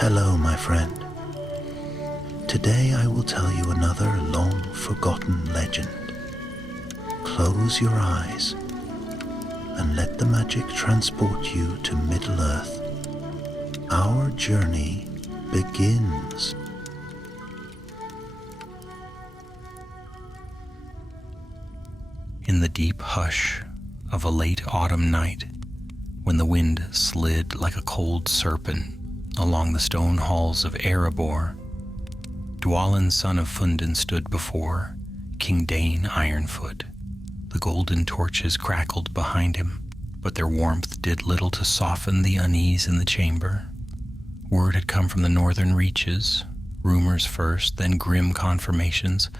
Hello, my friend. Today I will tell you another long-forgotten legend. Close your eyes and let the magic transport you to Middle-earth. Our journey begins. In the deep hush of a late autumn night, when the wind slid like a cold serpent along the stone halls of Erebor, Dwalin, son of Fundin, stood before King Dane Ironfoot. The golden torches crackled behind him, but their warmth did little to soften the unease in the chamber. Word had come from the northern reaches, rumors first, then grim confirmations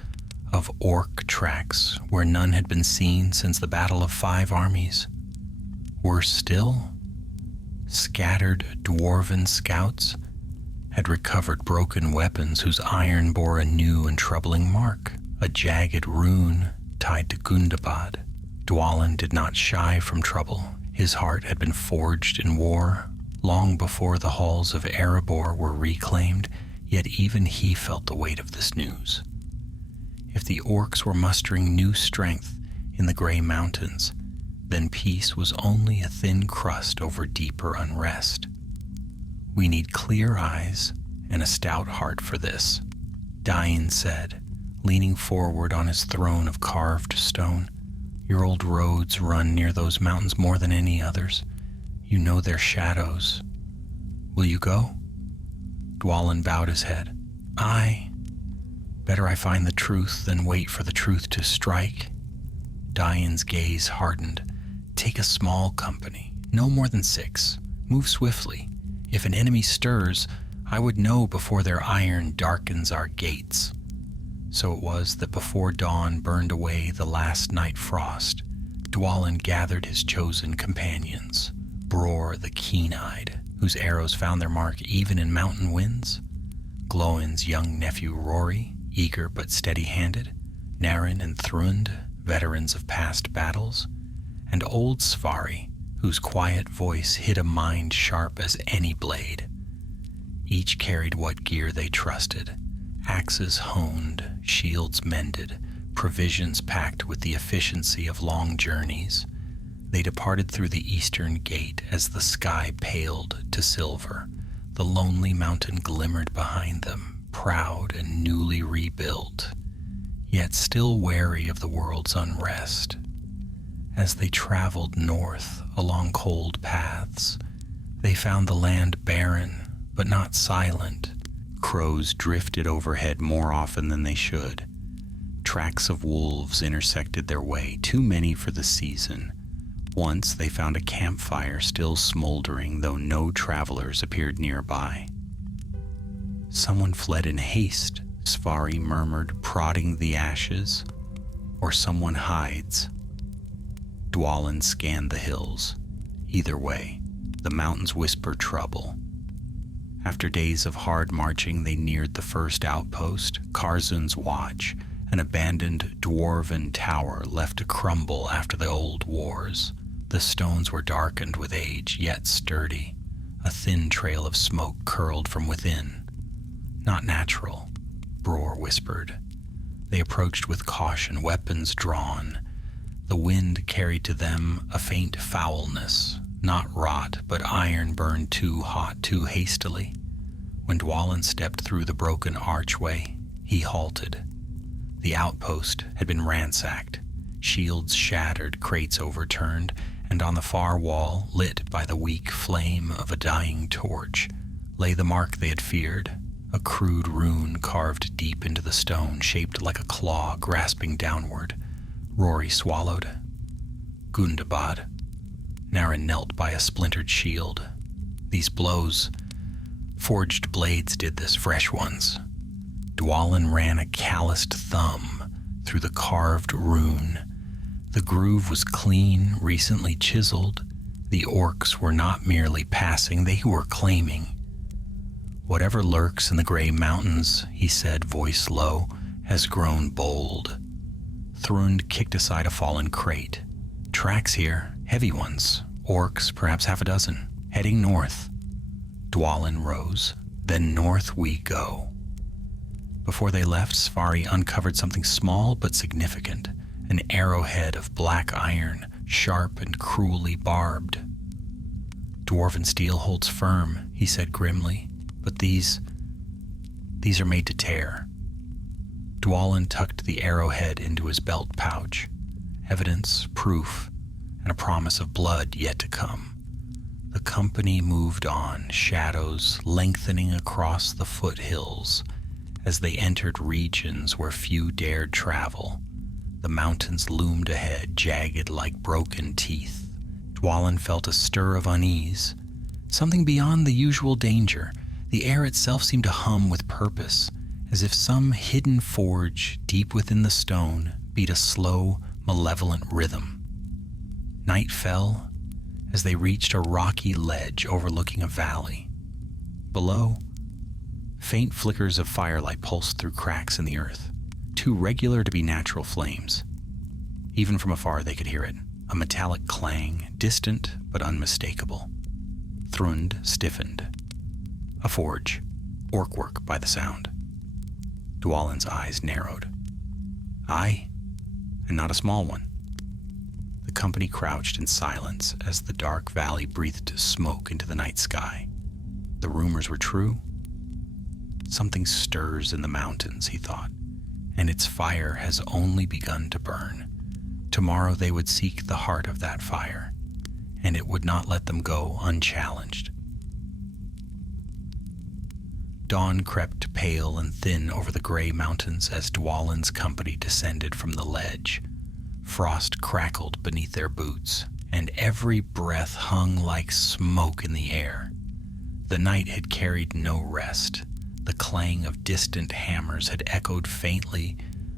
of orc tracks where none had been seen since the Battle of 5 Armies. Worse still, scattered dwarven scouts had recovered broken weapons whose iron bore a new and troubling mark, a jagged rune tied to Gundabad. Dwalin did not shy from trouble. His heart had been forged in war long before the halls of Erebor were reclaimed, yet even he felt the weight of this news. If the orcs were mustering new strength in the Grey Mountains, then peace was only a thin crust over deeper unrest. We need clear eyes and a stout heart for this, Dwalin said, leaning forward on his throne of carved stone. Your old roads run near those mountains more than any others. You know their shadows. Will you go? Dwalin bowed his head. Aye. Better I find the truth than wait for the truth to strike. Dwalin's gaze hardened. Take a small company, no more than 6. Move swiftly. If an enemy stirs, I would know before their iron darkens our gates. So it was that before dawn burned away the last night frost, Dwalin gathered his chosen companions, Bror the keen-eyed, whose arrows found their mark even in mountain winds, Glóin's young nephew Rory, eager but steady-handed, Naren and Thrund, veterans of past battles, and old Svari, whose quiet voice hid a mind sharp as any blade. Each carried what gear they trusted, axes honed, shields mended, provisions packed with the efficiency of long journeys. They departed through the eastern gate as the sky paled to silver. The lonely mountain glimmered behind them, proud and newly rebuilt, yet still wary of the world's unrest. As they traveled north along cold paths, they found the land barren, but not silent. Crows drifted overhead more often than they should. Tracks of wolves intersected their way, too many for the season. Once they found a campfire still smoldering, though no travelers appeared nearby. Someone fled in haste, Svari murmured, prodding the ashes. Or someone hides. Dwalin scanned the hills. Either way, the mountains whispered trouble. After days of hard marching, they neared the first outpost, Karzun's Watch, an abandoned dwarven tower left to crumble after the old wars. The stones were darkened with age, yet sturdy. A thin trail of smoke curled from within. Not natural, Bror whispered. They approached with caution, weapons drawn. The wind carried to them a faint foulness, not rot, but iron burned too hot, too hastily. When Dwalin stepped through the broken archway, he halted. The outpost had been ransacked, shields shattered, crates overturned, and on the far wall, lit by the weak flame of a dying torch, lay the mark they had feared, a crude rune carved deep into the stone, shaped like a claw grasping downward. Rory swallowed. Gundabad. Naren knelt by a splintered shield. These blows, forged blades did this, fresh ones. Dwalin ran a calloused thumb through the carved rune. The groove was clean, recently chiseled. The orcs were not merely passing, they were claiming. Whatever lurks in the Grey Mountains, he said, voice low, has grown bold. Thrund kicked aside a fallen crate. Tracks here, heavy ones, orcs, perhaps half a dozen, heading north. Dwalin rose. Then north we go." Before they left, Svari uncovered something small but significant, an arrowhead of black iron, sharp and cruelly barbed. "Dwarven steel holds firm," he said grimly, "but these are made to tear." Dwalin tucked the arrowhead into his belt pouch, evidence, proof, and a promise of blood yet to come. The company moved on, shadows lengthening across the foothills as they entered regions where few dared travel. The mountains loomed ahead, jagged like broken teeth. Dwalin felt a stir of unease, something beyond the usual danger. The air itself seemed to hum with purpose, as if some hidden forge deep within the stone beat a slow, malevolent rhythm. Night fell as they reached a rocky ledge overlooking a valley. Below, faint flickers of firelight pulsed through cracks in the earth, too regular to be natural flames. Even from afar they could hear it, a metallic clang, distant but unmistakable. Thrund stiffened. A forge, orc work by the sound. Dwalin's eyes narrowed. Aye, and not a small one. The company crouched in silence as the dark valley breathed smoke into the night sky. The rumors were true. Something stirs in the mountains, he thought, and its fire has only begun to burn. Tomorrow they would seek the heart of that fire, and it would not let them go unchallenged. Dawn crept pale and thin over the gray mountains as Dwalin's company descended from the ledge. Frost crackled beneath their boots, and every breath hung like smoke in the air. The night had carried no rest. The clang of distant hammers had echoed faintly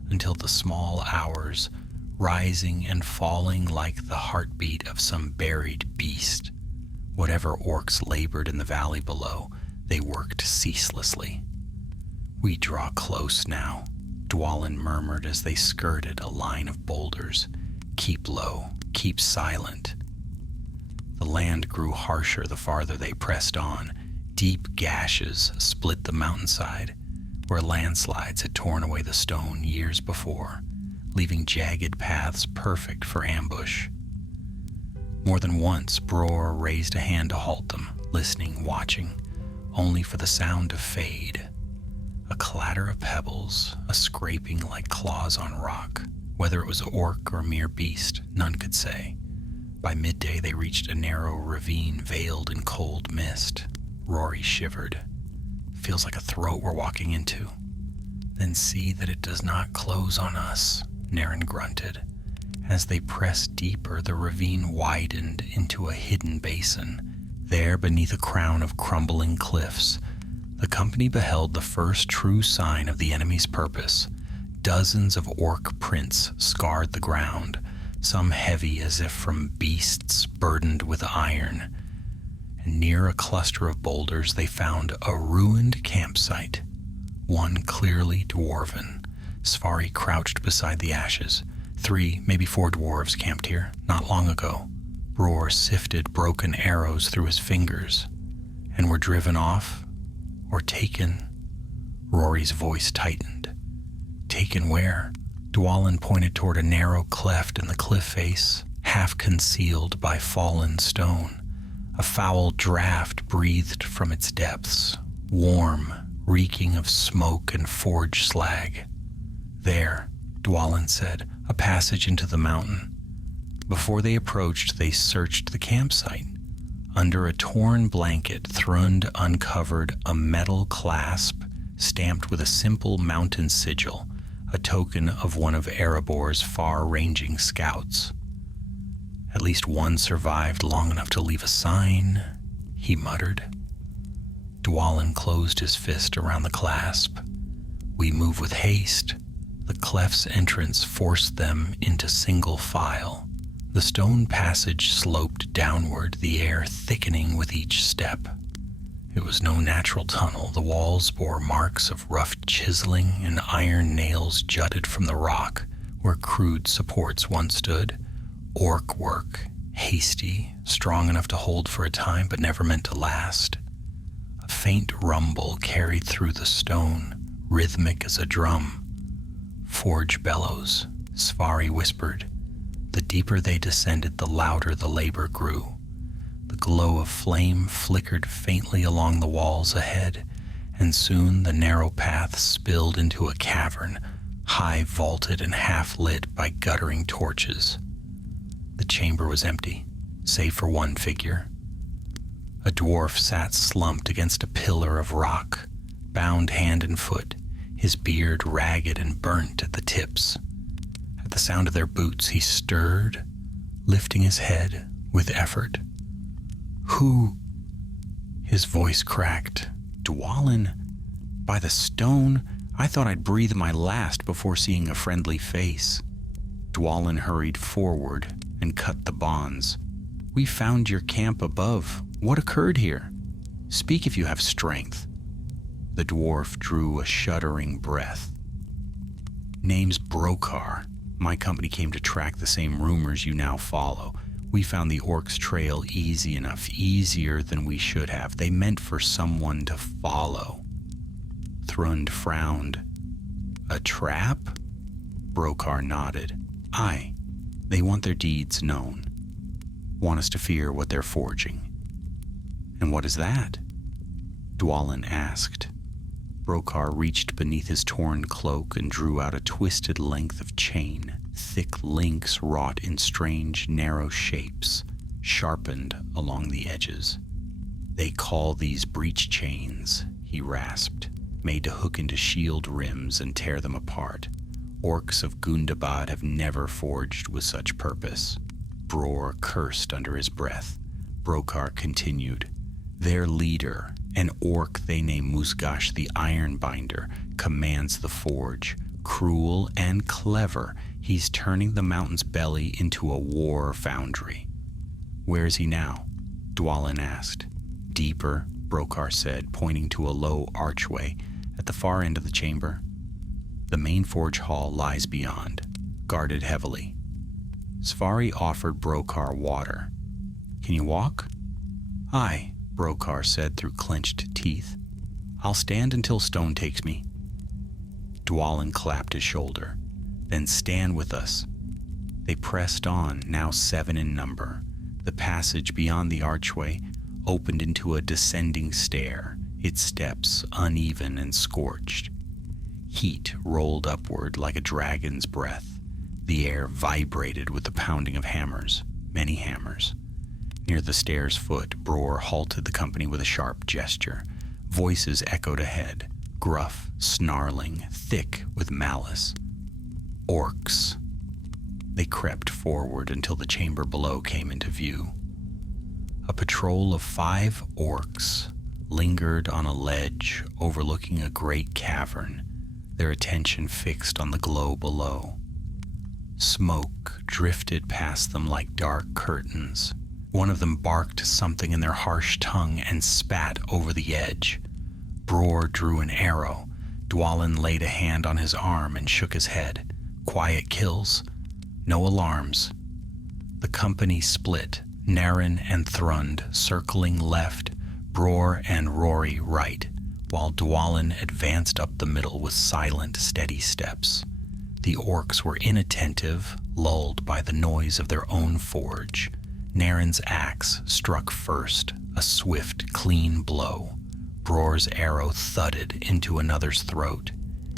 until the small hours, rising and falling like the heartbeat of some buried beast. Whatever orcs labored in the valley below, they worked ceaselessly. "We draw close now," Dwalin murmured as they skirted a line of boulders. "Keep low, keep silent." The land grew harsher the farther they pressed on. Deep gashes split the mountainside, where landslides had torn away the stone years before, leaving jagged paths perfect for ambush. More than once, Bror raised a hand to halt them, listening, watching, only for the sound to fade. A clatter of pebbles, a scraping like claws on rock. Whether it was orc or mere beast, none could say. By midday they reached a narrow ravine veiled in cold mist. Rory shivered. "Feels like a throat we're walking into." "Then see that it does not close on us," Naren grunted. As they pressed deeper, the ravine widened into a hidden basin. There, beneath a crown of crumbling cliffs, the company beheld the first true sign of the enemy's purpose. Dozens of orc prints scarred the ground, some heavy as if from beasts burdened with iron. And near a cluster of boulders they found a ruined campsite, one clearly dwarven. Svari crouched beside the ashes. 3, maybe 4 dwarves camped here, not long ago. Bror sifted broken arrows through his fingers, and were driven off or taken. Rory's voice tightened. "Taken where?" Dwalin pointed toward a narrow cleft in the cliff face, half concealed by fallen stone. A foul draft breathed from its depths, warm, reeking of smoke and forge slag. "There," Dwalin said, "a passage into the mountain." Before they approached, they searched the campsite. Under a torn blanket, Thrund uncovered a metal clasp stamped with a simple mountain sigil, a token of one of Erebor's far-ranging scouts. "At least one survived long enough to leave a sign," he muttered. Dwalin closed his fist around the clasp. "We move with haste." The cleft's entrance forced them into single file. The stone passage sloped downward, the air thickening with each step. It was no natural tunnel. The walls bore marks of rough chiseling, and iron nails jutted from the rock where crude supports once stood. Orc work, hasty, strong enough to hold for a time but never meant to last. A faint rumble carried through the stone, rhythmic as a drum. "Forge bellows," Svari whispered. The deeper they descended, the louder the labor grew. The glow of flame flickered faintly along the walls ahead, and soon the narrow path spilled into a cavern, high vaulted and half lit by guttering torches. The chamber was empty, save for one figure. A dwarf sat slumped against a pillar of rock, bound hand and foot, his beard ragged and burnt at the tips. At the sound of their boots, he stirred, lifting his head with effort. "Who?" His voice cracked. "Dwalin. By the stone, I thought I'd breathe my last before seeing a friendly face." Dwalin hurried forward and cut the bonds. "We found your camp above. What occurred here? Speak if you have strength." The dwarf drew a shuddering breath. "Name's Brokar. My company came to track the same rumors you now follow. We found the orcs' trail easy enough, easier than we should have. They meant for someone to follow." Thrund frowned. "A trap?" Brokar nodded. "Aye. They want their deeds known. Want us to fear what they're forging." "And what is that?" Dwalin asked. Brokar reached beneath his torn cloak and drew out a twisted length of chain, thick links wrought in strange, narrow shapes, sharpened along the edges. "They call these breach chains," he rasped, "made to hook into shield rims and tear them apart. Orcs of Gundabad have never forged with such purpose." Bror cursed under his breath. Brokar continued. "Their leader, an orc they name Musgash the Ironbinder, commands the forge. Cruel and clever, he's turning the mountain's belly into a war foundry." "Where is he now?" Dwalin asked. "Deeper," Brokar said, pointing to a low archway at the far end of the chamber. "The main forge hall lies beyond, guarded heavily." Svari offered Brokar water. "Can you walk?" "Aye," Brokar said through clenched teeth. "I'll stand until Stone takes me." Dwalin clapped his shoulder. "Then stand with us." They pressed on, now 7 in number. The passage beyond the archway opened into a descending stair, its steps uneven and scorched. Heat rolled upward like a dragon's breath. The air vibrated with the pounding of hammers, many hammers. Near the stair's foot, Bror halted the company with a sharp gesture. Voices echoed ahead, gruff, snarling, thick with malice. "Orcs." They crept forward until the chamber below came into view. A patrol of 5 orcs lingered on a ledge overlooking a great cavern, their attention fixed on the glow below. Smoke drifted past them like dark curtains. One of them barked something in their harsh tongue and spat over the edge. Bror drew an arrow. Dwalin laid a hand on his arm and shook his head. "Quiet kills. No alarms." The company split, Naren and Thrund circling left, Bror and Rory right, while Dwalin advanced up the middle with silent, steady steps. The orcs were inattentive, lulled by the noise of their own forge. Naren's axe struck first, a swift, clean blow. Bror's arrow thudded into another's throat.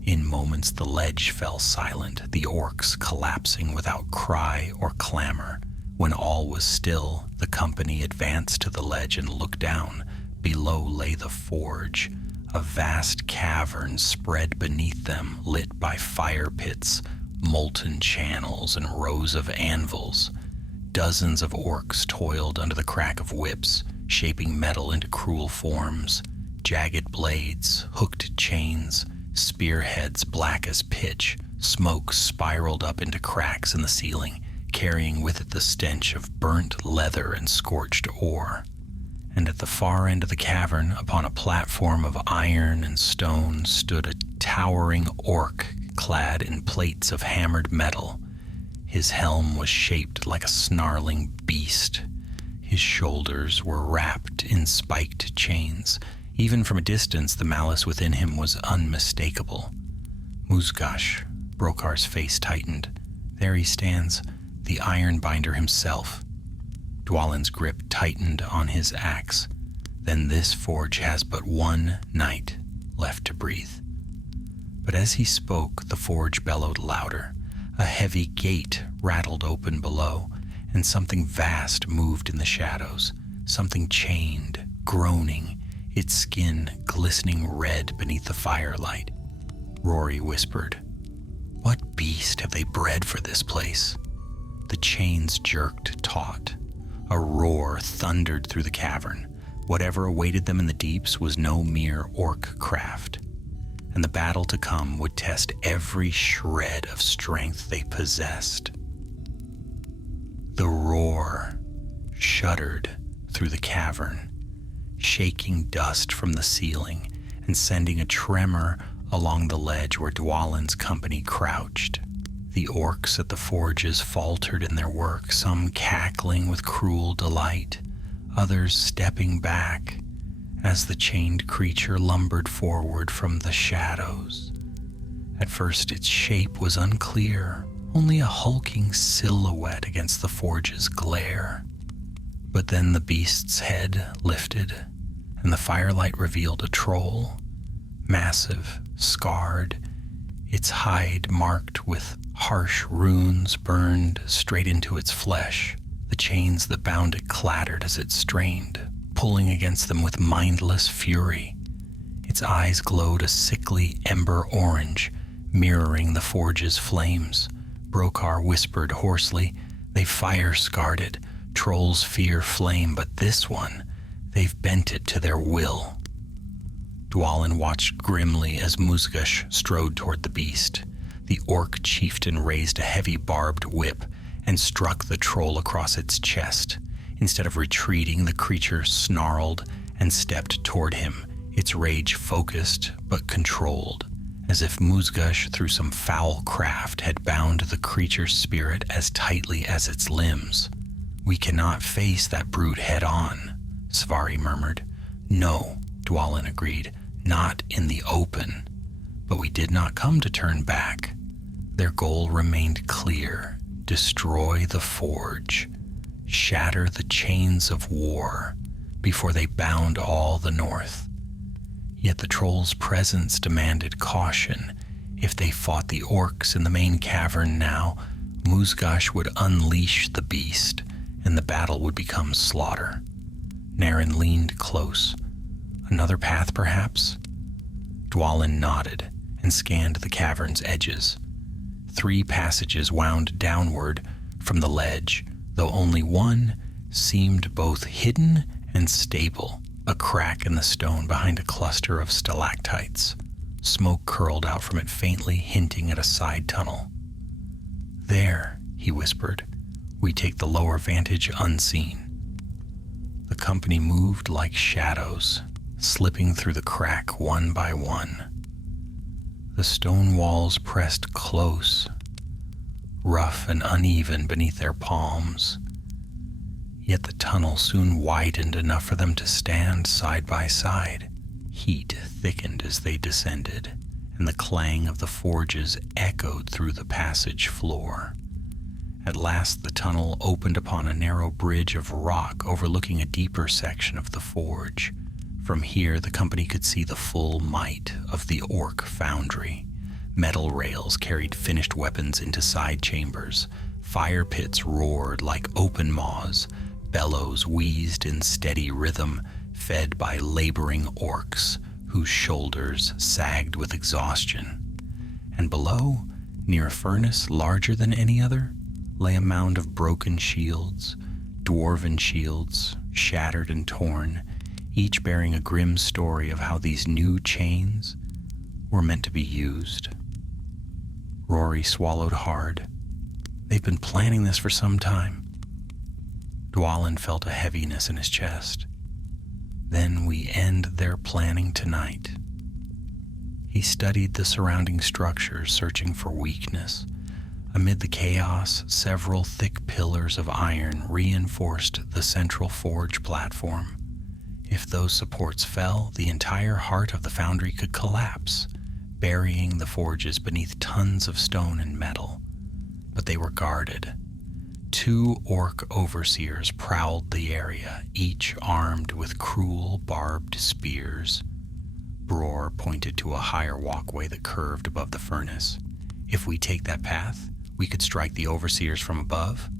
In moments the ledge fell silent, the orcs collapsing without cry or clamor. When all was still, the company advanced to the ledge and looked down. Below lay the forge, a vast cavern spread beneath them, lit by fire pits, molten channels, and rows of anvils. Dozens of orcs toiled under the crack of whips, shaping metal into cruel forms. Jagged blades, hooked chains, spearheads black as pitch, smoke spiraled up into cracks in the ceiling, carrying with it the stench of burnt leather and scorched ore. And at the far end of the cavern, upon a platform of iron and stone, stood a towering orc clad in plates of hammered metal. His helm was shaped like a snarling beast. His shoulders were wrapped in spiked chains. Even from a distance, the malice within him was unmistakable. Muzgash, Brokar's face tightened. There he stands, the Ironbinder himself. Dwalin's grip tightened on his axe. Then this forge has but one night left to breathe. But as he spoke, the forge bellowed louder. A heavy gate rattled open below, and something vast moved in the shadows, something chained, groaning, its skin glistening red beneath the firelight. Rory whispered, "What beast have they bred for this place?" The chains jerked taut. A roar thundered through the cavern. Whatever awaited them in the deeps was no mere orc craft, and the battle to come would test every shred of strength they possessed. The roar shuddered through the cavern, shaking dust from the ceiling and sending a tremor along the ledge where Dwalin's company crouched. The orcs at the forges faltered in their work, some cackling with cruel delight, others stepping back as the chained creature lumbered forward from the shadows. At first its shape was unclear, only a hulking silhouette against the forge's glare. But then the beast's head lifted, and the firelight revealed a troll, massive, scarred, its hide marked with harsh runes burned straight into its flesh. The chains that bound it clattered as it strained, pulling against them with mindless fury. Its eyes glowed a sickly ember orange, mirroring the forge's flames. Brokar whispered hoarsely, "They fire-scarred it. Trolls fear flame, but this one, they've bent it to their will." Dwalin watched grimly as Muzgash strode toward the beast. The orc chieftain raised a heavy barbed whip and struck the troll across its chest. Instead of retreating, the creature snarled and stepped toward him, its rage focused but controlled, as if Muzgash, through some foul craft, had bound the creature's spirit as tightly as its limbs. "We cannot face that brute head-on," Svarri murmured. "No," Dwalin agreed, "not in the open." But we did not come to turn back. Their goal remained clear: destroy the forge, shatter the chains of war before they bound all the north. Yet the troll's presence demanded caution. If they fought the orcs in the main cavern now, Muzgash would unleash the beast, and the battle would become slaughter. Naren leaned close. Another path, perhaps? Dwalin nodded and scanned the cavern's edges. 3 passages wound downward from the ledge, though only one seemed both hidden and stable, a crack in the stone behind a cluster of stalactites. Smoke curled out from it faintly, hinting at a side tunnel. "There," he whispered. "We take the lower vantage unseen." The company moved like shadows, slipping through the crack one by one. The stone walls pressed close, rough and uneven beneath their palms. Yet the tunnel soon widened enough for them to stand side by side. Heat thickened as they descended, and the clang of the forges echoed through the passage floor. At last the tunnel opened upon a narrow bridge of rock overlooking a deeper section of the forge. From here the company could see the full might of the orc foundry. Metal rails carried finished weapons into side chambers. Fire pits roared like open maws. Bellows wheezed in steady rhythm, fed by laboring orcs whose shoulders sagged with exhaustion. And below, near a furnace larger than any other, lay a mound of broken shields, dwarven shields, shattered and torn, each bearing a grim story of how these new chains were meant to be used. Rory swallowed hard. They've been planning this for some time. Dwalin felt a heaviness in his chest. Then we end their planning tonight. He studied the surrounding structures, searching for weakness. Amid the chaos, several thick pillars of iron reinforced the central forge platform. If those supports fell, the entire heart of the foundry could collapse, burying the forges beneath tons of stone and metal. But they were guarded. 2 orc overseers prowled the area, each armed with cruel, barbed spears. Bror pointed to a higher walkway that curved above the furnace. If we take that path, we could strike the overseers from above.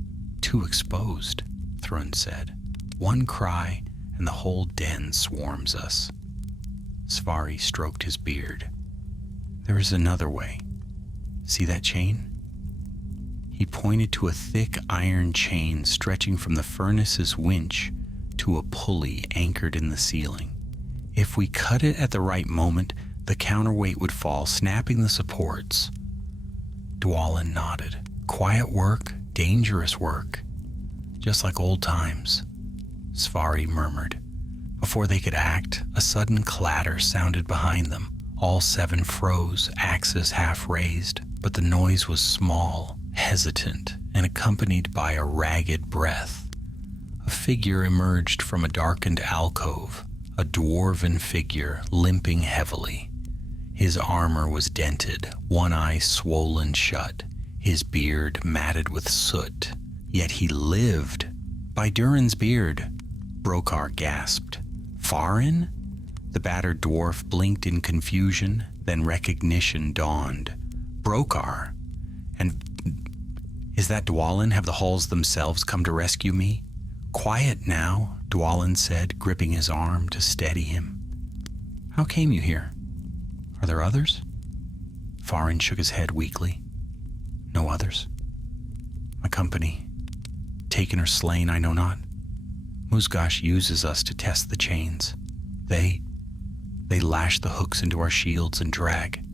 Too exposed, Thrund said. One cry, and the whole den swarms us. Svari stroked his beard. There is another way. See that chain? He pointed to a thick iron chain stretching from the furnace's winch to a pulley anchored in the ceiling. If we cut it at the right moment, the counterweight would fall, snapping the supports. Dwalin nodded. Quiet work, dangerous work. Just like old times, Svari murmured. Before they could act, a sudden clatter sounded behind them. All 7 froze, axes half raised, but the noise was small, hesitant, and accompanied by a ragged breath. A figure emerged from a darkened alcove, a dwarven figure limping heavily. His armor was dented, one eye swollen shut, his beard matted with soot. Yet he lived. By Durin's beard, Brokar gasped. Farin? The battered dwarf blinked in confusion, then recognition dawned. Brokar? And is that Dwalin? Have the halls themselves come to rescue me? Quiet now, Dwalin said, gripping his arm to steady him. How came you here? Are there others? Farin shook his head weakly. No others. My company. Taken or slain, I know not. Musgash uses us to test the chains. They lash the hooks into our shields and drag.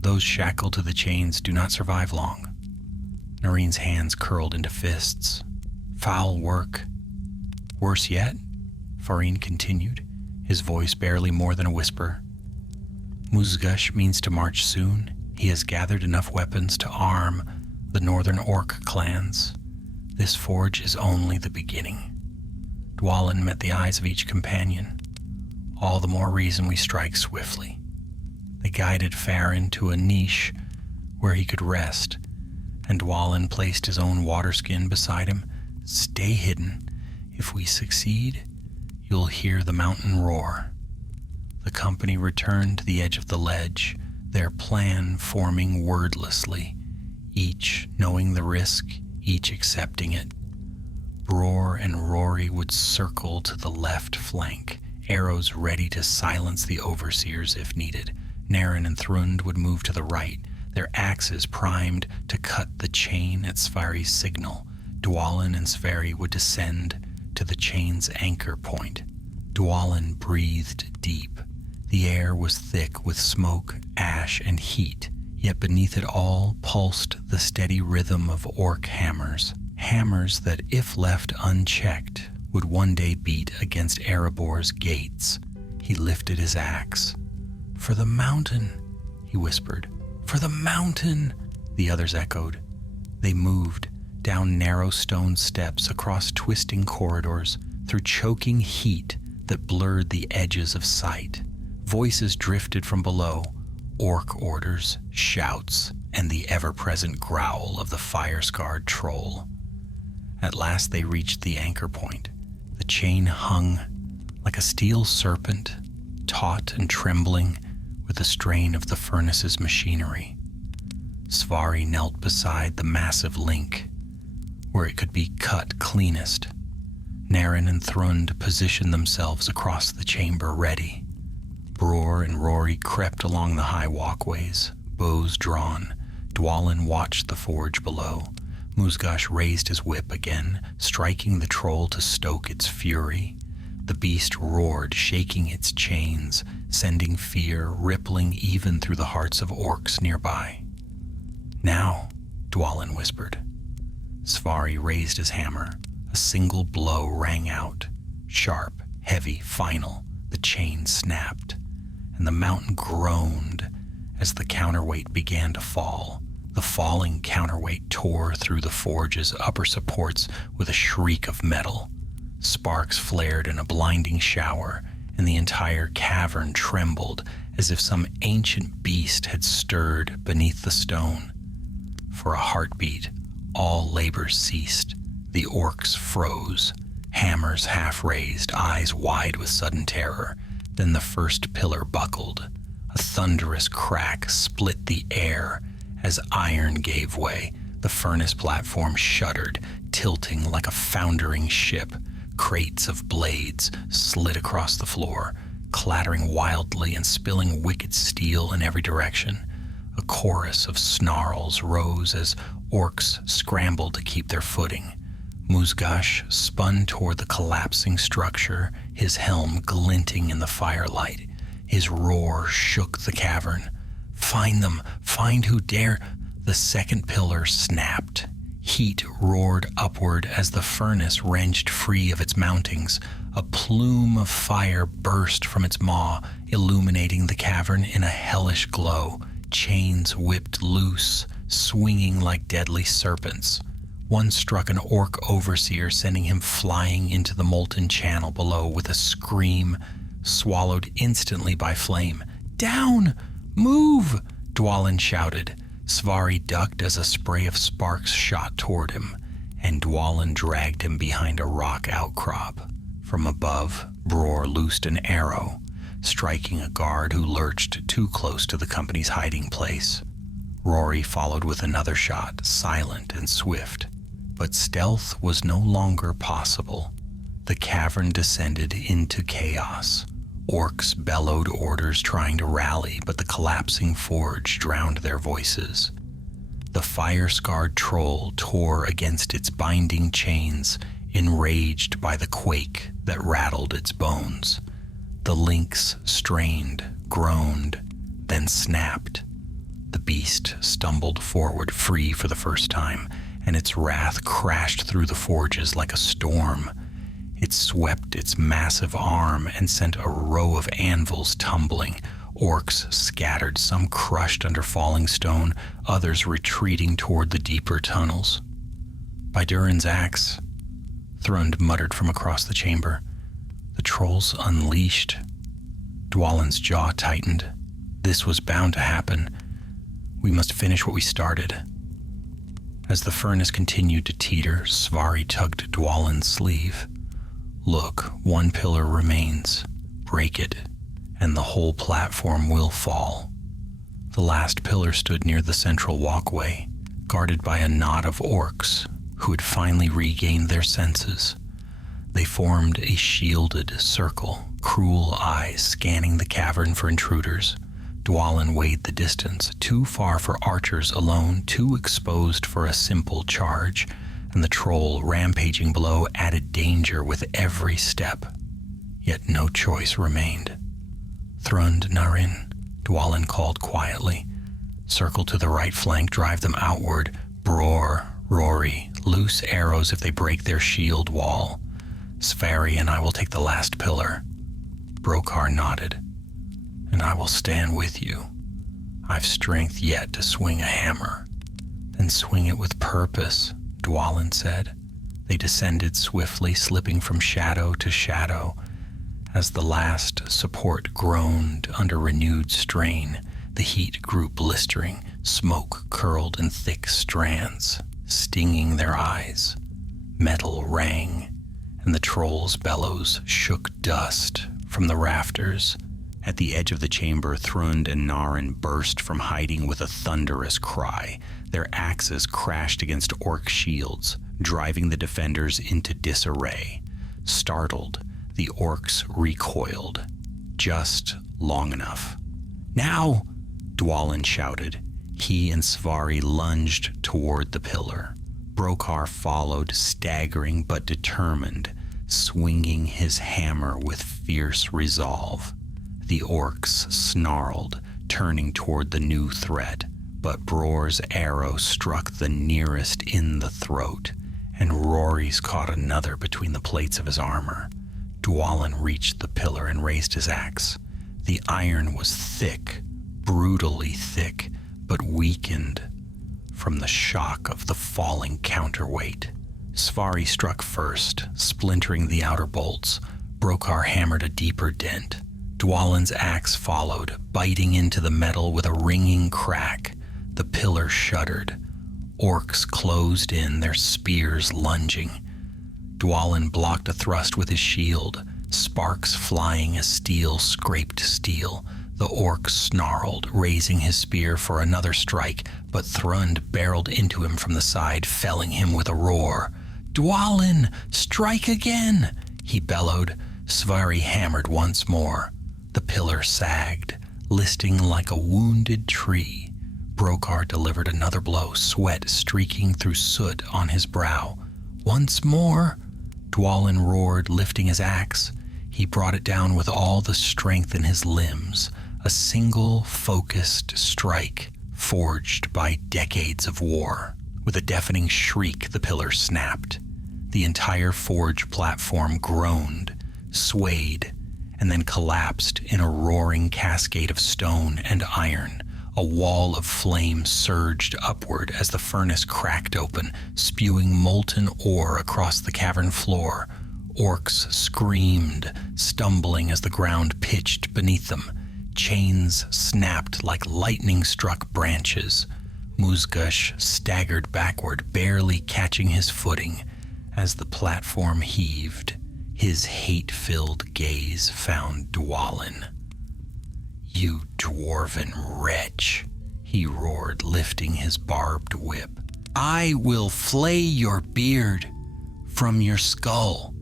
Those shackled to the chains do not survive long. Noreen's hands curled into fists. Foul work. Worse yet, Farin continued, his voice barely more than a whisper. Musgash means to march soon. He has gathered enough weapons to arm the northern orc clans. This forge is only the beginning. Dwalin met the eyes of each companion. All the more reason we strike swiftly. They guided Farin to a niche where he could rest, and Dwalin placed his own water skin beside him. Stay hidden. If we succeed, you'll hear the mountain roar. The company returned to the edge of the ledge, their plan forming wordlessly, each knowing the risk, each accepting it. Bror and Rory would circle to the left flank, arrows ready to silence the overseers if needed. Naren and Thrund would move to the right, their axes primed to cut the chain at Svari's signal. Dwalin and Svari would descend to the chain's anchor point. Dwalin breathed deep. The air was thick with smoke, ash, and heat, yet beneath it all pulsed the steady rhythm of orc hammers. Hammers that, if left unchecked, would one day beat against Erebor's gates. He lifted his axe. For the mountain, he whispered. For the mountain, the others echoed. They moved, down narrow stone steps, across twisting corridors, through choking heat that blurred the edges of sight. Voices drifted from below, orc orders, shouts, and the ever-present growl of the fire-scarred troll. At last they reached the anchor point. The chain hung like a steel serpent, taut and trembling with the strain of the furnace's machinery. Svari knelt beside the massive link, where it could be cut cleanest. Naren and Thrund positioned themselves across the chamber, ready. Bror and Rory crept along the high walkways, bows drawn. Dwalin watched the forge below. Musgash raised his whip again, striking the troll to stoke its fury. The beast roared, shaking its chains, sending fear rippling even through the hearts of orcs nearby. Now, Dwalin whispered. Svari raised his hammer. A single blow rang out. Sharp, heavy, final. The chain snapped, and the mountain groaned as the counterweight began to fall. The falling counterweight tore through the forge's upper supports with a shriek of metal. Sparks flared in a blinding shower, and the entire cavern trembled as if some ancient beast had stirred beneath the stone. For a heartbeat, all labor ceased. The orcs froze, hammers half raised, eyes wide with sudden terror. Then the first pillar buckled. A thunderous crack split the air as iron gave way. The furnace platform shuddered, tilting like a foundering ship. Crates of blades slid across the floor, clattering wildly and spilling wicked steel in every direction. A chorus of snarls rose as orcs scrambled to keep their footing. Muzgash spun toward the collapsing structure, his helm glinting in the firelight. His roar shook the cavern. "Find them! Find who dare!" The second pillar snapped. Heat roared upward as the furnace wrenched free of its mountings. A plume of fire burst from its maw, illuminating the cavern in a hellish glow. Chains whipped loose, swinging like deadly serpents. One struck an orc overseer, sending him flying into the molten channel below with a scream, swallowed instantly by flame. "Down! Move!" Dwalin shouted. Svari ducked as a spray of sparks shot toward him, and Dwalin dragged him behind a rock outcrop. From above, Bror loosed an arrow, striking a guard who lurched too close to the company's hiding place. Rory followed with another shot, silent and swift. But stealth was no longer possible. The cavern descended into chaos. Orcs bellowed orders trying to rally, but the collapsing forge drowned their voices. The fire-scarred troll tore against its binding chains, enraged by the quake that rattled its bones. The lynx strained, groaned, then snapped. The beast stumbled forward free for the first time, and its wrath crashed through the forges like a storm. It swept its massive arm and sent a row of anvils tumbling. Orcs scattered, some crushed under falling stone, others retreating toward the deeper tunnels. "By Durin's axe," Thrund muttered from across the chamber. "The trolls unleashed." Dwalin's jaw tightened. This was bound to happen. We must finish what we started. As the furnace continued to teeter, Svari tugged Dwalin's sleeve. "Look, one pillar remains. Break it, and the whole platform will fall." The last pillar stood near the central walkway, guarded by a knot of orcs who had finally regained their senses. They formed a shielded circle, cruel eyes scanning the cavern for intruders. Dwalin weighed the distance, too far for archers alone, too exposed for a simple charge, and the troll rampaging below added danger with every step. Yet no choice remained. "Thrund, Narin," Dwalin called quietly. "Circle to the right flank, drive them outward. Bror, Rory, loose arrows if they break their shield wall. Svari and I will take the last pillar." Brokar nodded. "And I will stand with you. I've strength yet to swing a hammer." "Then swing it with purpose," Dwalin said. They descended swiftly, slipping from shadow to shadow. As the last support groaned under renewed strain, the heat grew blistering. Smoke curled in thick strands, stinging their eyes. Metal rang, and the troll's bellows shook dust from the rafters. At the edge of the chamber, Thrund and Narin burst from hiding with a thunderous cry. Their axes crashed against orc shields, driving the defenders into disarray. Startled, the orcs recoiled, just long enough. "Now!" Dwalin shouted. He and Svari lunged toward the pillar. Brokar followed, staggering but determined, swinging his hammer with fierce resolve. The orcs snarled, turning toward the new threat, but Bror's arrow struck the nearest in the throat, and Rory's caught another between the plates of his armor. Dwalin reached the pillar and raised his axe. The iron was thick, brutally thick, but weakened from the shock of the falling counterweight. Svari struck first, splintering the outer bolts. Brokar hammered a deeper dent. Dwalin's axe followed, biting into the metal with a ringing crack. The pillar shuddered. Orcs closed in, their spears lunging. Dwalin blocked a thrust with his shield, sparks flying as steel scraped steel. The orc snarled, raising his spear for another strike, but Thrund barreled into him from the side, felling him with a roar. "Dwalin, strike again!" he bellowed. Svari hammered once more. The pillar sagged, listing like a wounded tree. Brokar delivered another blow, sweat streaking through soot on his brow. "Once more!" Dwalin roared, lifting his axe. He brought it down with all the strength in his limbs, a single focused strike forged by decades of war. With a deafening shriek, the pillar snapped. The entire forge platform groaned, swayed, and then collapsed in a roaring cascade of stone and iron. A wall of flame surged upward as the furnace cracked open, spewing molten ore across the cavern floor. Orcs screamed, stumbling as the ground pitched beneath them. Chains snapped like lightning-struck branches. Muzgush staggered backward, barely catching his footing. As the platform heaved, his hate-filled gaze found Dwalin. "You dwarven wretch," he roared, lifting his barbed whip. "I will flay your beard from your skull."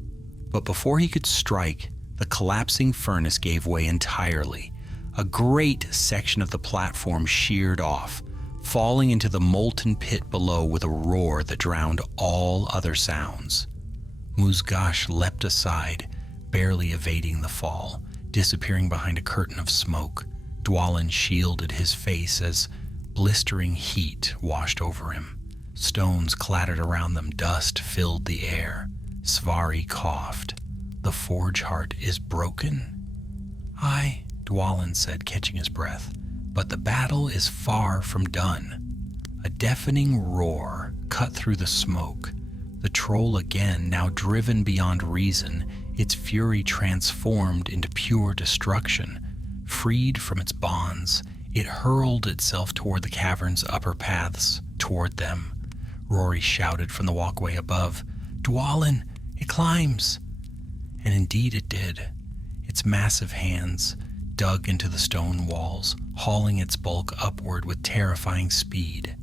But before he could strike, the collapsing furnace gave way entirely. A great section of the platform sheared off, falling into the molten pit below with a roar that drowned all other sounds. Muzgush leapt aside, barely evading the fall, disappearing behind a curtain of smoke. Dwalin shielded his face as blistering heat washed over him. Stones clattered around them, dust filled the air. Svari coughed. "The forge heart is broken?" "Aye," Dwalin said, catching his breath, "but the battle is far from done." A deafening roar cut through the smoke. The troll again, now driven beyond reason, its fury transformed into pure destruction. Freed from its bonds, it hurled itself toward the cavern's upper paths, toward them. Rory shouted from the walkway above, "Dwalin, it climbs!" And indeed it did. Its massive hands dug into the stone walls, hauling its bulk upward with terrifying speed.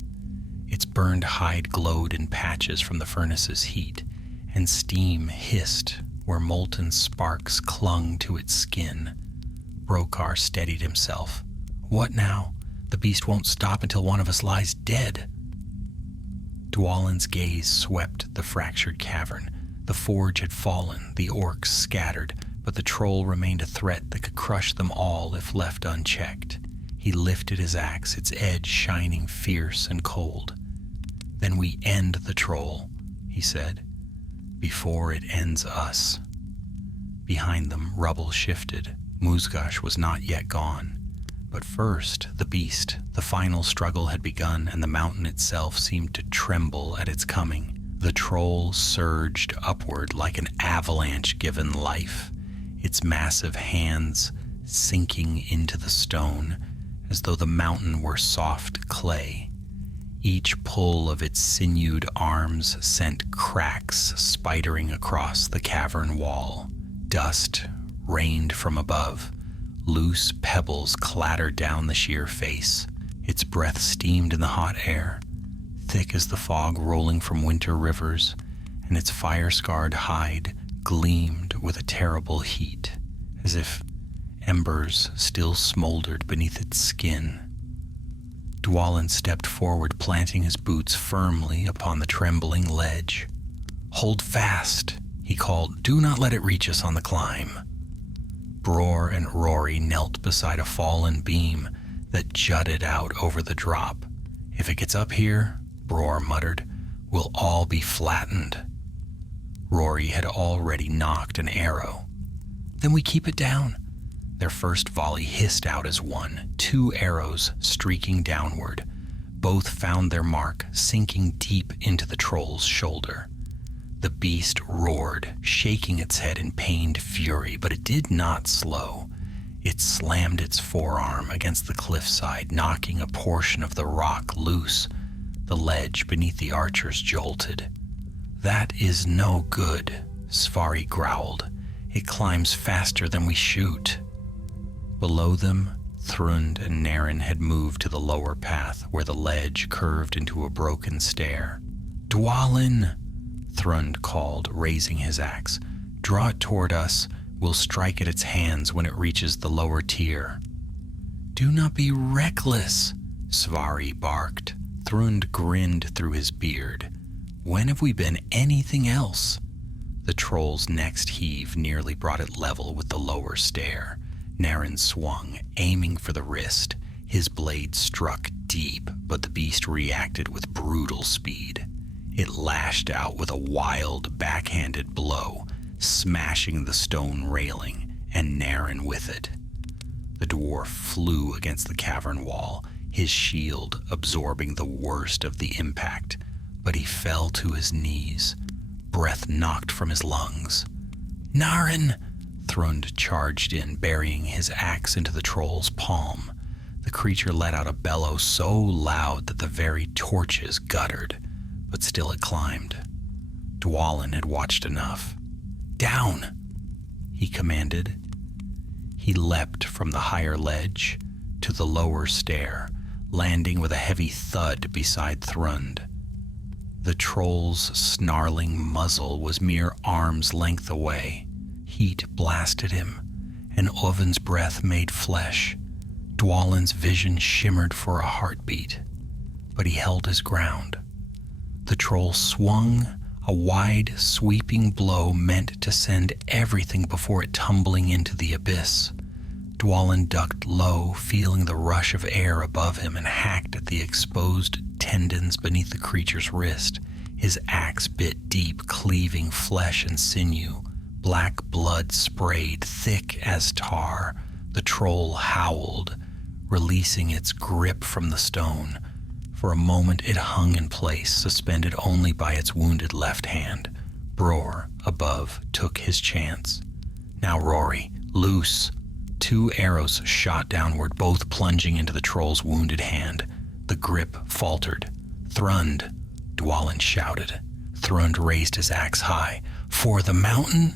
Its burned hide glowed in patches from the furnace's heat, and steam hissed where molten sparks clung to its skin. Brokar steadied himself. "What now? The beast won't stop until one of us lies dead." Dwalin's gaze swept the fractured cavern. The forge had fallen, the orcs scattered, but the troll remained a threat that could crush them all if left unchecked. He lifted his axe, its edge shining fierce and cold. "Then we end the troll," he said, "before it ends us." Behind them, rubble shifted. Muzgush was not yet gone. But first, the beast. The final struggle had begun, and the mountain itself seemed to tremble at its coming. The troll surged upward like an avalanche given life, its massive hands sinking into the stone as though the mountain were soft clay. Each pull of its sinewed arms sent cracks spidering across the cavern wall. Dust rained from above. Loose pebbles clattered down the sheer face. Its breath steamed in the hot air, thick as the fog rolling from winter rivers, and its fire-scarred hide gleamed with a terrible heat, as if embers still smoldered beneath its skin. Dwalin stepped forward, planting his boots firmly upon the trembling ledge. "Hold fast," he called. "Do not let it reach us on the climb." Bror and Rory knelt beside a fallen beam that jutted out over the drop. "If it gets up here," Bror muttered, "we'll all be flattened." Rory had already knocked an arrow. "Then we keep it down." Their first volley hissed out as one, 2 arrows streaking downward. Both found their mark, sinking deep into the troll's shoulder. The beast roared, shaking its head in pained fury, but it did not slow. It slammed its forearm against the cliffside, knocking a portion of the rock loose. The ledge beneath the archers jolted. "That is no good," Svari growled. "It climbs faster than we shoot." Below them, Thrund and Naren had moved to the lower path where the ledge curved into a broken stair. "Dwalin!" Thrund called, raising his axe. "Draw it toward us. We'll strike at its hands when it reaches the lower tier." "Do not be reckless," Svari barked. Thrund grinned through his beard. "When have we been anything else?" The troll's next heave nearly brought it level with the lower stair. Naren swung, aiming for the wrist. His blade struck deep, but the beast reacted with brutal speed. It lashed out with a wild, backhanded blow, smashing the stone railing, and Naren with it. The dwarf flew against the cavern wall, his shield absorbing the worst of the impact, but he fell to his knees, breath knocked from his lungs. "Naren!" Thrund charged in, burying his axe into the troll's palm. The creature let out a bellow so loud that the very torches guttered, but still it climbed. Dwalin had watched enough. "Down!" he commanded. He leapt from the higher ledge to the lower stair, landing with a heavy thud beside Thrund. The troll's snarling muzzle was mere arm's length away. Heat blasted him, and Oven's breath made flesh. Dwalin's vision shimmered for a heartbeat, but he held his ground. The troll swung, a wide, sweeping blow meant to send everything before it tumbling into the abyss. Dwalin ducked low, feeling the rush of air above him, and hacked at the exposed tendons beneath the creature's wrist. His axe bit deep, cleaving flesh and sinew. Black blood sprayed thick as tar. The troll howled, releasing its grip from the stone. For a moment it hung in place, suspended only by its wounded left hand. Bror, above, took his chance. "Now, Rory, loose!" 2 arrows shot downward, both plunging into the troll's wounded hand. The grip faltered. "Thrund!" Dwalin shouted. Thrund raised his axe high. "For the mountain!"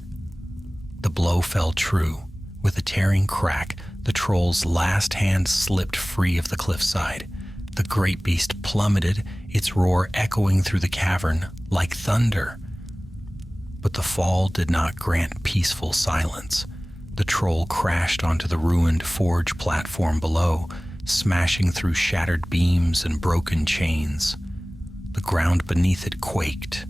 The blow fell true. With a tearing crack, the troll's last hand slipped free of the cliffside. The great beast plummeted, its roar echoing through the cavern like thunder. But the fall did not grant peaceful silence. The troll crashed onto the ruined forge platform below, smashing through shattered beams and broken chains. The ground beneath it quaked.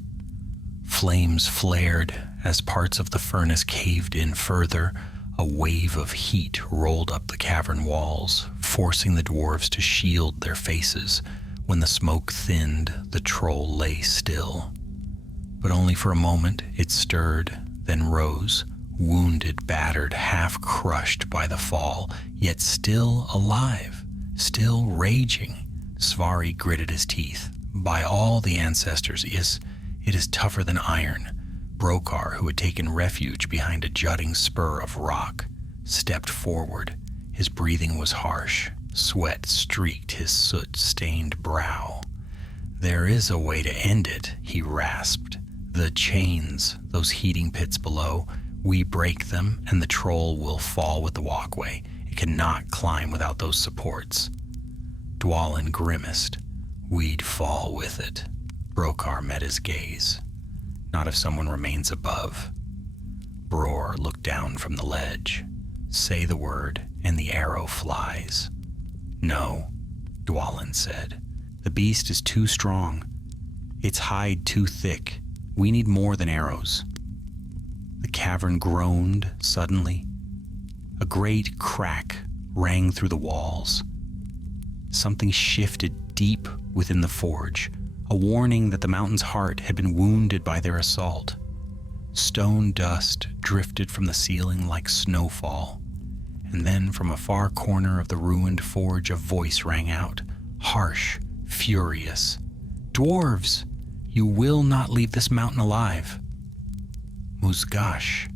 Flames flared as parts of the furnace caved in further. A wave of heat rolled up the cavern walls, forcing the dwarves to shield their faces. When the smoke thinned, the troll lay still. But only for a moment. It stirred, then rose, wounded, battered, half crushed by the fall, yet still alive, still raging. Svari gritted his teeth. "By all the ancestors, it is tougher than iron." Brokar, who had taken refuge behind a jutting spur of rock, stepped forward. His breathing was harsh. Sweat streaked his soot-stained brow. "There is a way to end it," he rasped. "The chains, those heating pits below, we break them and the troll will fall with the walkway. It cannot climb without those supports." Dwalin grimaced. "We'd fall with it." Brokar met his gaze. "Not if someone remains above." Bror looked down from the ledge. "Say the word, and the arrow flies." "No," Dwalin said. "The beast is too strong. Its hide too thick. We need more than arrows." The cavern groaned suddenly. A great crack rang through the walls. Something shifted deep within the forge, a warning that the mountain's heart had been wounded by their assault. Stone dust drifted from the ceiling like snowfall, and then from a far corner of the ruined forge a voice rang out, harsh, furious. "Dwarves, You will not leave this mountain alive. Musgash.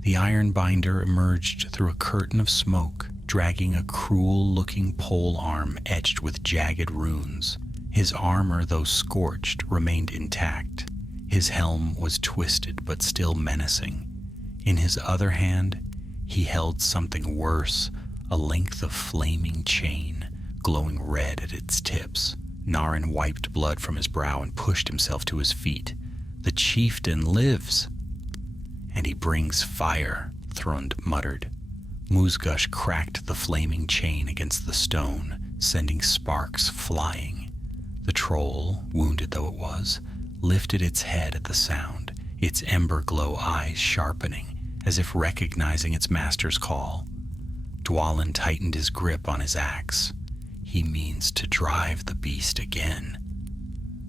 The iron binder emerged through a curtain of smoke, dragging a cruel-looking pole arm etched with jagged runes. His armor, though scorched, remained intact. His helm was twisted but still menacing. In his other hand, he held something worse, a length of flaming chain, glowing red at its tips. Narin wiped blood from his brow and pushed himself to his feet. The chieftain lives. And he brings fire, Thrund muttered. Musgash cracked the flaming chain against the stone, sending sparks flying. The troll, wounded though it was, lifted its head at the sound, its ember-glow eyes sharpening, as if recognizing its master's call. Dwalin tightened his grip on his axe. He means to drive the beast again.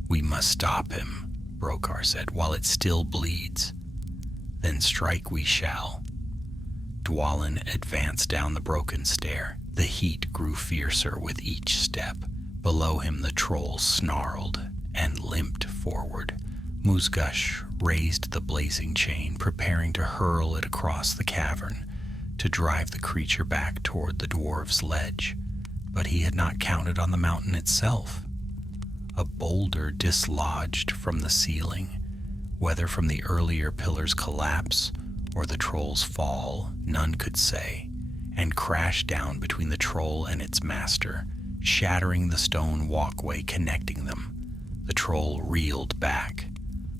We must stop him, Brokar said, while it still bleeds. Then strike we shall. Dwalin advanced down the broken stair. The heat grew fiercer with each step. Below him the troll snarled and limped forward. Musgash raised the blazing chain, preparing to hurl it across the cavern, to drive the creature back toward the dwarves' ledge. But he had not counted on the mountain itself. A boulder dislodged from the ceiling, whether from the earlier pillar's collapse or the troll's fall, none could say, and crashed down between the troll and its master, shattering the stone walkway connecting them. The troll reeled back.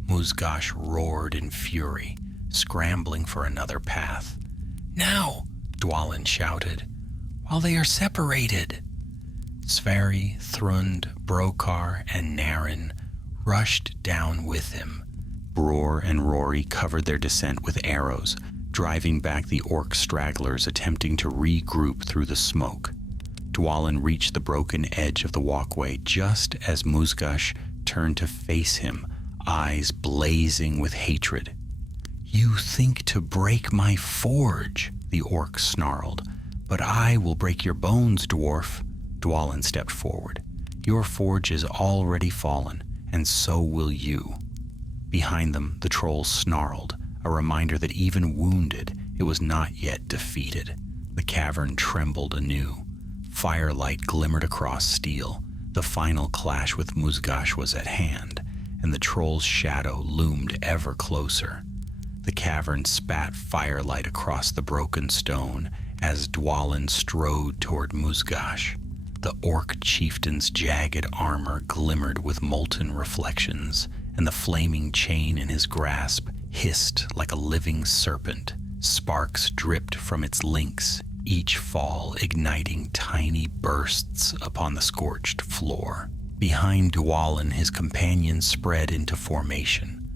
Musgash roared in fury, scrambling for another path. Now, Dwalin shouted, while they are separated. Sverri, Thrund, Brokar, and Narin rushed down with him. Bror and Rory covered their descent with arrows, driving back the orc stragglers attempting to regroup through the smoke. Dwalin reached the broken edge of the walkway just as Musgash turned to face him, eyes blazing with hatred. You think to break my forge, the orc snarled, but I will break your bones, dwarf. Dwalin stepped forward. Your forge is already fallen, and so will you. Behind them, the troll snarled, a reminder that even wounded, it was not yet defeated. The cavern trembled anew. Firelight glimmered across steel. The final clash with Musgash was at hand, and the troll's shadow loomed ever closer. The cavern spat firelight across the broken stone as Dwalin strode toward Musgash. The orc chieftain's jagged armor glimmered with molten reflections, and the flaming chain in his grasp hissed like a living serpent. Sparks dripped from its links, each fall igniting tiny bursts upon the scorched floor. Behind Dwalin, his companions spread into formation.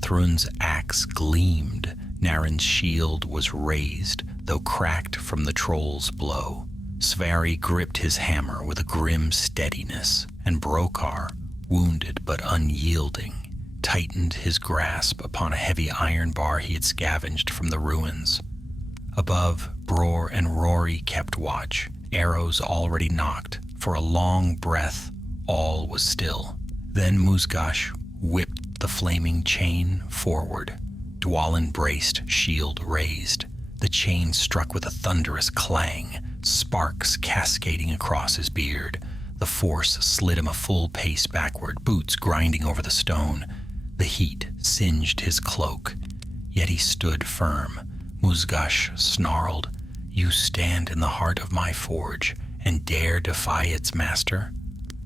Thrund's axe gleamed. Narin's shield was raised, though cracked from the troll's blow. Sverri gripped his hammer with a grim steadiness, and Brokar, wounded but unyielding, tightened his grasp upon a heavy iron bar he had scavenged from the ruins. Above, Bror and Rory kept watch, arrows already nocked. For a long breath, all was still. Then Musgash whipped the flaming chain forward. Dwalin braced, shield raised. The chain struck with a thunderous clang, sparks cascading across his beard. The force slid him a full pace backward, boots grinding over the stone. The heat singed his cloak, yet he stood firm. Musgash snarled, You stand in the heart of my forge and dare defy its master?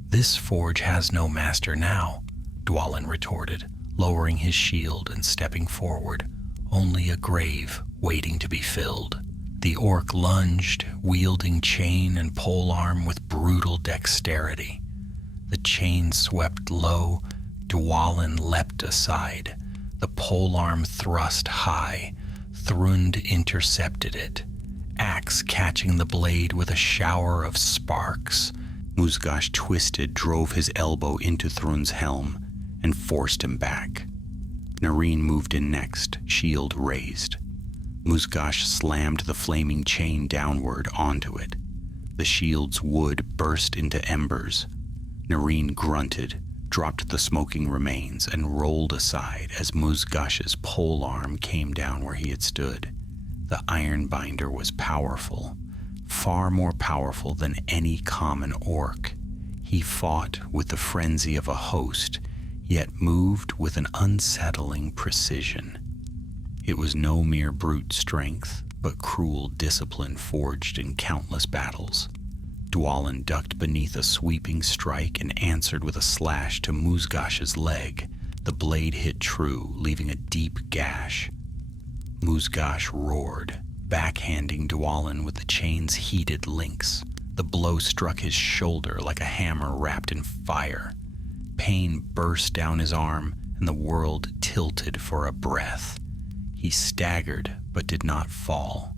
This forge has no master now, Dwalin retorted, lowering his shield and stepping forward. Only a grave waiting to be filled. The orc lunged, wielding chain and polearm with brutal dexterity. The chain swept low. Dwalin leapt aside. The polearm thrust high. Thrund intercepted it, axe catching the blade with a shower of sparks. Musgash twisted, drove his elbow into Thrund's helm, and forced him back. Narin moved in next, shield raised. Musgash slammed the flaming chain downward onto it. The shield's wood burst into embers. Narin grunted, dropped the smoking remains, and rolled aside as Musgash's pole arm came down where he had stood. The iron binder was powerful, far more powerful than any common orc. He fought with the frenzy of a host, yet moved with an unsettling precision. It was no mere brute strength, but cruel discipline forged in countless battles. Dwalin ducked beneath a sweeping strike and answered with a slash to Musgash's leg. The blade hit true, leaving a deep gash. Musgash roared, backhanding Dwalin with the chain's heated links. The blow struck his shoulder like a hammer wrapped in fire. Pain burst down his arm, and the world tilted for a breath. He staggered, but did not fall.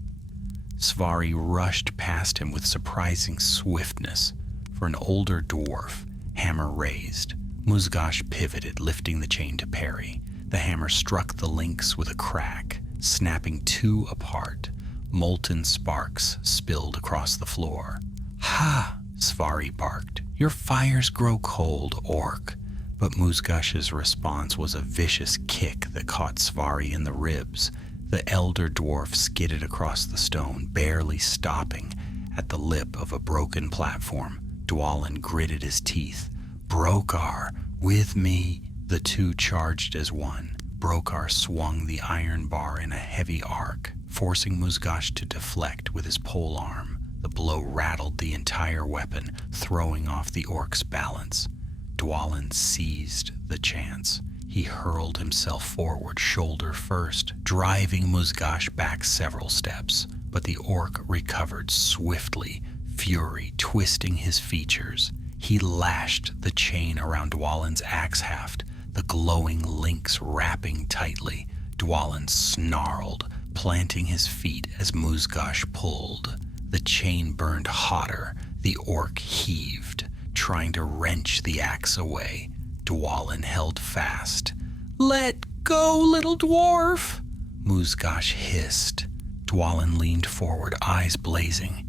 Svari rushed past him with surprising swiftness. For an older dwarf, hammer raised. Musgash pivoted, lifting the chain to parry. The hammer struck the links with a crack, snapping two apart. Molten sparks spilled across the floor. "Ha!" Svari barked. "Your fires grow cold, orc." But Musgash's response was a vicious kick that caught Svari in the ribs. The elder dwarf skidded across the stone, barely stopping at the lip of a broken platform. Dwalin gritted his teeth. "Brokar, with me!" The two charged as one. Brokar swung the iron bar in a heavy arc, forcing Musgash to deflect with his pole arm. The blow rattled the entire weapon, throwing off the orc's balance. Dwalin seized the chance. He hurled himself forward, shoulder first, driving Musgash back several steps. But the orc recovered swiftly, fury twisting his features. He lashed the chain around Dwalin's axe haft, the glowing links wrapping tightly. Dwalin snarled, planting his feet as Musgash pulled. The chain burned hotter. The orc heaved, trying to wrench the axe away. Dwalin held fast. "Let go, little dwarf!" Musgash hissed. Dwalin leaned forward, eyes blazing.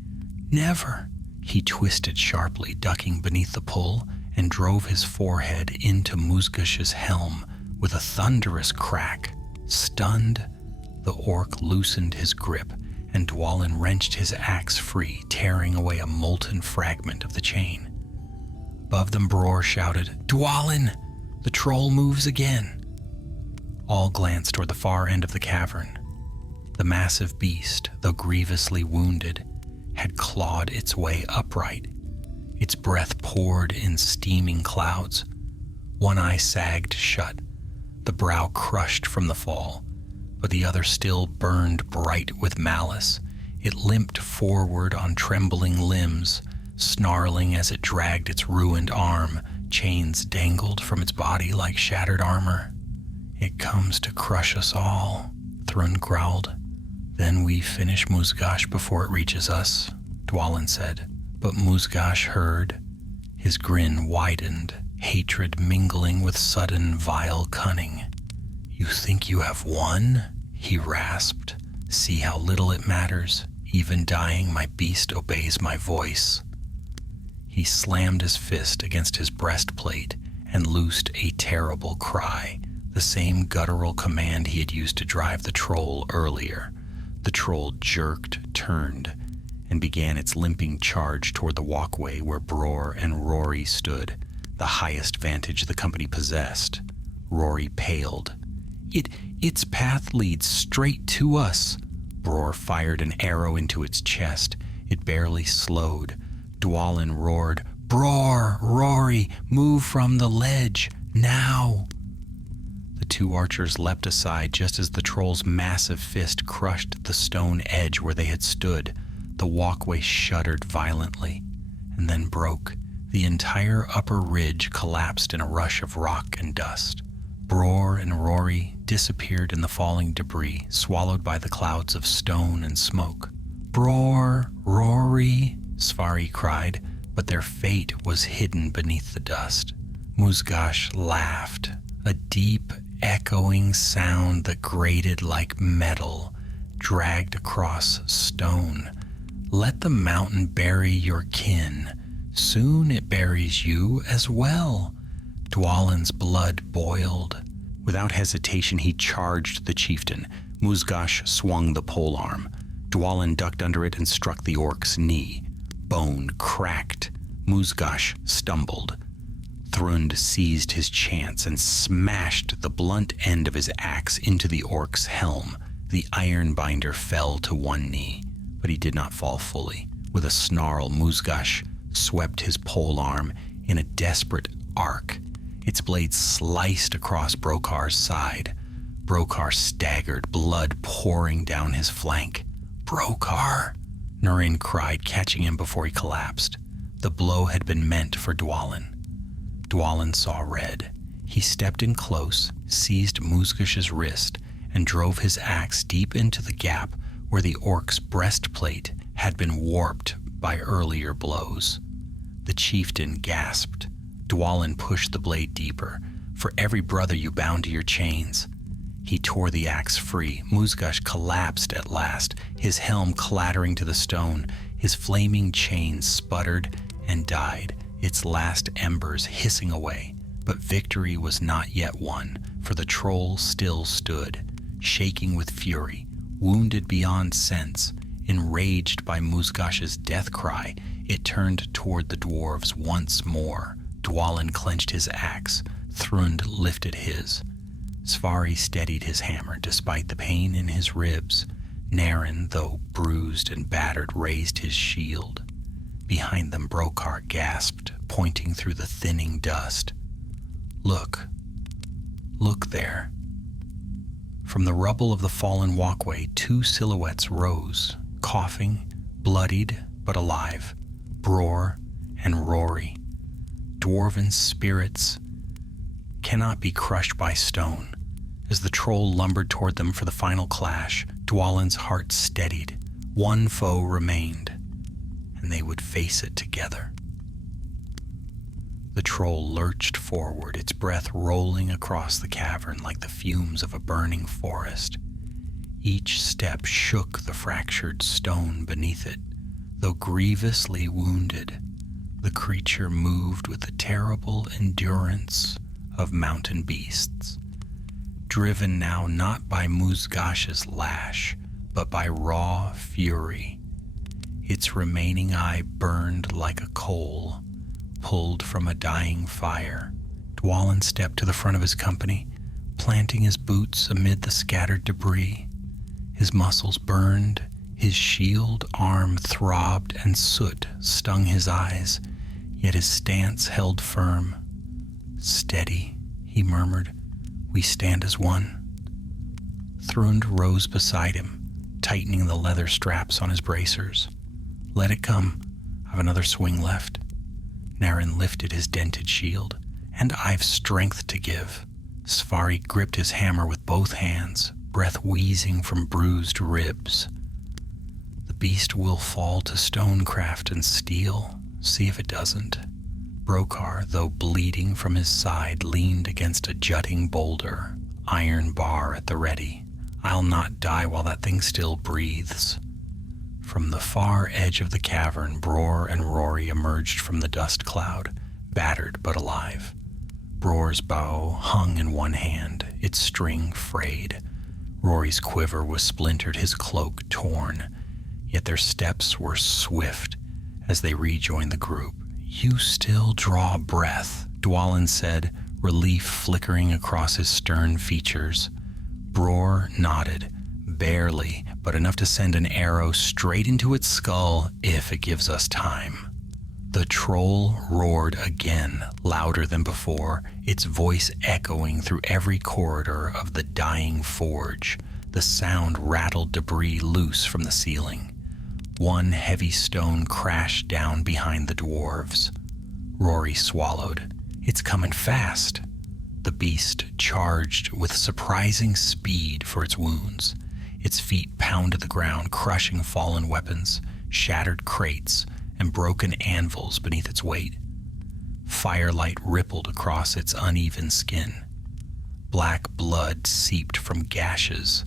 "Never!" He twisted sharply, ducking beneath the pull, and drove his forehead into Musgash's helm with a thunderous crack. Stunned, the orc loosened his grip, and Dwalin wrenched his axe free, tearing away a molten fragment of the chain. Above them, Bror shouted, "Dwalin! The troll moves again!" All glanced toward the far end of the cavern. The massive beast, though grievously wounded, had clawed its way upright. Its breath poured in steaming clouds. One eye sagged shut, the brow crushed from the fall, but the other still burned bright with malice. It limped forward on trembling limbs, snarling as it dragged its ruined arm. Chains dangled from its body like shattered armor. "It comes to crush us all," Thrun growled. "Then we finish Musgash before it reaches us," Dwalin said. But Musgash heard. His grin widened, hatred mingling with sudden vile cunning. "You think you have won?" he rasped. "See how little it matters. Even dying, my beast obeys my voice." He slammed his fist against his breastplate and loosed a terrible cry, the same guttural command he had used to drive the troll earlier. The troll jerked, turned, and began its limping charge toward the walkway where Bror and Rory stood, the highest vantage the company possessed. Rory paled. Its path leads straight to us." Bror fired an arrow into its chest. It barely slowed. Dwalin roared, "Bror, Rory, move from the ledge, now!" The two archers leapt aside just as the troll's massive fist crushed the stone edge where they had stood. The walkway shuddered violently, and then broke. The entire upper ridge collapsed in a rush of rock and dust. Bror and Rory disappeared in the falling debris, swallowed by the clouds of stone and smoke. "Bror, Rory," Svari cried, but their fate was hidden beneath the dust. Musgash laughed, a deep, echoing sound that grated like metal, dragged across stone. "Let the mountain bury your kin. Soon it buries you as well." Dwalin's blood boiled. Without hesitation, he charged the chieftain. Musgash swung the polearm. Dwalin ducked under it and struck the orc's knee. Bone cracked. Musgash stumbled. Thrund seized his chance and smashed the blunt end of his axe into the orc's helm. The ironbinder fell to one knee, but he did not fall fully. With a snarl, Musgash swept his polearm in a desperate arc. Its blade sliced across Brokar's side. Brokar staggered, blood pouring down his flank. "Brokar!" Nurin cried, catching him before he collapsed. The blow had been meant for Dwalin. Dwalin saw red. He stepped in close, seized Musgash's wrist, and drove his axe deep into the gap where the orc's breastplate had been warped by earlier blows. The chieftain gasped. Dwalin pushed the blade deeper. "For every brother you bound to your chains." He tore the axe free. Musgash collapsed at last, his helm clattering to the stone. His flaming chain sputtered and died, its last embers hissing away. But victory was not yet won, for the troll still stood, shaking with fury, wounded beyond sense. Enraged by Musgash's death cry, it turned toward the dwarves once more. Dwalin clenched his axe. Thrund lifted his. Svari steadied his hammer despite the pain in his ribs. Naren, though bruised and battered, raised his shield. Behind them, Brokar gasped, pointing through the thinning dust. Look there." From the rubble of the fallen walkway, two silhouettes rose, coughing, bloodied but alive. Bror and Rory. Dwarven spirits cannot be crushed by stone. As the troll lumbered toward them for the final clash, Dwalin's heart steadied. One foe remained, and they would face it together. The troll lurched forward, its breath rolling across the cavern like the fumes of a burning forest. Each step shook the fractured stone beneath it. Though grievously wounded, the creature moved with the terrible endurance of mountain beasts, driven now not by Musgash's lash, but by raw fury. Its remaining eye burned like a coal, pulled from a dying fire. Dwalin stepped to the front of his company, planting his boots amid the scattered debris. His muscles burned, his shield arm throbbed, and soot stung his eyes, yet his stance held firm. "Steady," he murmured. "We stand as one." Thrund rose beside him, tightening the leather straps on his bracers. "Let it come. I've another swing left." Naren lifted his dented shield. "And I've strength to give." Svari gripped his hammer with both hands, breath wheezing from bruised ribs. "The beast will fall to stonecraft and steel. See if it doesn't." Brokar, though bleeding from his side, leaned against a jutting boulder, iron bar at the ready. "I'll not die while that thing still breathes." From the far edge of the cavern, Bror and Rory emerged from the dust cloud, battered but alive. Bror's bow hung in one hand, its string frayed. Rory's quiver was splintered, his cloak torn. Yet their steps were swift as they rejoined the group. "You still draw breath," Dwalin said, relief flickering across his stern features. Bror nodded, barely, but enough to send an arrow straight into its skull if it gives us time. The troll roared again, louder than before, its voice echoing through every corridor of the dying forge. The sound rattled debris loose from the ceiling. One heavy stone crashed down behind the dwarves. Rory swallowed. "It's coming fast." The beast charged with surprising speed for its wounds. Its feet pounded the ground, crushing fallen weapons, shattered crates, and broken anvils beneath its weight. Firelight rippled across its uneven skin. Black blood seeped from gashes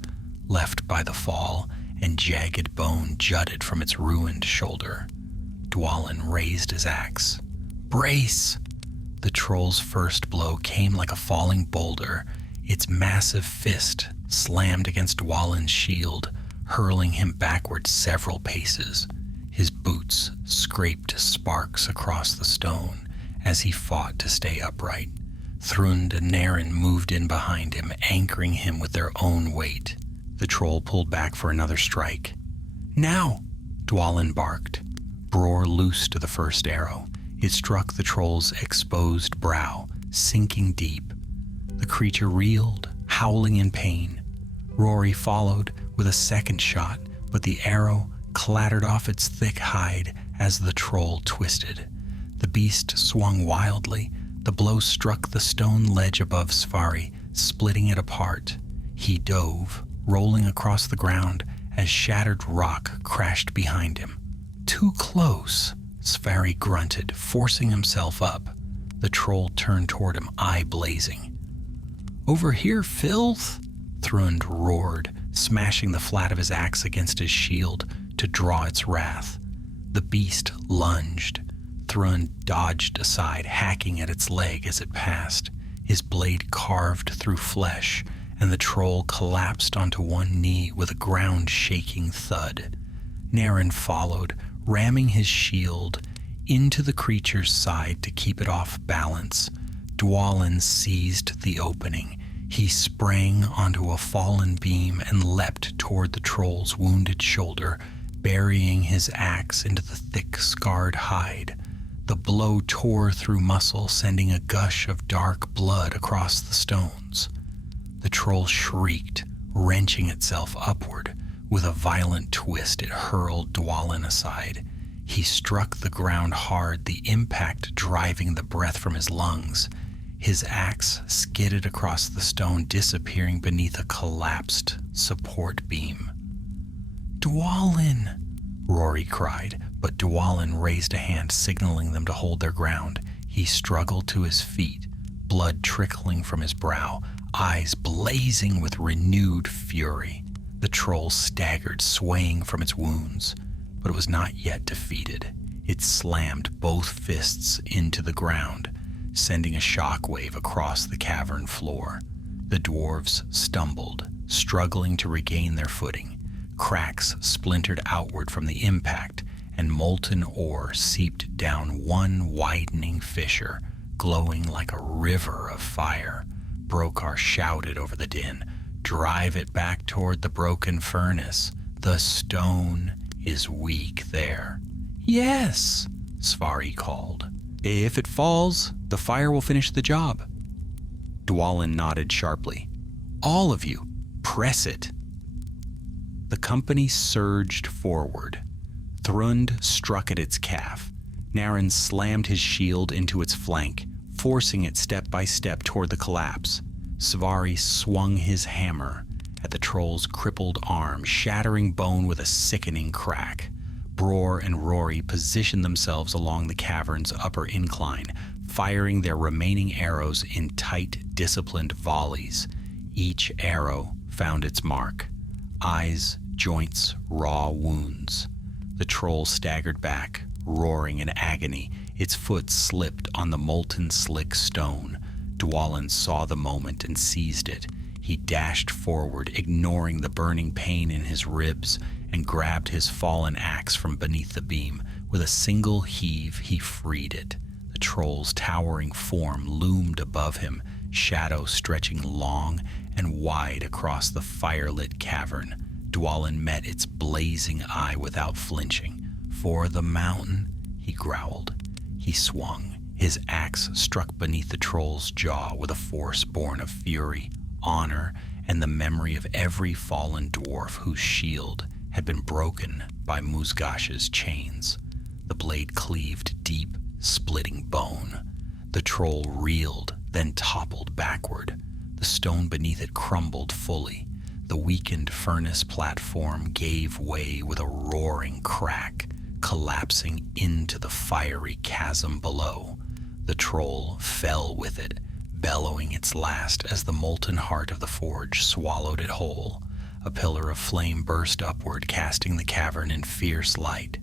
left by the fall, and jagged bone jutted from its ruined shoulder. Dwalin raised his axe. "Brace!" The troll's first blow came like a falling boulder. Its massive fist slammed against Dwalin's shield, hurling him backward several paces. His boots scraped sparks across the stone as he fought to stay upright. Thrund and Naren moved in behind him, anchoring him with their own weight. The troll pulled back for another strike. "Now!" Dwalin barked. Bror loosed the first arrow. It struck the troll's exposed brow, sinking deep. The creature reeled, howling in pain. Rory followed with a second shot, but the arrow clattered off its thick hide as the troll twisted. The beast swung wildly. The blow struck the stone ledge above Svari, splitting it apart. He dove, rolling across the ground as shattered rock crashed behind him. "Too close," Svari grunted, forcing himself up. The troll turned toward him, eye blazing. "Over here, filth!" Thrund roared, smashing the flat of his axe against his shield to draw its wrath. The beast lunged. Thrund dodged aside, hacking at its leg as it passed. His blade carved through flesh, and the troll collapsed onto one knee with a ground-shaking thud. Naren followed, ramming his shield into the creature's side to keep it off balance. Dwalin seized the opening. He sprang onto a fallen beam and leapt toward the troll's wounded shoulder, burying his axe into the thick, scarred hide. The blow tore through muscle, sending a gush of dark blood across the stones. The troll shrieked, wrenching itself upward. With a violent twist, it hurled Dwalin aside. He struck the ground hard, the impact driving the breath from his lungs. His axe skidded across the stone, disappearing beneath a collapsed support beam. "Dwalin!" Rory cried, but Dwalin raised a hand, signaling them to hold their ground. He struggled to his feet, blood trickling from his brow, eyes blazing with renewed fury. The troll staggered, swaying from its wounds, but it was not yet defeated. It slammed both fists into the ground, sending a shockwave across the cavern floor. The dwarves stumbled, struggling to regain their footing. Cracks splintered outward from the impact, and molten ore seeped down one widening fissure, glowing like a river of fire. Brokar shouted over the din, "Drive it back toward the broken furnace. The stone is weak there." "Yes," Svari called. "If it falls, the fire will finish the job." Dwalin nodded sharply. "All of you, press it." The company surged forward. Thrund struck at its calf. Naren slammed his shield into its flank, forcing it step by step toward the collapse. Svari swung his hammer at the troll's crippled arm, shattering bone with a sickening crack. Bror and Rory positioned themselves along the cavern's upper incline, firing their remaining arrows in tight, disciplined volleys. Each arrow found its mark. Eyes, joints, raw wounds. The troll staggered back, roaring in agony. Its foot slipped on the molten slick stone. Dwalin saw the moment and seized it. He dashed forward, ignoring the burning pain in his ribs, and grabbed his fallen axe from beneath the beam. With a single heave, he freed it. The troll's towering form loomed above him, shadow stretching long and wide across the firelit cavern. Dwalin met its blazing eye without flinching. "For the mountain," he growled. He swung. His axe struck beneath the troll's jaw with a force born of fury, honor, and the memory of every fallen dwarf whose shield had been broken by Musgash's chains. The blade cleaved deep, splitting bone. The troll reeled, then toppled backward. The stone beneath it crumbled fully. The weakened furnace platform gave way with a roaring crack, collapsing into the fiery chasm below. The troll fell with it, bellowing its last as the molten heart of the forge swallowed it whole. A pillar of flame burst upward, casting the cavern in fierce light.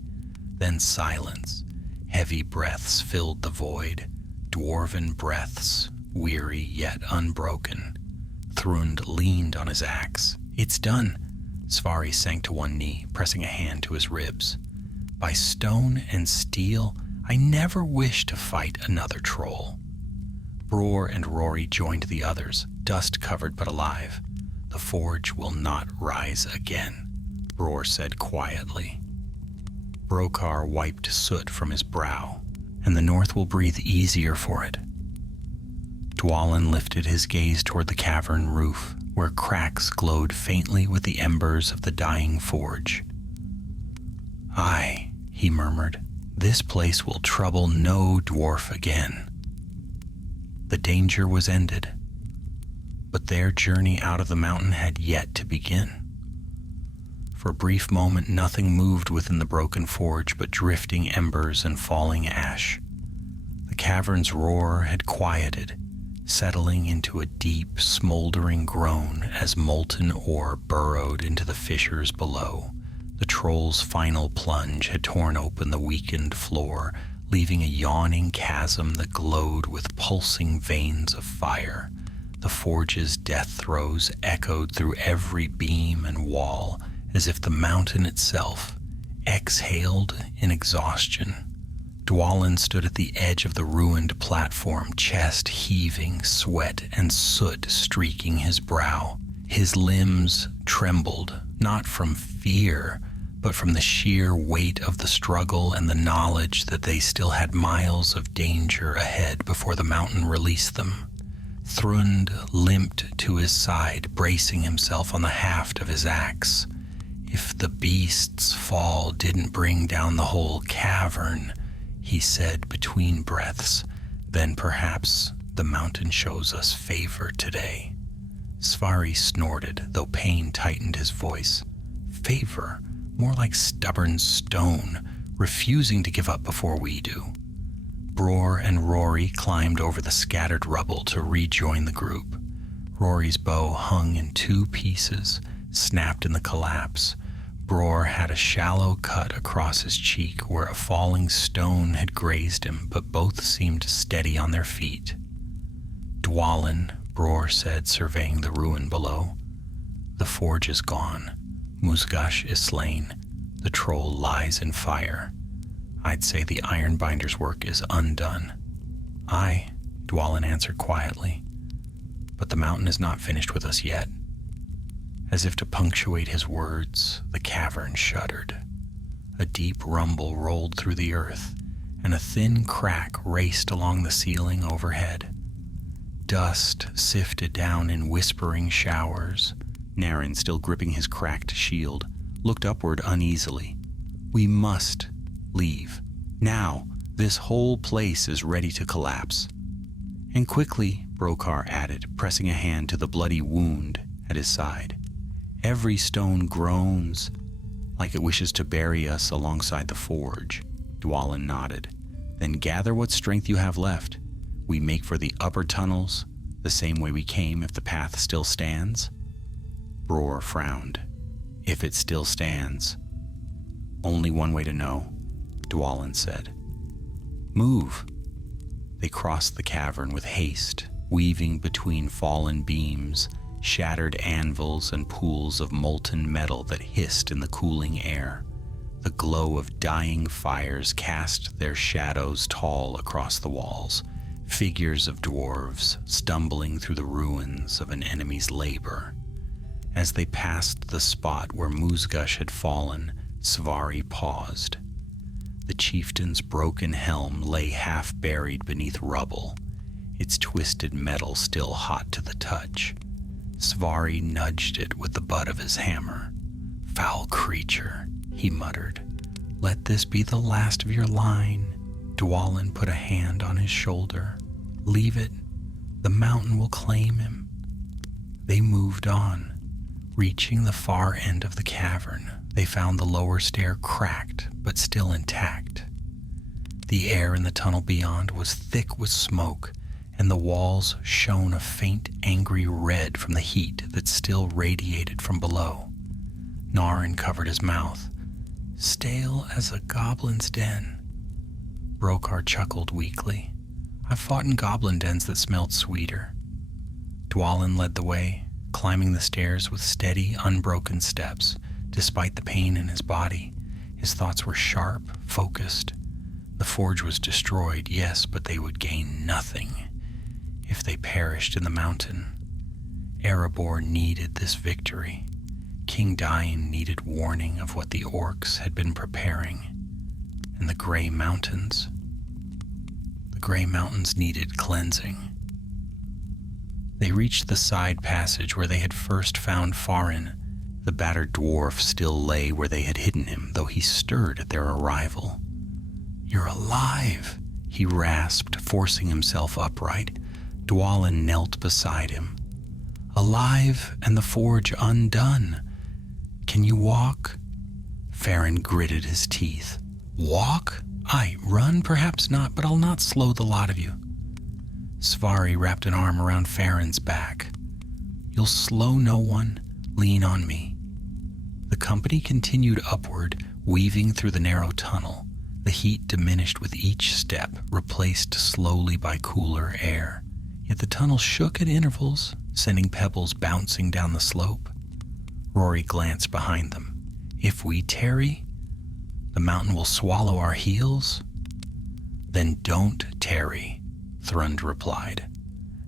Then silence. Heavy breaths filled the void. dwarven breaths, weary yet unbroken. Thrund leaned on his axe. "It's done." Svari sank to one knee, pressing a hand to his ribs. "By stone and steel, I never wish to fight another troll." Bror and Rory joined the others, dust-covered but alive. "The forge will not rise again," Bror said quietly. Brokar wiped soot from his brow, and the north will breathe easier for it. Dwalin lifted his gaze toward the cavern roof, where cracks glowed faintly with the embers of the dying forge. "Aye," he murmured, "this place will trouble no dwarf again." The danger was ended, but their journey out of the mountain had yet to begin. For a brief moment, nothing moved within the broken forge but drifting embers and falling ash. The cavern's roar had quieted, settling into a deep, smoldering groan as molten ore burrowed into the fissures below. The troll's final plunge had torn open the weakened floor, leaving a yawning chasm that glowed with pulsing veins of fire. The forge's death throes echoed through every beam and wall, as if the mountain itself exhaled in exhaustion. Dwalin stood at the edge of the ruined platform, chest heaving, sweat and soot streaking his brow. His limbs trembled, not from fear, but from the sheer weight of the struggle and the knowledge that they still had miles of danger ahead before the mountain released them. Thrund limped to his side, bracing himself on the haft of his axe. "If the beast's fall didn't bring down the whole cavern," he said between breaths, "then perhaps the mountain shows us favor today." Svari snorted, though pain tightened his voice. "Favor? More like stubborn stone, refusing to give up before we do." Bror and Rory climbed over the scattered rubble to rejoin the group. Rory's bow hung in two pieces, snapped in the collapse. Bror had a shallow cut across his cheek where a falling stone had grazed him, but both seemed steady on their feet. "Dwalin," Bror said, surveying the ruin below. "The forge is gone. Musgash is slain. The troll lies in fire. I'd say the Ironbinder's work is undone." "Aye," Dwalin answered quietly, "but the mountain is not finished with us yet." As if to punctuate his words, the cavern shuddered. A deep rumble rolled through the earth, and a thin crack raced along the ceiling overhead. Dust sifted down in whispering showers. Naren, still gripping his cracked shield, looked upward uneasily. "We must leave. Now, this whole place is ready to collapse." "And quickly," Brokar added, pressing a hand to the bloody wound at his side. "Every stone groans, like it wishes to bury us alongside the forge." Dwalin nodded. "Then gather what strength you have left. We make for the upper tunnels, the same way we came if the path still stands." Bror frowned. "If it still stands." "Only one way to know," Dwalin said. "Move." They crossed the cavern with haste, weaving between fallen beams, shattered anvils and pools of molten metal that hissed in the cooling air. The glow of dying fires cast their shadows tall across the walls, figures of dwarves stumbling through the ruins of an enemy's labor. As they passed the spot where Musgash had fallen, Svari paused. The chieftain's broken helm lay half buried beneath rubble, its twisted metal still hot to the touch. Svari nudged it with the butt of his hammer. "Foul creature," he muttered. "Let this be the last of your line." Dwalin put a hand on his shoulder. "Leave it. The mountain will claim him." They moved on. Reaching the far end of the cavern, they found the lower stair cracked but still intact. The air in the tunnel beyond was thick with smoke, and the walls shone a faint, angry red from the heat that still radiated from below. Naren covered his mouth. "Stale as a goblin's den." Brokar chuckled weakly. I've fought in goblin dens that smelled sweeter. Dwalin led the way, climbing the stairs with steady, unbroken steps. Despite the pain in his body, his thoughts were sharp, focused. The forge was destroyed, yes, but they would gain nothing if they perished in the mountain. Erebor needed this victory. King Dain needed warning of what the orcs had been preparing. And the Grey Mountains needed cleansing. They reached the side passage where they had first found Farin. The battered dwarf still lay where they had hidden him, though he stirred at their arrival. "You're alive," he rasped, forcing himself upright. Dwalin knelt beside him. "Alive and the forge undone. Can you walk?" Farin gritted his teeth. "Walk? Aye, run perhaps not, but I'll not slow the lot of you." Svari wrapped an arm around Farin's back. "You'll slow no one. Lean on me." The company continued upward, weaving through the narrow tunnel. The heat diminished with each step, replaced slowly by cooler air. Yet the tunnel shook at intervals, sending pebbles bouncing down the slope. Rory glanced behind them. "If we tarry, the mountain will swallow our heels?" "Then don't tarry," Thrund replied.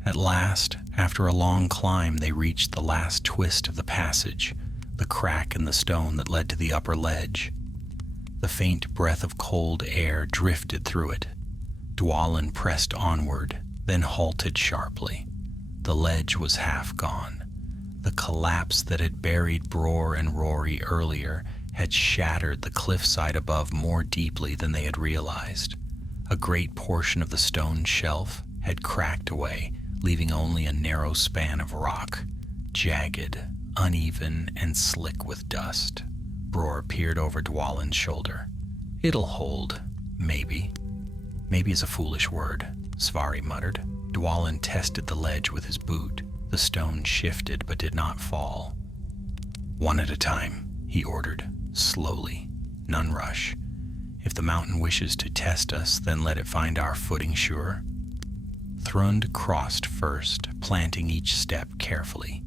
At last, after a long climb, they reached the last twist of the passage, the crack in the stone that led to the upper ledge. The faint breath of cold air drifted through it. Dwalin pressed onward, then halted sharply. The ledge was half gone. The collapse that had buried Bror and Rory earlier had shattered the cliffside above more deeply than they had realized. A great portion of the stone shelf had cracked away, leaving only a narrow span of rock, jagged, uneven, and slick with dust. Bror peered over Dwalin's shoulder. "It'll hold, maybe." "Maybe is a foolish word," Svari muttered. Dwalin tested the ledge with his boot. The stone shifted but did not fall. "One at a time," he ordered, slowly, none rush. "If the mountain wishes to test us, then let it find our footing sure." Thrund crossed first, planting each step carefully.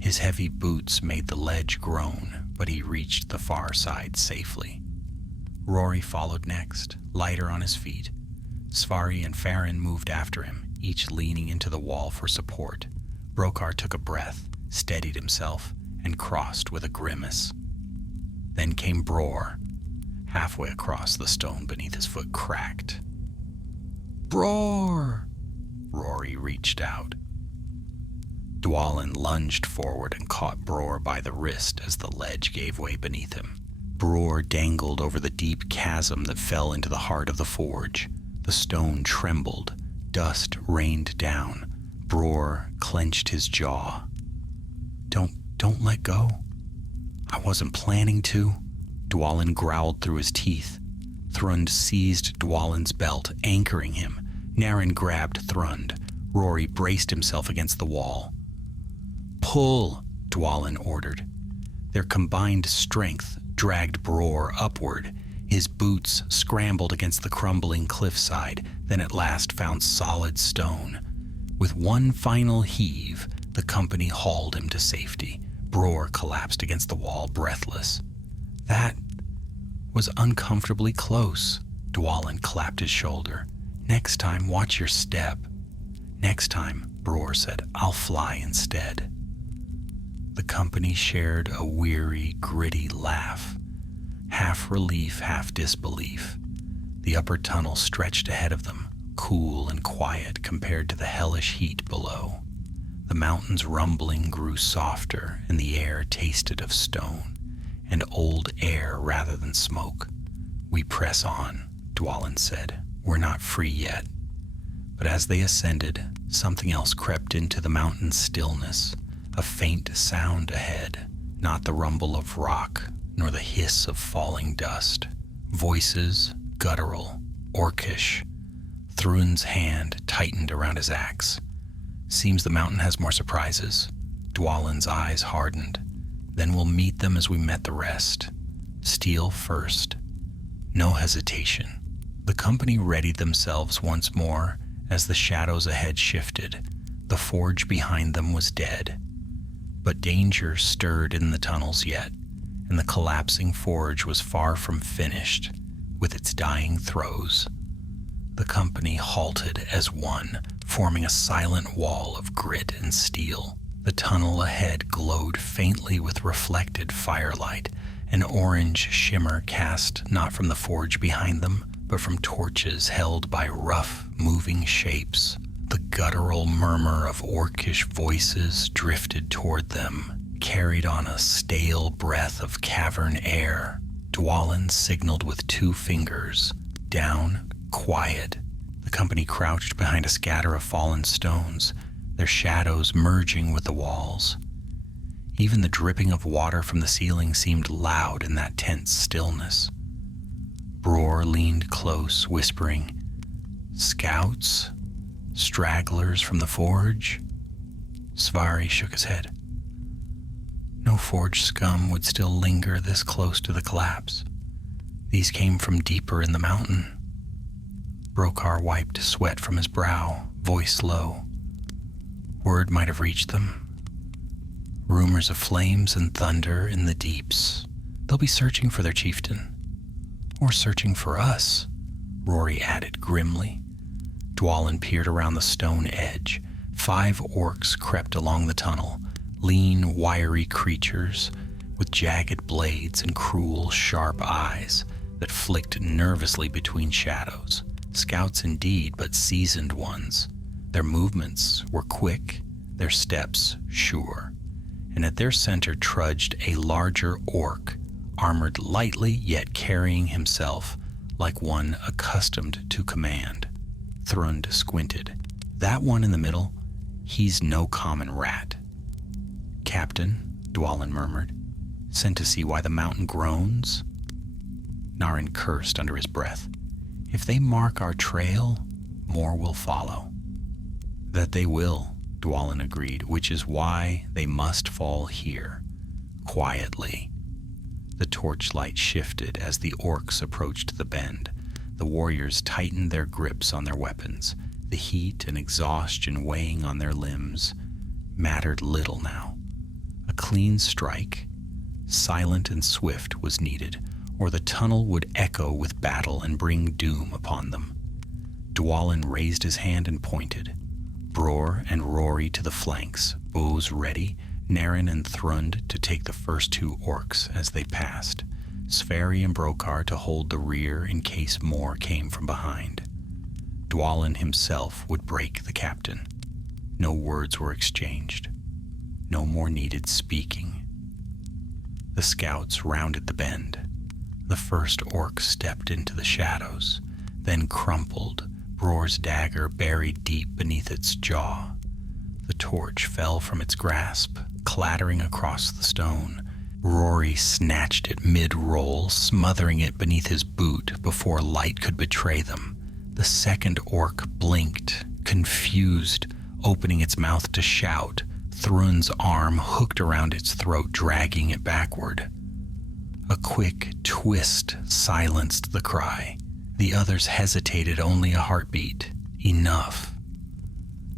His heavy boots made the ledge groan, but he reached the far side safely. Rory followed next, lighter on his feet. Svari and Farin moved after him, each leaning into the wall for support. Brokar took a breath, steadied himself, and crossed with a grimace. Then came Bror. Halfway across, the stone beneath his foot cracked. "Bror!" Rory reached out. Dwalin lunged forward and caught Bror by the wrist as the ledge gave way beneath him. Bror dangled over the deep chasm that fell into the heart of the forge. The stone trembled. Dust rained down. Bror clenched his jaw. Don't let go." "I wasn't planning to." Dwalin growled through his teeth. Thrund seized Dwalin's belt, anchoring him. Naren grabbed Thrund. Rory braced himself against the wall. "Pull," Dwalin ordered. Their combined strength dragged Bror upward. His boots scrambled against the crumbling cliffside, then at last found solid stone. With one final heave, the company hauled him to safety. Bror collapsed against the wall, breathless. "That was uncomfortably close." Dwalin clapped his shoulder. "Next time, watch your step." "Next time," Bror said, "I'll fly instead." The company shared a weary, gritty laugh, half relief, half disbelief. The upper tunnel stretched ahead of them, cool and quiet compared to the hellish heat below. The mountain's rumbling grew softer, and the air tasted of stone and old air rather than smoke. "We press on," Dwalin said. "We're not free yet." But as they ascended, something else crept into the mountain's stillness, a faint sound ahead, not the rumble of rock, nor the hiss of falling dust. Voices, guttural, orcish. Thrund's hand tightened around his axe. "Seems the mountain has more surprises." Dwalin's eyes hardened. "Then we'll meet them as we met the rest. Steel first. No hesitation." The company readied themselves once more, As the shadows ahead shifted, the forge behind them was dead. But danger stirred in the tunnels yet, and the collapsing forge was far from finished with its dying throes. The company halted as one, forming a silent wall of grit and steel. The tunnel ahead glowed faintly with reflected firelight, an orange shimmer cast not from the forge behind them, but from torches held by rough, moving shapes. The guttural murmur of orcish voices drifted toward them, carried on a stale breath of cavern air. Dwalin signaled with 2 fingers. Down, quiet. The company crouched behind a scatter of fallen stones, their shadows merging with the walls. Even the dripping of water from the ceiling seemed loud in that tense stillness. Bror leaned close, whispering, "Scouts? Stragglers from the forge?" Svari shook his head. No forge scum would still linger this close to the collapse. These came from deeper in the mountain. Brokar wiped sweat from his brow, voice low. Word might have reached them. Rumors of flames and thunder in the deeps. They'll be searching for their chieftain. Or searching for us, Rory added grimly. Dwalin peered around the stone edge. 5 orcs crept along the tunnel, lean, wiry creatures with jagged blades and cruel, sharp eyes that flicked nervously between shadows. Scouts indeed, but seasoned ones. Their movements were quick, their steps sure, and at their center trudged a larger orc, armored lightly yet carrying himself like one accustomed to command. Thrund squinted. That one in the middle, he's no common rat. "Captain," Dwalin murmured, "sent to see why the mountain groans?" Narin cursed under his breath. "If they mark our trail, more will follow." "That they will," Dwalin agreed, "which is why they must fall here, quietly." The torchlight shifted as the orcs approached the bend. The warriors tightened their grips on their weapons. The heat and exhaustion weighing on their limbs mattered little now. A clean strike, silent and swift, was needed, or the tunnel would echo with battle and bring doom upon them. Dwalin raised his hand and pointed. Bror and Rory to the flanks, bows ready, Narin and Thrund to take the first 2 orcs as they passed, Svari and Brokar to hold the rear in case more came from behind. Dwalin himself would break the captain. No words were exchanged. No more needed speaking. The scouts rounded the bend. The first orc stepped into the shadows, then crumpled, Bror's dagger buried deep beneath its jaw. The torch fell from its grasp, clattering across the stone. Rory snatched it mid-roll, smothering it beneath his boot before light could betray them. The second orc blinked, confused, opening its mouth to shout. Thrund's arm hooked around its throat, dragging it backward. A quick twist silenced the cry. The others hesitated only a heartbeat. Enough.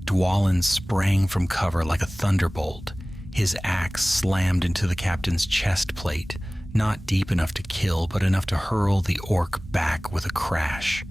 Dwalin sprang from cover like a thunderbolt. His axe slammed into the captain's chest plate, not deep enough to kill, but enough to hurl the orc back with a crash.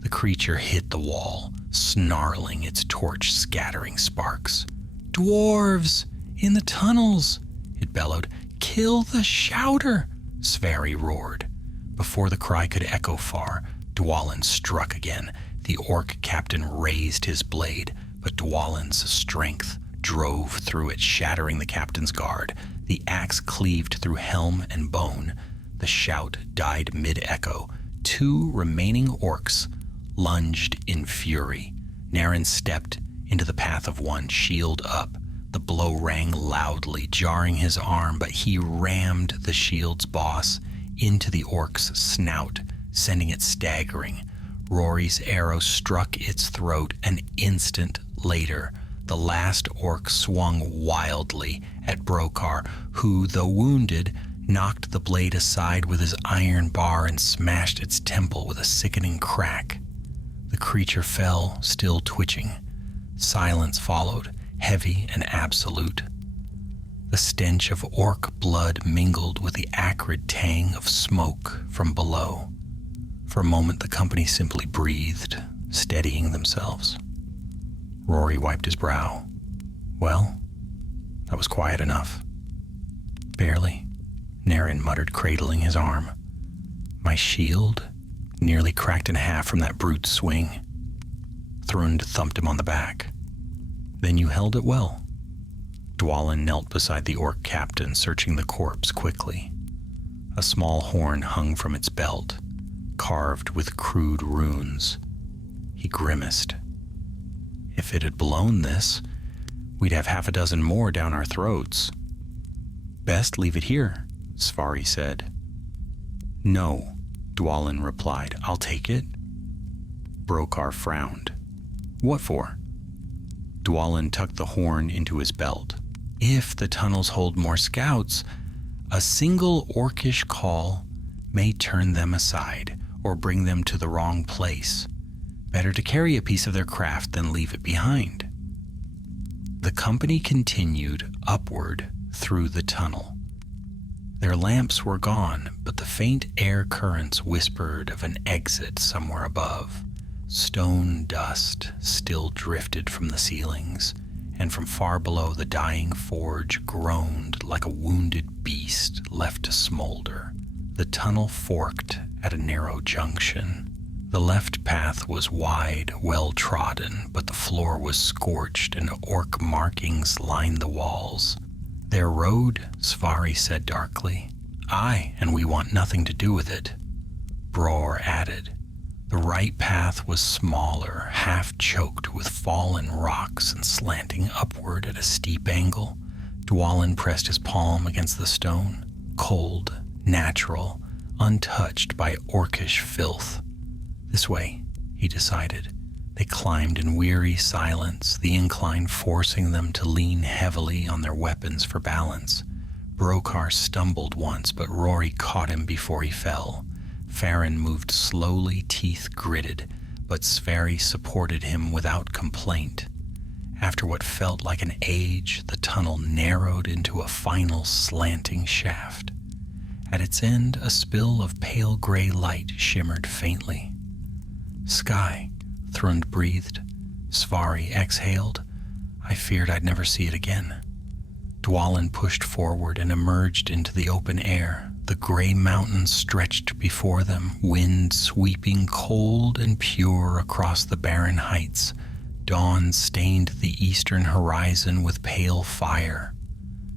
The creature hit the wall, snarling, its torch scattering sparks. "Dwarves! In the tunnels!" it bellowed. "Kill the shouter!" Svari roared. Before the cry could echo far, Dwalin struck again. The orc captain raised his blade, but Dwalin's strength drove through it, shattering the captain's guard. The axe cleaved through helm and bone. The shout died mid-echo. 2 remaining orcs lunged in fury. Narin stepped into the path of one, shield up. The blow rang loudly, jarring his arm, but he rammed the shield's boss into the orc's snout, sending it staggering. Rory's arrow struck its throat. An instant later, the last orc swung wildly at Brokar, who, though wounded, knocked the blade aside with his iron bar and smashed its temple with a sickening crack. The creature fell, still twitching. Silence followed, heavy and absolute. The stench of orc blood mingled with the acrid tang of smoke from below. For a moment, the company simply breathed, steadying themselves. Rory wiped his brow. Well, that was quiet enough. Barely, Naren muttered, cradling his arm. My shield nearly cracked in half from that brute's swing. Thrund thumped him on the back. Then you held it well. Dwalin knelt beside the orc captain, searching the corpse quickly. A small horn hung from its belt, carved with crude runes. He grimaced. If it had blown this, we'd have half a dozen more down our throats. Best leave it here, Svari said. No, Dwalin replied. I'll take it. Brokar frowned. What for? Dwalin tucked the horn into his belt. If the tunnels hold more scouts, a single orcish call may turn them aside or bring them to the wrong place. Better to carry a piece of their craft than leave it behind. The company continued upward through the tunnel. Their lamps were gone, but the faint air currents whispered of an exit somewhere above. Stone dust still drifted from the ceilings, and from far below the dying forge groaned like a wounded beast left to smolder. The tunnel forked at a narrow junction. The left path was wide, well-trodden, but the floor was scorched and orc markings lined the walls. Their road, Svari said darkly. Aye, and we want nothing to do with it. Bror added. The right path was smaller, half-choked with fallen rocks and slanting upward at a steep angle. Dwalin pressed his palm against the stone, cold, natural, untouched by orcish filth. This way, he decided. They climbed in weary silence, the incline forcing them to lean heavily on their weapons for balance. Brokar stumbled once, but Rory caught him before he fell. Farron moved slowly, teeth gritted, but Svari supported him without complaint. After what felt like an age, the tunnel narrowed into a final slanting shaft. At its end, a spill of pale gray light shimmered faintly. Sky, Thrund breathed. Svari exhaled. I feared I'd never see it again. Dwalin pushed forward and emerged into the open air. The gray mountains stretched before them, wind sweeping cold and pure across the barren heights. Dawn stained the eastern horizon with pale fire.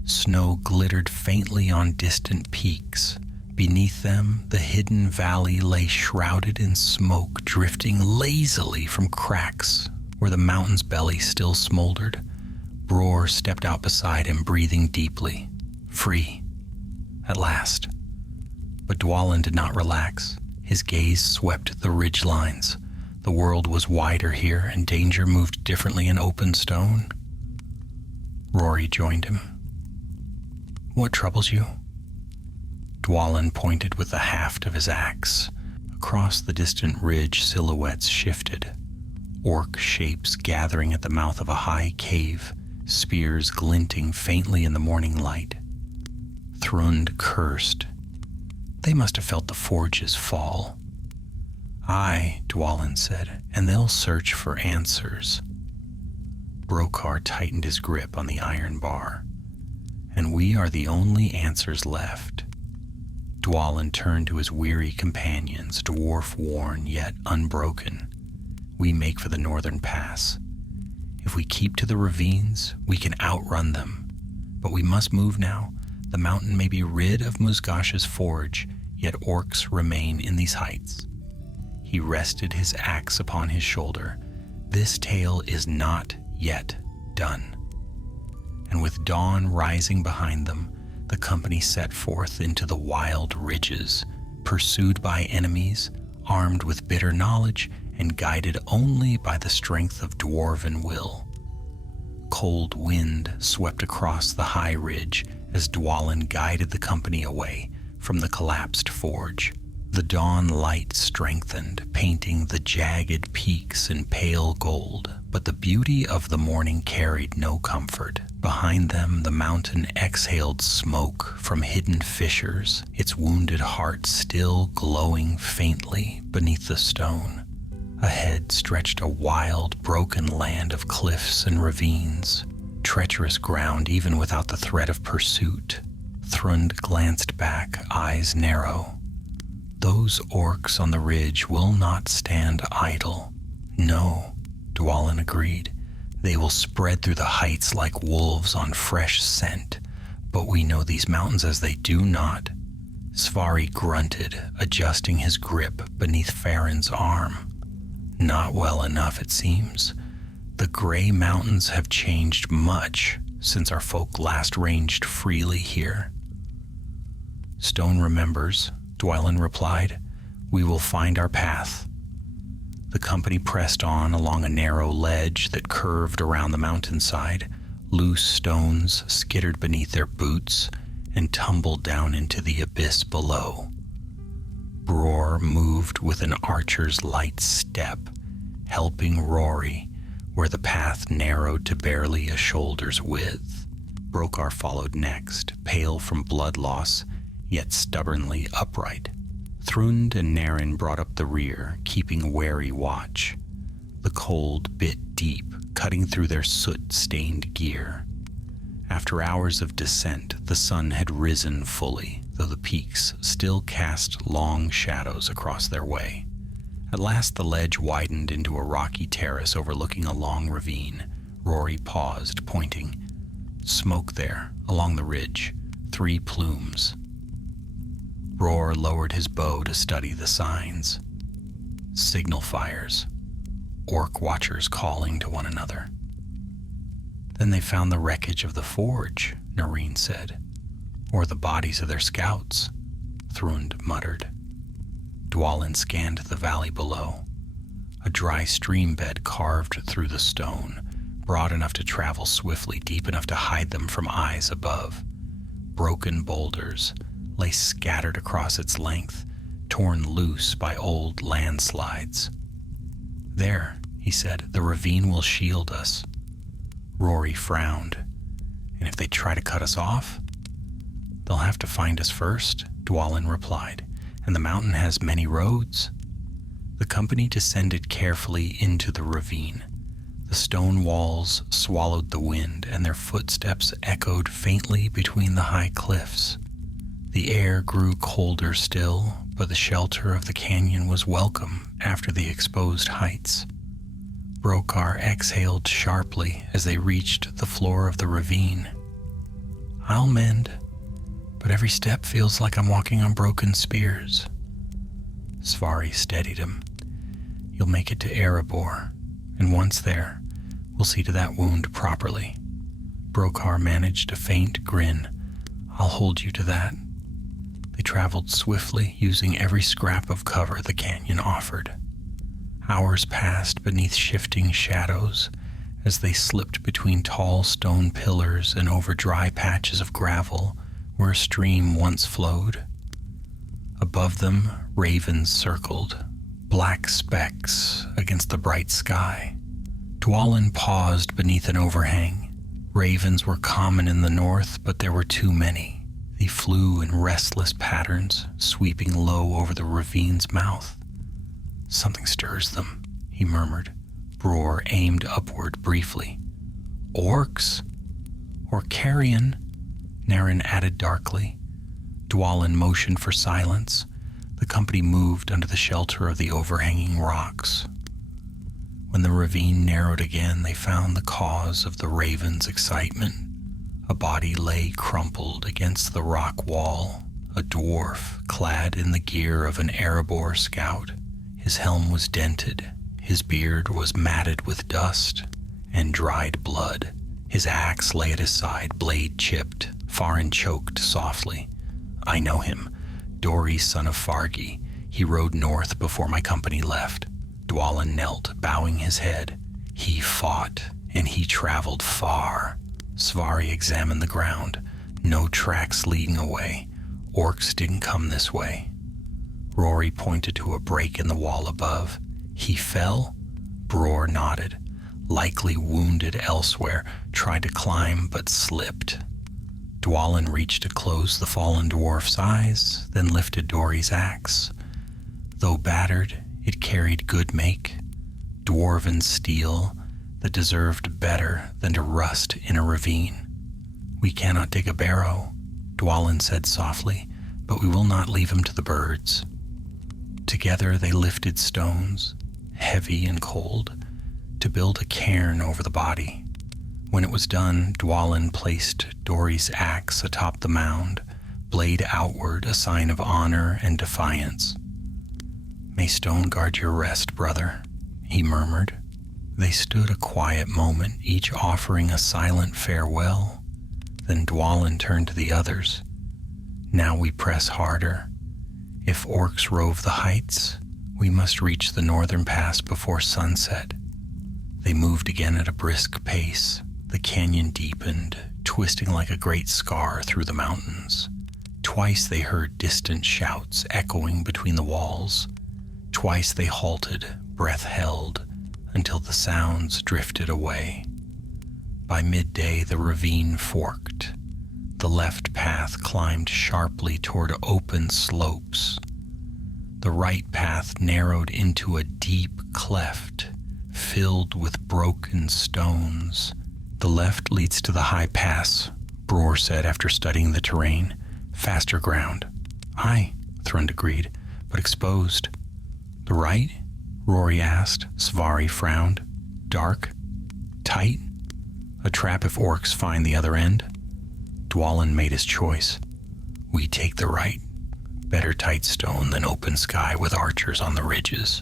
Snow glittered faintly on distant peaks. Beneath them, the hidden valley lay shrouded in smoke, drifting lazily from cracks where the mountain's belly still smoldered. Bror stepped out beside him, breathing deeply. Free. At last. But Dwalin did not relax. His gaze swept the ridge lines. The world was wider here, and danger moved differently in open stone. Rory joined him. What troubles you? Dwalin pointed with the haft of his axe. Across the distant ridge, silhouettes shifted. Orc shapes gathering at the mouth of a high cave, spears glinting faintly in the morning light. Thrund cursed. They must have felt the forge's fall. Aye, Dwalin said, and they'll search for answers. Brokar tightened his grip on the iron bar. And we are the only answers left. Dwalin turned to his weary companions, dwarf-worn yet unbroken. We make for the northern pass. If we keep to the ravines, we can outrun them. But we must move now. The mountain may be rid of Musgasha's forge, yet orcs remain in these heights. He rested his axe upon his shoulder. This tale is not yet done. And with dawn rising behind them, the company set forth into the wild ridges, pursued by enemies, armed with bitter knowledge, and guided only by the strength of dwarven will. Cold wind swept across the high ridge as Dwalin guided the company away from the collapsed forge. The dawn light strengthened, painting the jagged peaks in pale gold, but the beauty of the morning carried no comfort. Behind them, the mountain exhaled smoke from hidden fissures, its wounded heart still glowing faintly beneath the stone. Ahead stretched a wild, broken land of cliffs and ravines, treacherous ground even without the threat of pursuit. Thrund glanced back, eyes narrow. Those orcs on the ridge will not stand idle. No, Dwalin agreed. They will spread through the heights like wolves on fresh scent, but we know these mountains as they do not. Svari grunted, adjusting his grip beneath Farron's arm. Not well enough, it seems. The Grey Mountains have changed much since our folk last ranged freely here. Stone remembers, Dwalin replied. We will find our path. The company pressed on along a narrow ledge that curved around the mountainside. Loose stones skittered beneath their boots and tumbled down into the abyss below. Bror moved with an archer's light step, helping Rory where the path narrowed to barely a shoulder's width. Brokar followed next, pale from blood loss, yet stubbornly upright. Thrund and Naren brought up the rear, keeping wary watch. The cold bit deep, cutting through their soot-stained gear. After hours of descent, the sun had risen fully, though the peaks still cast long shadows across their way. At last the ledge widened into a rocky terrace overlooking a long ravine. Rory paused, pointing. Smoke there, along the ridge, 3 plumes. Bror lowered his bow to study the signs. Signal fires. Orc watchers calling to one another. Then they found the wreckage of the forge, Nareen said. Or the bodies of their scouts, Thrund muttered. Dwalin scanned the valley below. A dry stream bed carved through the stone, broad enough to travel swiftly, deep enough to hide them from eyes above. Broken boulders lay scattered across its length, torn loose by old landslides. There, he said, the ravine will shield us. Rory frowned. And if they try to cut us off? They'll have to find us first, Dwalin replied, and the mountain has many roads. The company descended carefully into the ravine. The stone walls swallowed the wind, and their footsteps echoed faintly between the high cliffs. The air grew colder still, but the shelter of the canyon was welcome after the exposed heights. Brokar exhaled sharply as they reached the floor of the ravine. I'll mend, but every step feels like I'm walking on broken spears. Svari steadied him. You'll make it to Erebor, and once there, we'll see to that wound properly. Brokar managed a faint grin. I'll hold you to that. They traveled swiftly, using every scrap of cover the canyon offered. Hours passed beneath shifting shadows as they slipped between tall stone pillars and over dry patches of gravel where a stream once flowed. Above them, ravens circled, black specks against the bright sky. Dwalin paused beneath an overhang. Ravens were common in the north, but there were too many. They flew in restless patterns, sweeping low over the ravine's mouth. Something stirs them, he murmured. Bror aimed upward briefly. Orcs? Or carrion? Naren added darkly. Dwalin motioned for silence. The company moved under the shelter of the overhanging rocks. When the ravine narrowed again, they found the cause of the raven's excitement. A body lay crumpled against the rock wall, a dwarf clad in the gear of an Erebor scout. His helm was dented, his beard was matted with dust and dried blood. His axe lay at his side, blade chipped. Farron choked softly. I know him, Dori, son of Fargi. He rode north before my company left. Dwalin knelt, bowing his head. He fought, and he traveled far. Svari examined the ground. No tracks leading away. Orcs didn't come this way. Rory pointed to a break in the wall above. He fell? Bror nodded. Likely wounded elsewhere, tried to climb but slipped. Dwalin reached to close the fallen dwarf's eyes, then lifted Dory's axe. Though battered, it carried good make, dwarven steel that deserved better than to rust in a ravine. "We cannot dig a barrow," Dwalin said softly, "but we will not leave him to the birds." Together they lifted stones, heavy and cold, to build a cairn over the body. When it was done, Dwalin placed Dory's axe atop the mound, blade outward, a sign of honor and defiance. "May stone guard your rest, brother," he murmured. They stood a quiet moment, each offering a silent farewell. Then Dwalin turned to the others. "Now we press harder. If orcs rove the heights, we must reach the northern pass before sunset." They moved again at a brisk pace. The canyon deepened, twisting like a great scar through the mountains. Twice they heard distant shouts echoing between the walls. Twice they halted, breath held, until the sounds drifted away. By midday, the ravine forked. The left path climbed sharply toward open slopes. The right path narrowed into a deep cleft, filled with broken stones. "The left leads to the high pass," Bror said after studying the terrain. "Faster ground." "Aye," Thrund agreed, "but exposed." "The right?" Rory asked. Svari frowned. "Dark? Tight? A trap if orcs find the other end?" Dwalin made his choice. "We take the right. Better tight stone than open sky with archers on the ridges."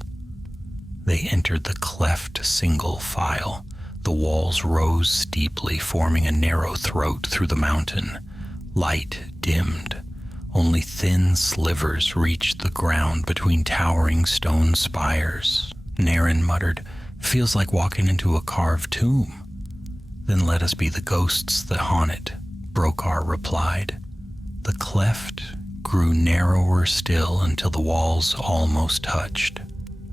They entered the cleft single file. The walls rose steeply, forming a narrow throat through the mountain. Light dimmed. Only thin slivers reached the ground between towering stone spires. Naren muttered, "Feels like walking into a carved tomb." "Then let us be the ghosts that haunt it," Brokar replied. The cleft grew narrower still until the walls almost touched.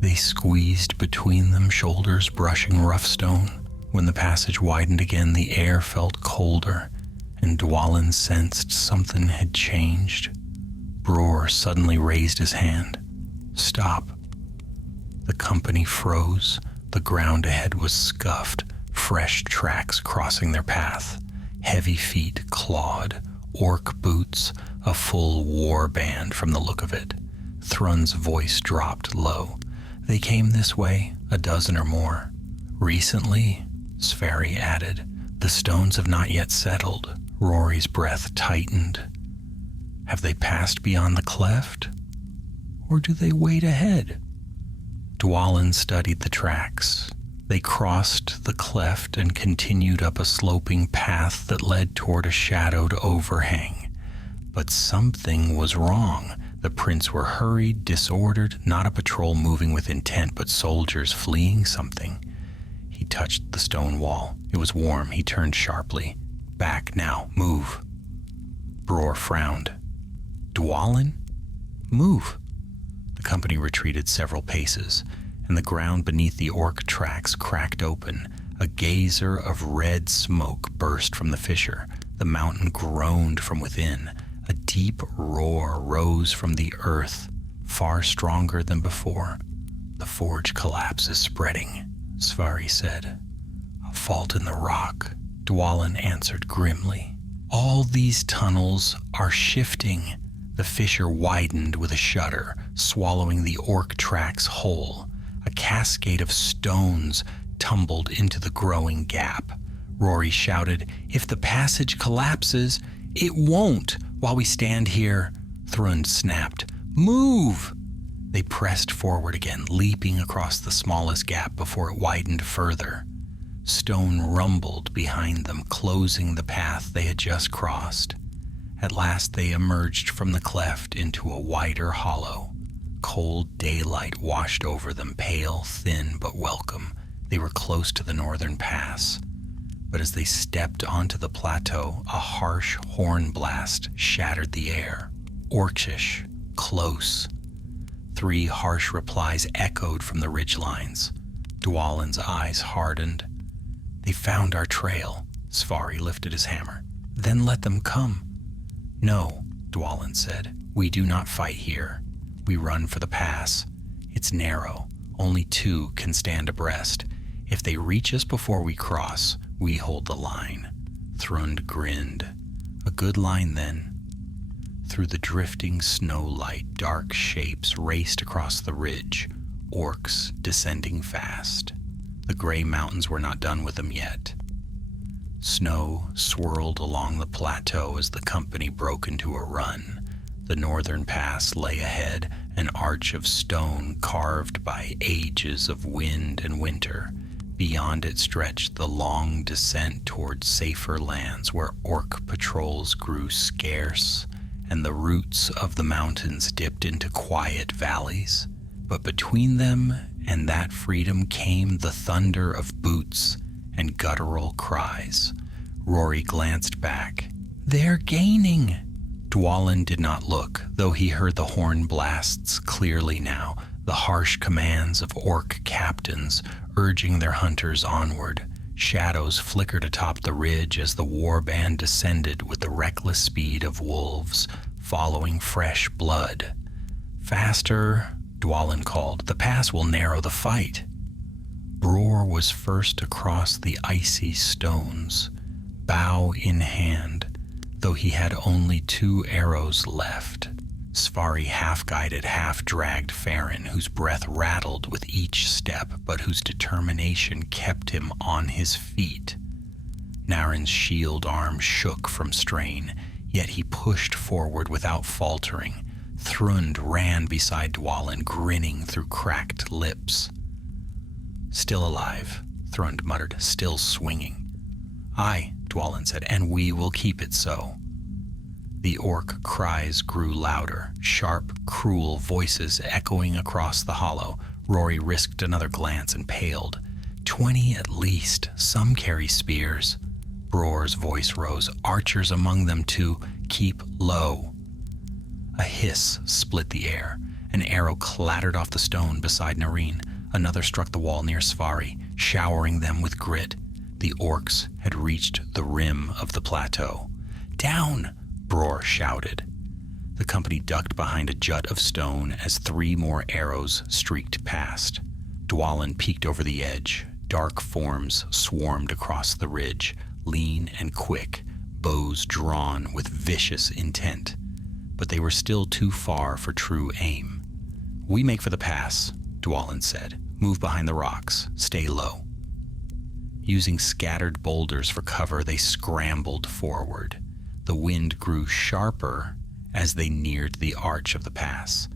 They squeezed between them, shoulders brushing rough stone. When the passage widened again, the air felt colder, and Dwalin sensed something had changed. Bror suddenly raised his hand. "Stop." The company froze. The ground ahead was scuffed, fresh tracks crossing their path. Heavy feet clawed, orc boots, a full war band from the look of it. Thrund's voice dropped low. "They came this way, a dozen or more. Recently," Sverri added. "The stones have not yet settled." Rory's breath tightened. "Have they passed beyond the cleft? Or do they wait ahead?" Dwalin studied the tracks. They crossed the cleft and continued up a sloping path that led toward a shadowed overhang. But something was wrong. The prints were hurried, disordered, not a patrol moving with intent, but soldiers fleeing something. He touched the stone wall. It was warm. He turned sharply. "Back now. Move." Bror frowned. "Dwalin? Move." The company retreated several paces, and the ground beneath the orc tracks cracked open. A geyser of red smoke burst from the fissure. The mountain groaned from within. A deep roar rose from the earth, far stronger than before. "The forge collapse is spreading," Svari said. "A fault in the rock," Dwalin answered grimly. "All these tunnels are shifting." The fissure widened with a shudder, swallowing the orc tracks whole. A cascade of stones tumbled into the growing gap. Rory shouted, "If the passage collapses, it won't while we stand here." Thrund snapped, "Move!" They pressed forward again, leaping across the smallest gap before it widened further. Stone rumbled behind them, closing the path they had just crossed. At last they emerged from the cleft into a wider hollow. Cold daylight washed over them, pale, thin, but welcome. They were close to the northern pass. But as they stepped onto the plateau, a harsh horn blast shattered the air. Orcish, close. 3 harsh replies echoed from the ridgelines. Dwalin's eyes hardened. They found our trail. Svari lifted his hammer. Then let them come. No, Dwalin said. We do not fight here. We run for the pass. It's narrow. Only 2 can stand abreast. If they reach us before we cross, we hold the line. Thrund grinned. A good line then. Through the drifting snow light, dark shapes raced across the ridge, orcs descending fast. The gray mountains were not done with them yet. Snow swirled along the plateau as the company broke into a run. The northern pass lay ahead, an arch of stone carved by ages of wind and winter. Beyond it stretched the long descent toward safer lands where orc patrols grew scarce and the roots of the mountains dipped into quiet valleys. But between them and that freedom came the thunder of boots and guttural cries. Rory glanced back. They're gaining! Dwalin did not look, though he heard the horn blasts clearly now, the harsh commands of orc captains urging their hunters onward. Shadows flickered atop the ridge as the warband descended with the reckless speed of wolves, following fresh blood. Faster, Dwalin called. The pass will narrow the fight. Bror was first across the icy stones, bow in hand, though he had only 2 arrows left. Svari half-guided, half-dragged Farron, whose breath rattled with each step, but whose determination kept him on his feet. Naren's shield arm shook from strain, yet he pushed forward without faltering. Thrund ran beside Dwalin, grinning through cracked lips. Still alive, Thrund muttered, still swinging. Aye, Dwalin said, and we will keep it so. The orc cries grew louder, sharp, cruel voices echoing across the hollow. Rory risked another glance and paled. 20 at least, some carry spears. Bror's voice rose, archers among them too. Keep low. A hiss split the air. An arrow clattered off the stone beside Nareen. Another struck the wall near Svari, showering them with grit. The orcs had reached the rim of the plateau. Down! Bror shouted. The company ducked behind a jut of stone as 3 more arrows streaked past. Dwalin peeked over the edge. Dark forms swarmed across the ridge, lean and quick, bows drawn with vicious intent. But they were still too far for true aim. We make for the pass, Dwalin said. Move behind the rocks. Stay low. Using scattered boulders for cover, they scrambled forward. The wind grew sharper as they neared the arch of the pass,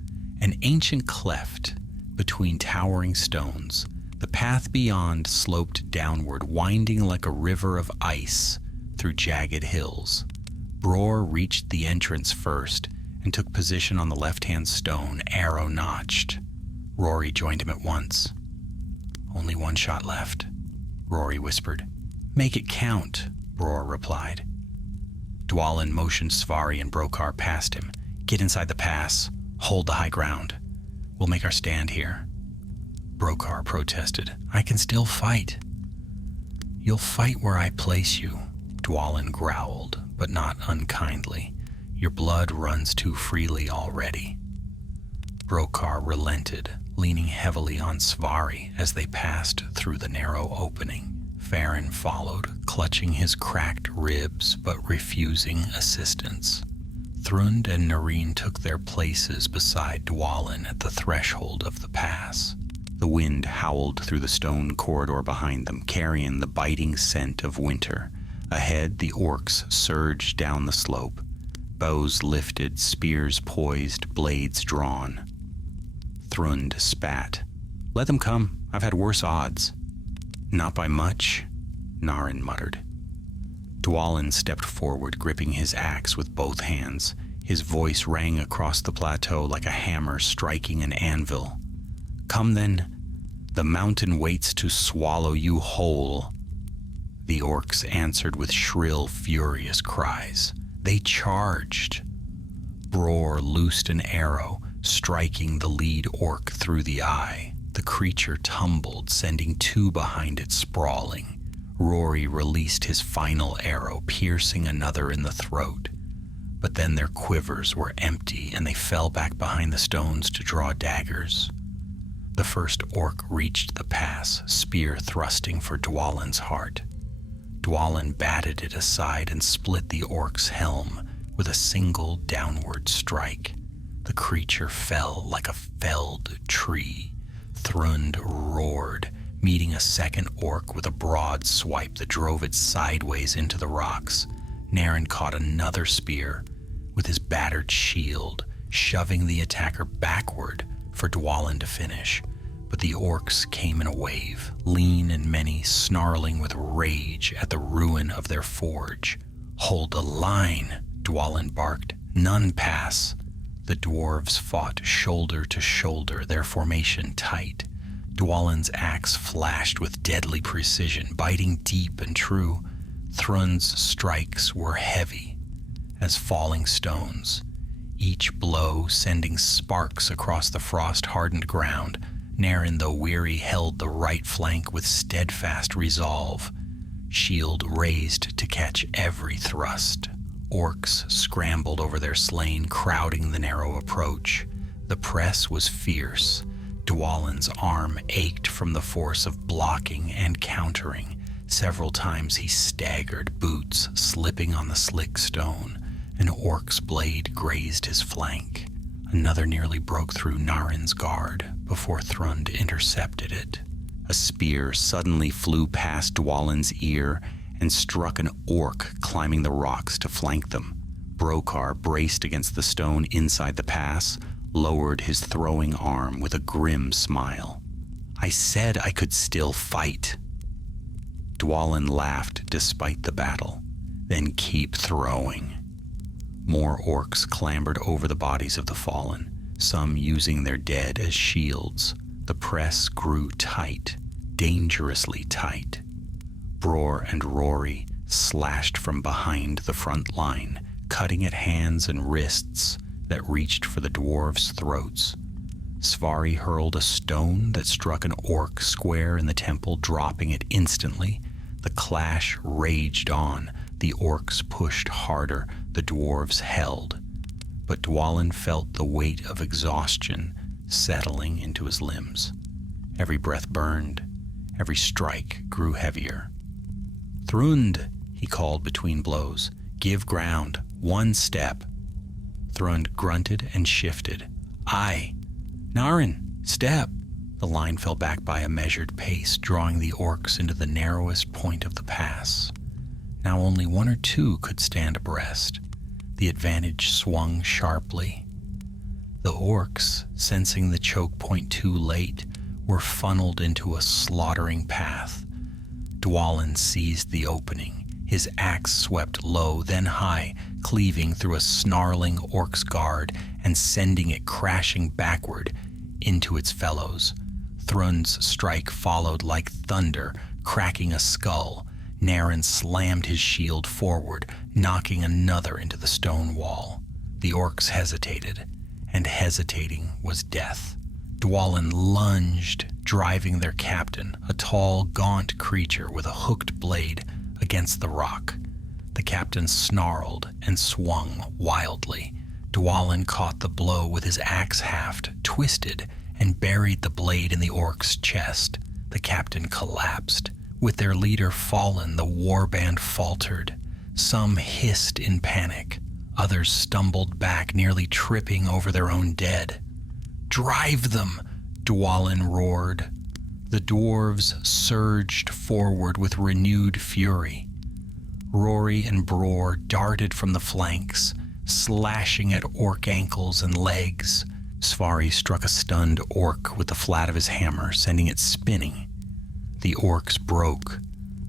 an ancient cleft between towering stones. The path beyond sloped downward, winding like a river of ice through jagged hills. Bror reached the entrance first and took position on the left-hand stone, arrow notched. Rory joined him at once. Only 1 shot left, Rory whispered. Make it count, Bror replied. Dwalin motioned Svari and Brokar past him. Get inside the pass. Hold the high ground. We'll make our stand here. Brokar protested. I can still fight. You'll fight where I place you, Dwalin growled, but not unkindly. Your blood runs too freely already. Brokar relented, leaning heavily on Svari as they passed through the narrow opening. Farron followed, clutching his cracked ribs but refusing assistance. Thrund and Nareen took their places beside Dwalin at the threshold of the pass. The wind howled through the stone corridor behind them, carrying the biting scent of winter. Ahead, the orcs surged down the slope. Bows lifted, spears poised, blades drawn. Thrund spat. Let them come. I've had worse odds. Not by much, Naren muttered. Dwalin stepped forward, gripping his axe with both hands. His voice rang across the plateau like a hammer striking an anvil. Come then. The mountain waits to swallow you whole. The orcs answered with shrill, furious cries. They charged. Bror loosed an arrow, striking the lead orc through the eye. The creature tumbled, sending two behind it sprawling. Rory released his final arrow, piercing another in the throat. But then their quivers were empty, and they fell back behind the stones to draw daggers. The first orc reached the pass, spear thrusting for Dwalin's heart. Dwalin batted it aside and split the orc's helm with a single downward strike. The creature fell like a felled tree. Thrund roared, meeting a second orc with a broad swipe that drove it sideways into the rocks. Naren caught another spear with his battered shield, shoving the attacker backward for Dwalin to finish. But the orcs came in a wave, lean and many, snarling with rage at the ruin of their forge. "Hold the line," Dwalin barked. "None pass." The dwarves fought shoulder to shoulder, their formation tight. Dwalin's axe flashed with deadly precision, biting deep and true. Thrund's strikes were heavy as falling stones, each blow sending sparks across the frost-hardened ground. Naren, though weary, held the right flank with steadfast resolve, shield raised to catch every thrust. Orcs scrambled over their slain, crowding the narrow approach. The press was fierce. Dwalin's arm ached from the force of blocking and countering. Several times he staggered, boots slipping on the slick stone. An orc's blade grazed his flank. Another nearly broke through Naren's guard before Thrund intercepted it. A spear suddenly flew past Dwalin's ear and struck an orc climbing the rocks to flank them. Brokar braced against the stone inside the pass, lowered his throwing arm with a grim smile. "I said I could still fight." Dwalin laughed despite the battle. "Then keep throwing." More orcs clambered over the bodies of the fallen, some using their dead as shields. The press grew tight, dangerously tight. Bror and Rory slashed from behind the front line, cutting at hands and wrists that reached for the dwarves' throats. Svari hurled a stone that struck an orc square in the temple, dropping it instantly. The clash raged on. The orcs pushed harder, the dwarves held. But Dwalin felt the weight of exhaustion settling into his limbs. Every breath burned, every strike grew heavier. "Thrund," he called between blows. "Give ground, one step." Thrund grunted and shifted. "Aye." "Naren, step." The line fell back by a measured pace, drawing the orcs into the narrowest point of the pass. Now only one or two could stand abreast. The advantage swung sharply. The orcs, sensing the choke point too late, were funneled into a slaughtering path. Dwalin seized the opening. His axe swept low, then high, cleaving through a snarling orc's guard and sending it crashing backward into its fellows. Thrund's strike followed like thunder, cracking a skull. Naren slammed his shield forward, knocking another into the stone wall. The orcs hesitated, and hesitating was death. Dwalin lunged, driving their captain, a tall, gaunt creature with a hooked blade, against the rock. The captain snarled and swung wildly. Dwalin caught the blow with his axe haft, twisted, and buried the blade in the orc's chest. The captain collapsed. With their leader fallen, the warband faltered. Some hissed in panic. Others stumbled back, nearly tripping over their own dead. "Drive them!" Dwalin roared. The dwarves surged forward with renewed fury. Rory and Bror darted from the flanks, slashing at orc ankles and legs. Svari struck a stunned orc with the flat of his hammer, sending it spinning. The orcs broke.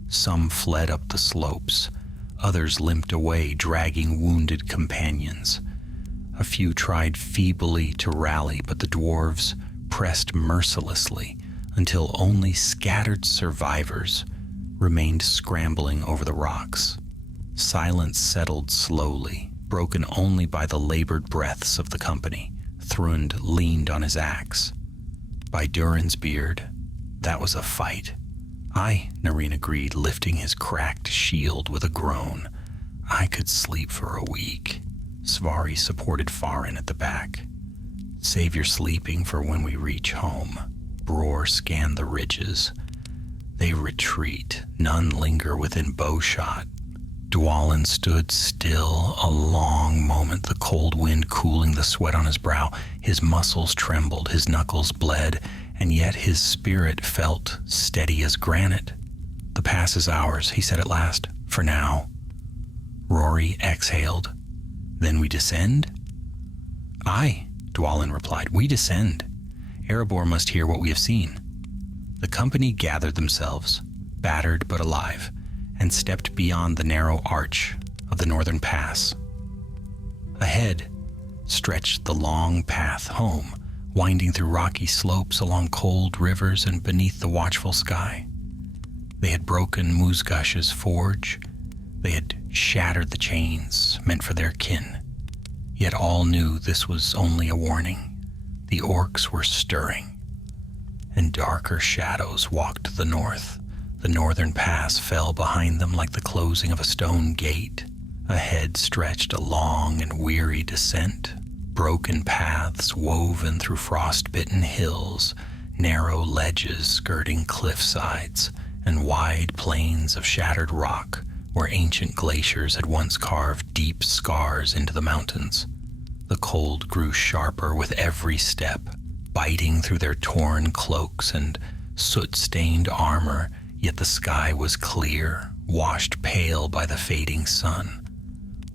Some fled up the slopes. Others limped away, dragging wounded companions. A few tried feebly to rally, but the dwarves pressed mercilessly until only scattered survivors remained scrambling over the rocks. Silence settled slowly, broken only by the labored breaths of the company. Thrund leaned on his axe. By Durin's beard, that was a fight. Aye, Nareen agreed, lifting his cracked shield with a groan. I could sleep for a week. Svari supported Farin at the back. Save your sleeping for when we reach home. Bror scanned the ridges. They retreat, none linger within bowshot. Dwalin stood still a long moment, the cold wind cooling the sweat on his brow. His muscles trembled, his knuckles bled, and yet his spirit felt steady as granite. The pass is ours, he said at last, for now. Rory exhaled. Then we descend? Aye, Dwalin replied, we descend. Erebor must hear what we have seen. The company gathered themselves, battered but alive, and stepped beyond the narrow arch of the northern pass. Ahead stretched the long path home, winding through rocky slopes along cold rivers and beneath the watchful sky. They had broken Musgash's forge. They had shattered the chains meant for their kin. Yet all knew this was only a warning. The orcs were stirring, and darker shadows walked to the north. The northern pass fell behind them like the closing of a stone gate. Ahead stretched a long and weary descent, broken paths woven through frost-bitten hills, narrow ledges skirting cliff sides, and wide plains of shattered rock where ancient glaciers had once carved deep scars into the mountains. The cold grew sharper with every step, biting through their torn cloaks and soot-stained armor, yet the sky was clear, washed pale by the fading sun.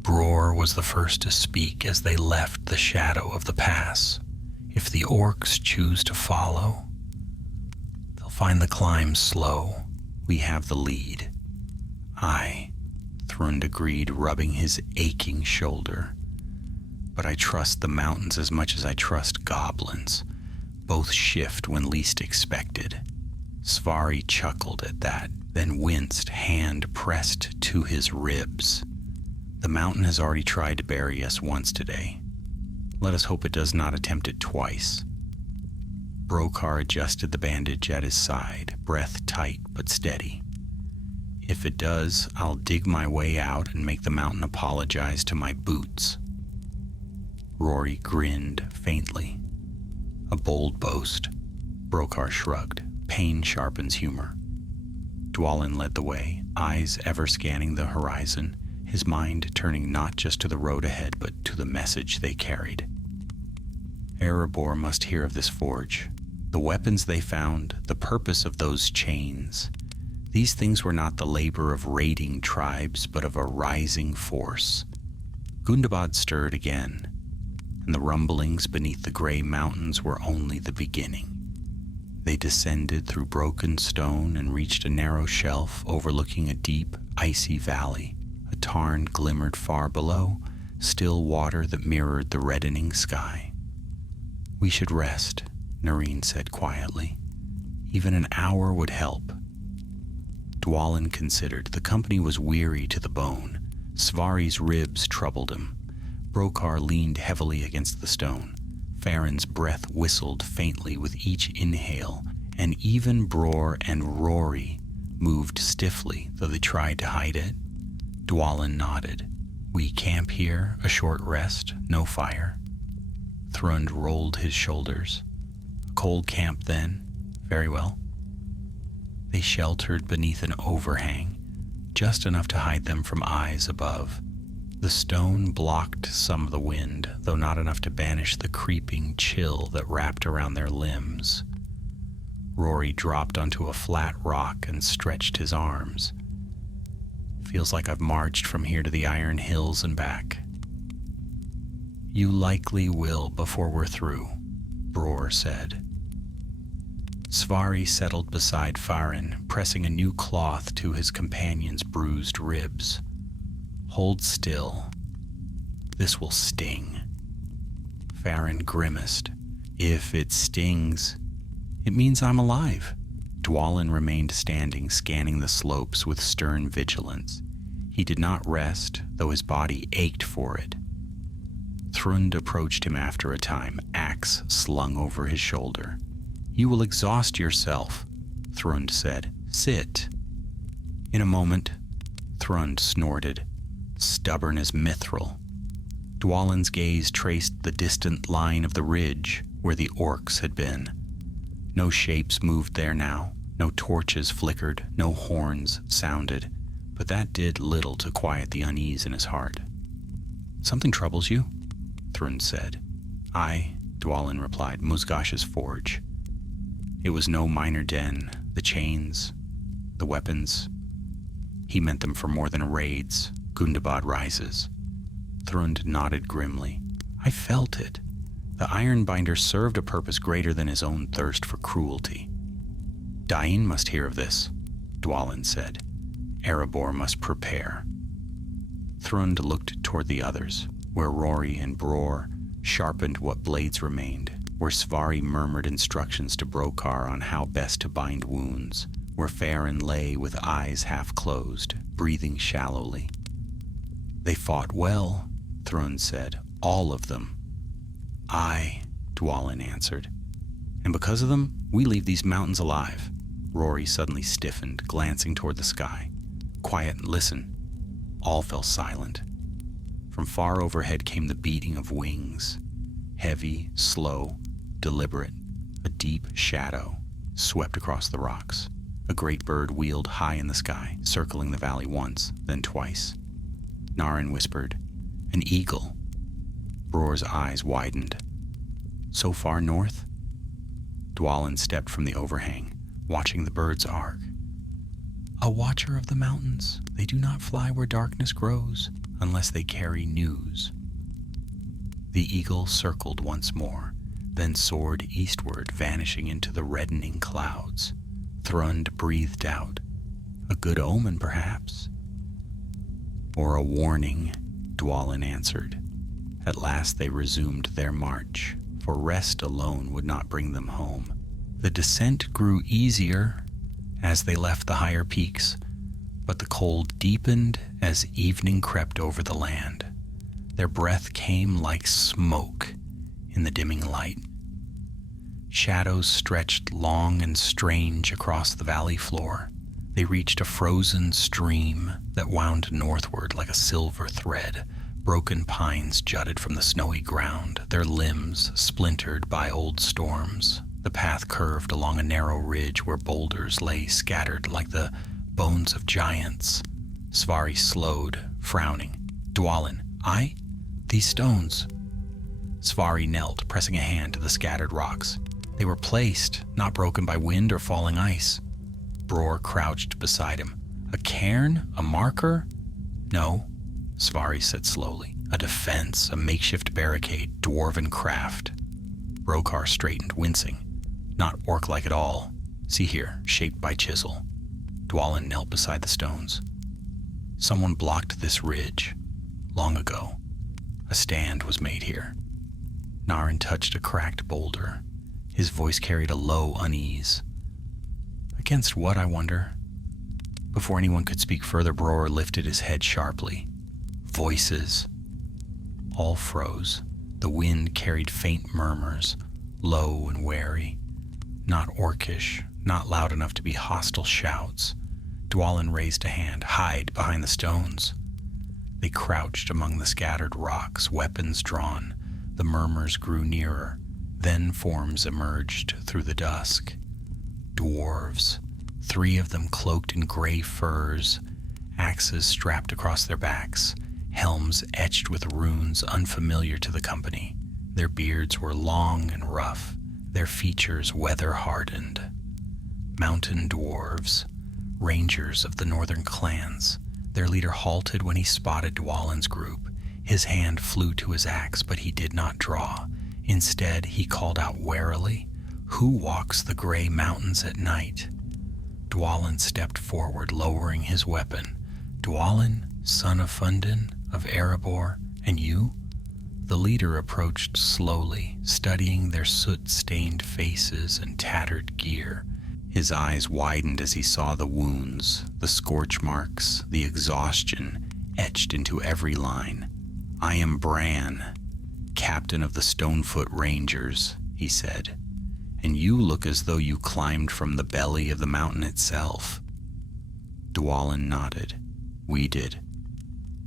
Bror was the first to speak as they left the shadow of the pass. If the orcs choose to follow, they'll find the climb slow. We have the lead. Aye, Thrund agreed, rubbing his aching shoulder. But I trust the mountains as much as I trust goblins. Both shift when least expected. Svari chuckled at that, then winced, hand pressed to his ribs. The mountain has already tried to bury us once today. Let us hope it does not attempt it twice. Brokar adjusted the bandage at his side, breath tight but steady. If it does, I'll dig my way out and make the mountain apologize to my boots. Rory grinned faintly. A bold boast. Brokar shrugged. Pain sharpens humor. Dwalin led the way, eyes ever scanning the horizon, his mind turning not just to the road ahead, but to the message they carried. Erebor must hear of this forge, the weapons they found, the purpose of those chains. These things were not the labor of raiding tribes, but of a rising force. Gundabad stirred again, and the rumblings beneath the gray mountains were only the beginning. They descended through broken stone and reached a narrow shelf overlooking a deep, icy valley. A tarn glimmered far below, still water that mirrored the reddening sky. We should rest, Nareen said quietly. Even an hour would help. Dwalin considered. The company was weary to the bone. Svari's ribs troubled him. Brokar leaned heavily against the stone. Farin's breath whistled faintly with each inhale, and even Bror and Rory moved stiffly, though they tried to hide it. Dwalin nodded. We camp here, a short rest, no fire. Thrund rolled his shoulders. A cold camp then? Very well. They sheltered beneath an overhang, just enough to hide them from eyes above. The stone blocked some of the wind, though not enough to banish the creeping chill that wrapped around their limbs. Rory dropped onto a flat rock and stretched his arms. Feels like I've marched from here to the Iron Hills and back. You likely will before we're through, Bror said. Svari settled beside Farin, pressing a new cloth to his companion's bruised ribs. Hold still. This will sting. Farin grimaced. If it stings, it means I'm alive. Dwalin remained standing, scanning the slopes with stern vigilance. He did not rest, though his body ached for it. Thrund approached him after a time, axe slung over his shoulder. "You will exhaust yourself," Thrund said. "Sit." In a moment, Thrund snorted, stubborn as mithril. Dwalin's gaze traced the distant line of the ridge where the orcs had been. No shapes moved there now, no torches flickered, no horns sounded, but that did little to quiet the unease in his heart. "Something troubles you?" Thrund said. "Aye," Dwalin replied, "Musgash's forge. It was no minor den. The chains, the weapons. He meant them for more than raids, Gundabad rises." Thrund nodded grimly. "I felt it. The Ironbinder served a purpose greater than his own thirst for cruelty." "Dain must hear of this," Dwalin said. "Erebor must prepare." Thrund looked toward the others, where Rory and Bror sharpened what blades remained, where Svari murmured instructions to Brokar on how best to bind wounds, where Farron lay with eyes half closed, breathing shallowly. "They fought well," Thrund said. "All of them." "Aye," Dwalin answered. "And because of them, we leave these mountains alive." Rory suddenly stiffened, glancing toward the sky. "Quiet and listen." All fell silent. From far overhead came the beating of wings. Heavy, slow, deliberate, a deep shadow swept across the rocks. A great bird wheeled high in the sky, circling the valley once, then twice. Narin whispered, "An eagle." Bror's eyes widened. "So far north?" Dwalin stepped from the overhang, watching the bird's arc. "A watcher of the mountains. They do not fly where darkness grows, unless they carry news." The eagle circled once more, then soared eastward, vanishing into the reddening clouds. Thrund breathed out. "A good omen, perhaps." "Or a warning," Dwalin answered. At last they resumed their march, for rest alone would not bring them home. The descent grew easier as they left the higher peaks, but the cold deepened as evening crept over the land. Their breath came like smoke in the dimming light. Shadows stretched long and strange across the valley floor. They reached a frozen stream that wound northward like a silver thread. Broken pines jutted from the snowy ground, their limbs splintered by old storms. The path curved along a narrow ridge where boulders lay scattered like the bones of giants. Svari slowed, frowning. "Dwalin, aye? These stones." Svari knelt, pressing a hand to the scattered rocks. They were placed, not broken by wind or falling ice. Bror crouched beside him. "A cairn? A marker?" "No," Svari said slowly. "A defense, a makeshift barricade, dwarven craft." Brokar straightened, wincing. "Not orc-like at all. See here, shaped by chisel." Dwalin knelt beside the stones. "Someone blocked this ridge. Long ago. A stand was made here." Narin touched a cracked boulder. His voice carried a low unease. "Against what, I wonder?" Before anyone could speak further, Bror lifted his head sharply. Voices. All froze. The wind carried faint murmurs, low and wary. Not orcish, not loud enough to be hostile shouts. Dwalin raised a hand. "Hide behind the stones." They crouched among the scattered rocks, weapons drawn. The murmurs grew nearer. Then forms emerged through the dusk. Dwarves, 3 of them cloaked in gray furs, axes strapped across their backs, helms etched with runes unfamiliar to the company. Their beards were long and rough, their features weather-hardened. Mountain dwarves, rangers of the northern clans. Their leader halted when he spotted Dwalin's group. His hand flew to his axe, but he did not draw. Instead, he called out warily, "Who walks the gray mountains at night?" Dwalin stepped forward, lowering his weapon. "Dwalin, son of Fundin, of Erebor, and you?" The leader approached slowly, studying their soot-stained faces and tattered gear. His eyes widened as he saw the wounds, the scorch marks, the exhaustion etched into every line. "I am Bran." captain of the Stonefoot Rangers," he said, "and you look as though you climbed from the belly of the mountain itself." Dwalin nodded. "We did."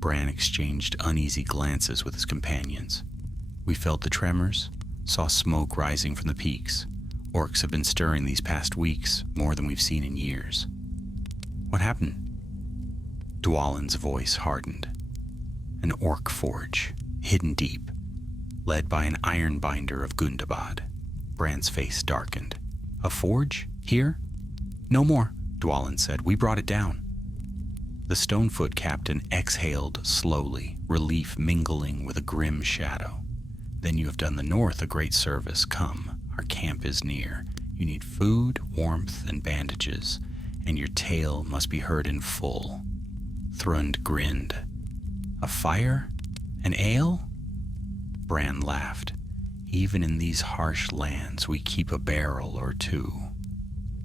Bran exchanged uneasy glances with his companions. "We felt the tremors, saw smoke rising from the peaks. Orcs have been stirring these past weeks, more than we've seen in years." "What happened?" Dwalin's voice hardened. "An orc forge, hidden deep, led by an ironbinder of Gundabad." Bran's face darkened. "A forge? Here?" "No more," Dwalin said. "We brought it down." The Stonefoot captain exhaled slowly, relief mingling with a grim shadow. "Then you have done the North a great service. Come, our camp is near. You need food, warmth, and bandages, and your tale must be heard in full." Thrund grinned. "A fire? An ale?" Bran laughed. "Even in these harsh lands, we keep a barrel or two."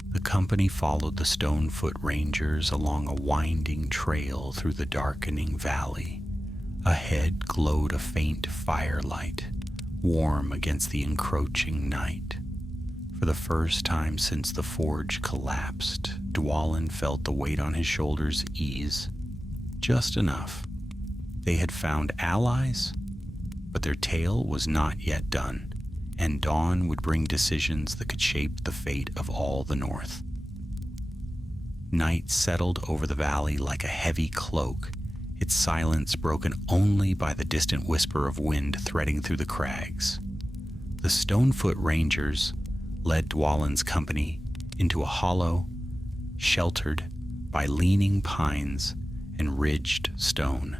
The company followed the Stonefoot Rangers along a winding trail through the darkening valley. Ahead glowed a faint firelight, warm against the encroaching night. For the first time since the forge collapsed, Dwalin felt the weight on his shoulders ease. Just enough. They had found allies, but their tale was not yet done, and dawn would bring decisions that could shape the fate of all the North. Night settled over the valley like a heavy cloak, its silence broken only by the distant whisper of wind threading through the crags. The Stonefoot Rangers led Dwalin's company into a hollow, sheltered by leaning pines and ridged stone.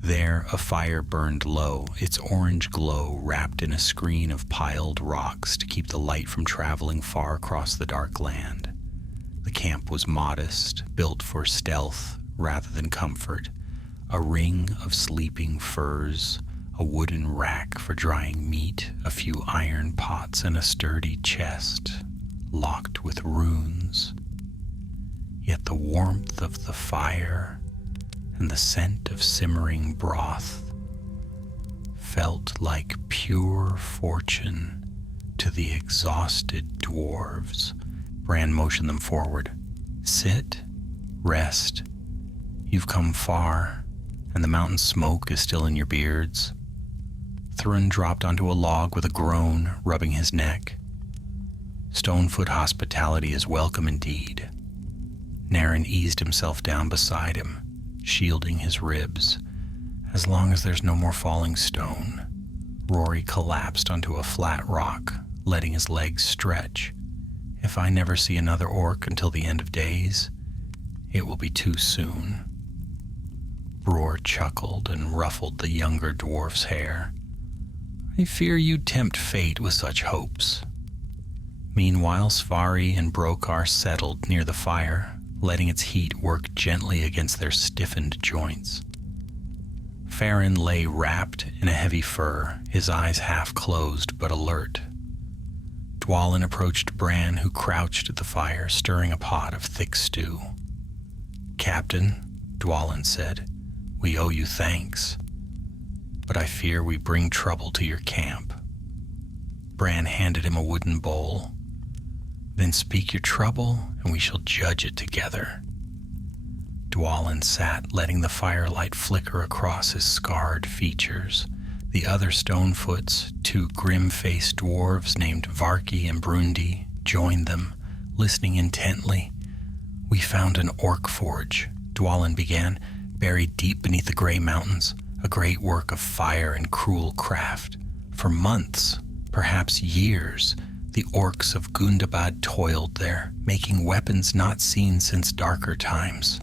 There, a fire burned low, its orange glow wrapped in a screen of piled rocks to keep the light from traveling far across the dark land. The camp was modest, built for stealth rather than comfort. A ring of sleeping furs, a wooden rack for drying meat, a few iron pots, and a sturdy chest, locked with runes. Yet the warmth of the fire and the scent of simmering broth felt like pure fortune to the exhausted dwarves. Bran motioned them forward. "Sit, rest. You've come far, and the mountain smoke is still in your beards." Thrun dropped onto a log with a groan, rubbing his neck. "Stonefoot hospitality is welcome indeed." Naren eased himself down beside him, shielding his ribs. "As long as there's no more falling stone." Rory collapsed onto a flat rock, letting his legs stretch. "If I never see another orc until the end of days, it will be too soon." Bror chuckled and ruffled the younger dwarf's hair. "I fear you tempt fate with such hopes." Meanwhile, Svari and Brokar settled near the fire, letting its heat work gently against their stiffened joints. Farron lay wrapped in a heavy fur, his eyes half closed but alert. Dwalin approached Bran, who crouched at the fire, stirring a pot of thick stew. "Captain," Dwalin said, "we owe you thanks, but I fear we bring trouble to your camp." Bran handed him a wooden bowl. "Then speak your trouble, and we shall judge it together." Dwalin sat, letting the firelight flicker across his scarred features. The other Stonefoots, two grim-faced dwarves named Varki and Brundi, joined them, listening intently. "We found an orc forge," Dwalin began, "buried deep beneath the gray mountains, a great work of fire and cruel craft. For months, perhaps years, the orcs of Gundabad toiled there, making weapons not seen since darker times."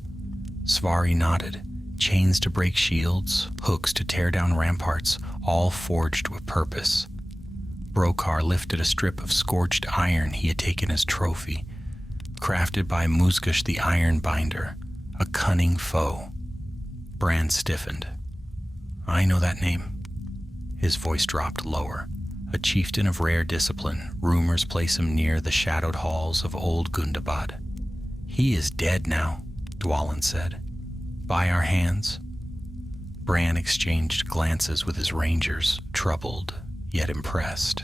Svari nodded. Chains to break shields, hooks to tear down ramparts, all forged with purpose. Brokar lifted a strip of scorched iron he had taken as trophy, crafted by Musgush the Ironbinder, a cunning foe. Bran stiffened. "I know that name." His voice dropped lower. "A chieftain of rare discipline, rumors place him near the shadowed halls of old Gundabad." "He is dead now," Dwalin said. "By our hands." Bran exchanged glances with his rangers, troubled yet impressed.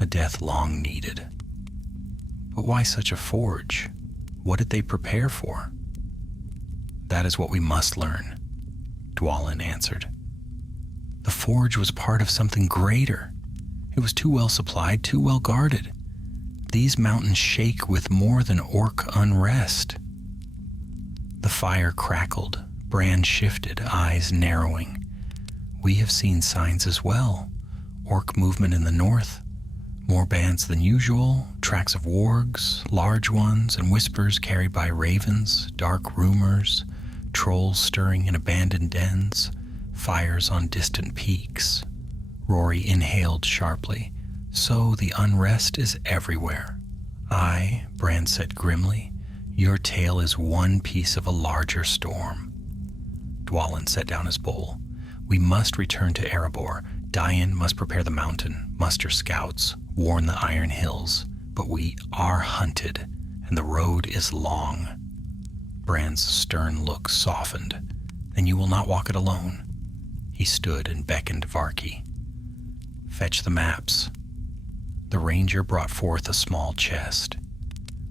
A death long needed. But why such a forge? What did they prepare for? That is what we must learn, Dwalin answered. The forge was part of something greater. It was too well supplied, too well guarded. These mountains shake with more than orc unrest. The fire crackled. Bran shifted, eyes narrowing. We have seen signs as well. Orc movement in the north. More bands than usual, tracks of wargs, large ones, and whispers carried by ravens, dark rumors, trolls stirring in abandoned dens, fires on distant peaks. Rory inhaled sharply. So the unrest is everywhere. Aye, Bran said grimly. Your tale is one piece of a larger storm. Dwalin set down his bowl. We must return to Erebor. Dian must prepare the mountain, muster scouts, warn the Iron Hills. But we are hunted, and the road is long. Bran's stern look softened. Then you will not walk it alone. He stood and beckoned Varki. Fetch the maps. The ranger brought forth a small chest.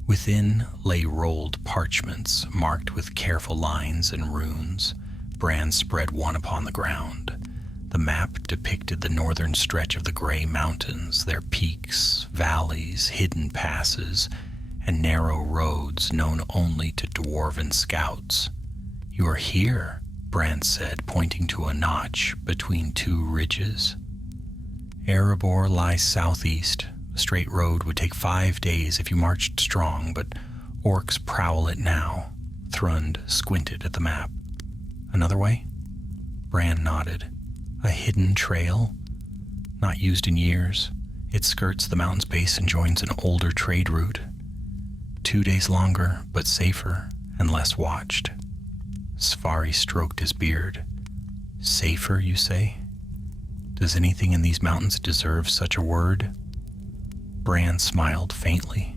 Within lay rolled parchments marked with careful lines and runes. Bran spread one upon the ground. The map depicted the northern stretch of the Grey Mountains, their peaks, valleys, hidden passes, and narrow roads known only to dwarven scouts. You are here, Bran said, pointing to a notch between two ridges. Erebor lies southeast. A straight road would take 5 days if you marched strong, but orcs prowl it now. Thrund squinted at the map. Another way? Bran nodded. A hidden trail? Not used in years. It skirts the mountain's base and joins an older trade route. 2 days longer, but safer and less watched. Svari stroked his beard. Safer, you say? Does anything in these mountains deserve such a word? Bran smiled faintly.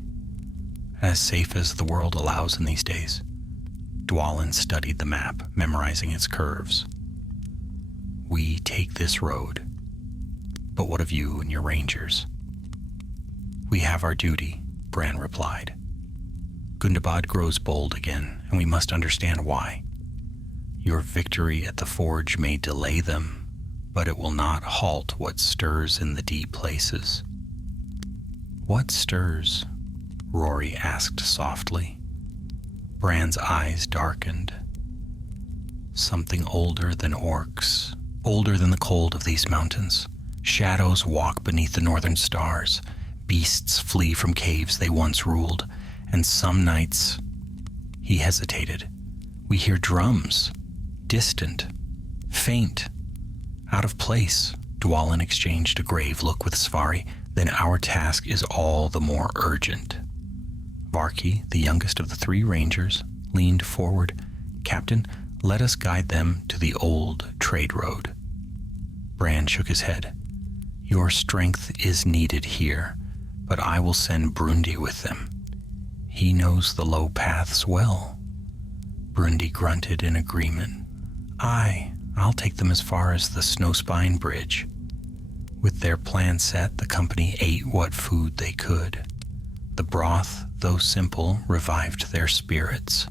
As safe as the world allows in these days. Dwalin studied the map, memorizing its curves. We take this road. But what of you and your rangers? We have our duty, Bran replied. Gundabad grows bold again, and we must understand why. Your victory at the forge may delay them, but it will not halt what stirs in the deep places. What stirs? Rory asked softly. Bran's eyes darkened. Something older than orcs, older than the cold of these mountains. Shadows walk beneath the northern stars. Beasts flee from caves they once ruled. And some nights, he hesitated. We hear drums, distant, faint, out of place. Dwalin exchanged a grave look with Svari. Then our task is all the more urgent. Varki, the youngest of the 3 rangers, leaned forward. Captain, let us guide them to the old trade road. Bran shook his head. Your strength is needed here, but I will send Brundi with them. He knows the low paths well. Brundi grunted in agreement. Aye, I'll take them as far as the Snowspine Bridge. With their plan set, the company ate what food they could. The broth, though simple, revived their spirits.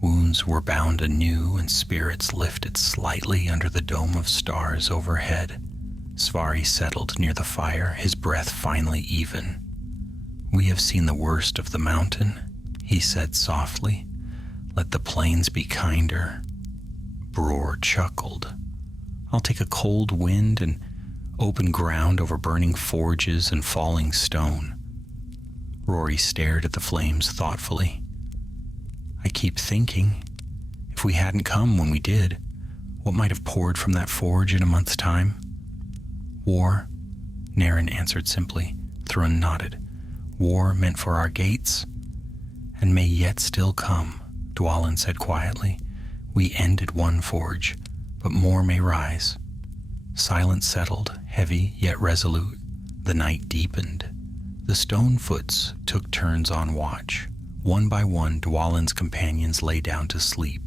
Wounds were bound anew and spirits lifted slightly under the dome of stars overhead. Svari settled near the fire, his breath finally even. We have seen the worst of the mountain, he said softly. Let the plains be kinder. Bror chuckled. I'll take a cold wind and open ground over burning forges and falling stone. Rory stared at the flames thoughtfully. I keep thinking, if we hadn't come when we did, what might have poured from that forge in a month's time? War, Naren answered simply. Thrun nodded. War meant for our gates, and may yet still come, Dwalin said quietly. We ended one forge, but more may rise. Silence settled, heavy yet resolute. The night deepened. The Stonefoots took turns on watch. One by one, Dwalin's companions lay down to sleep,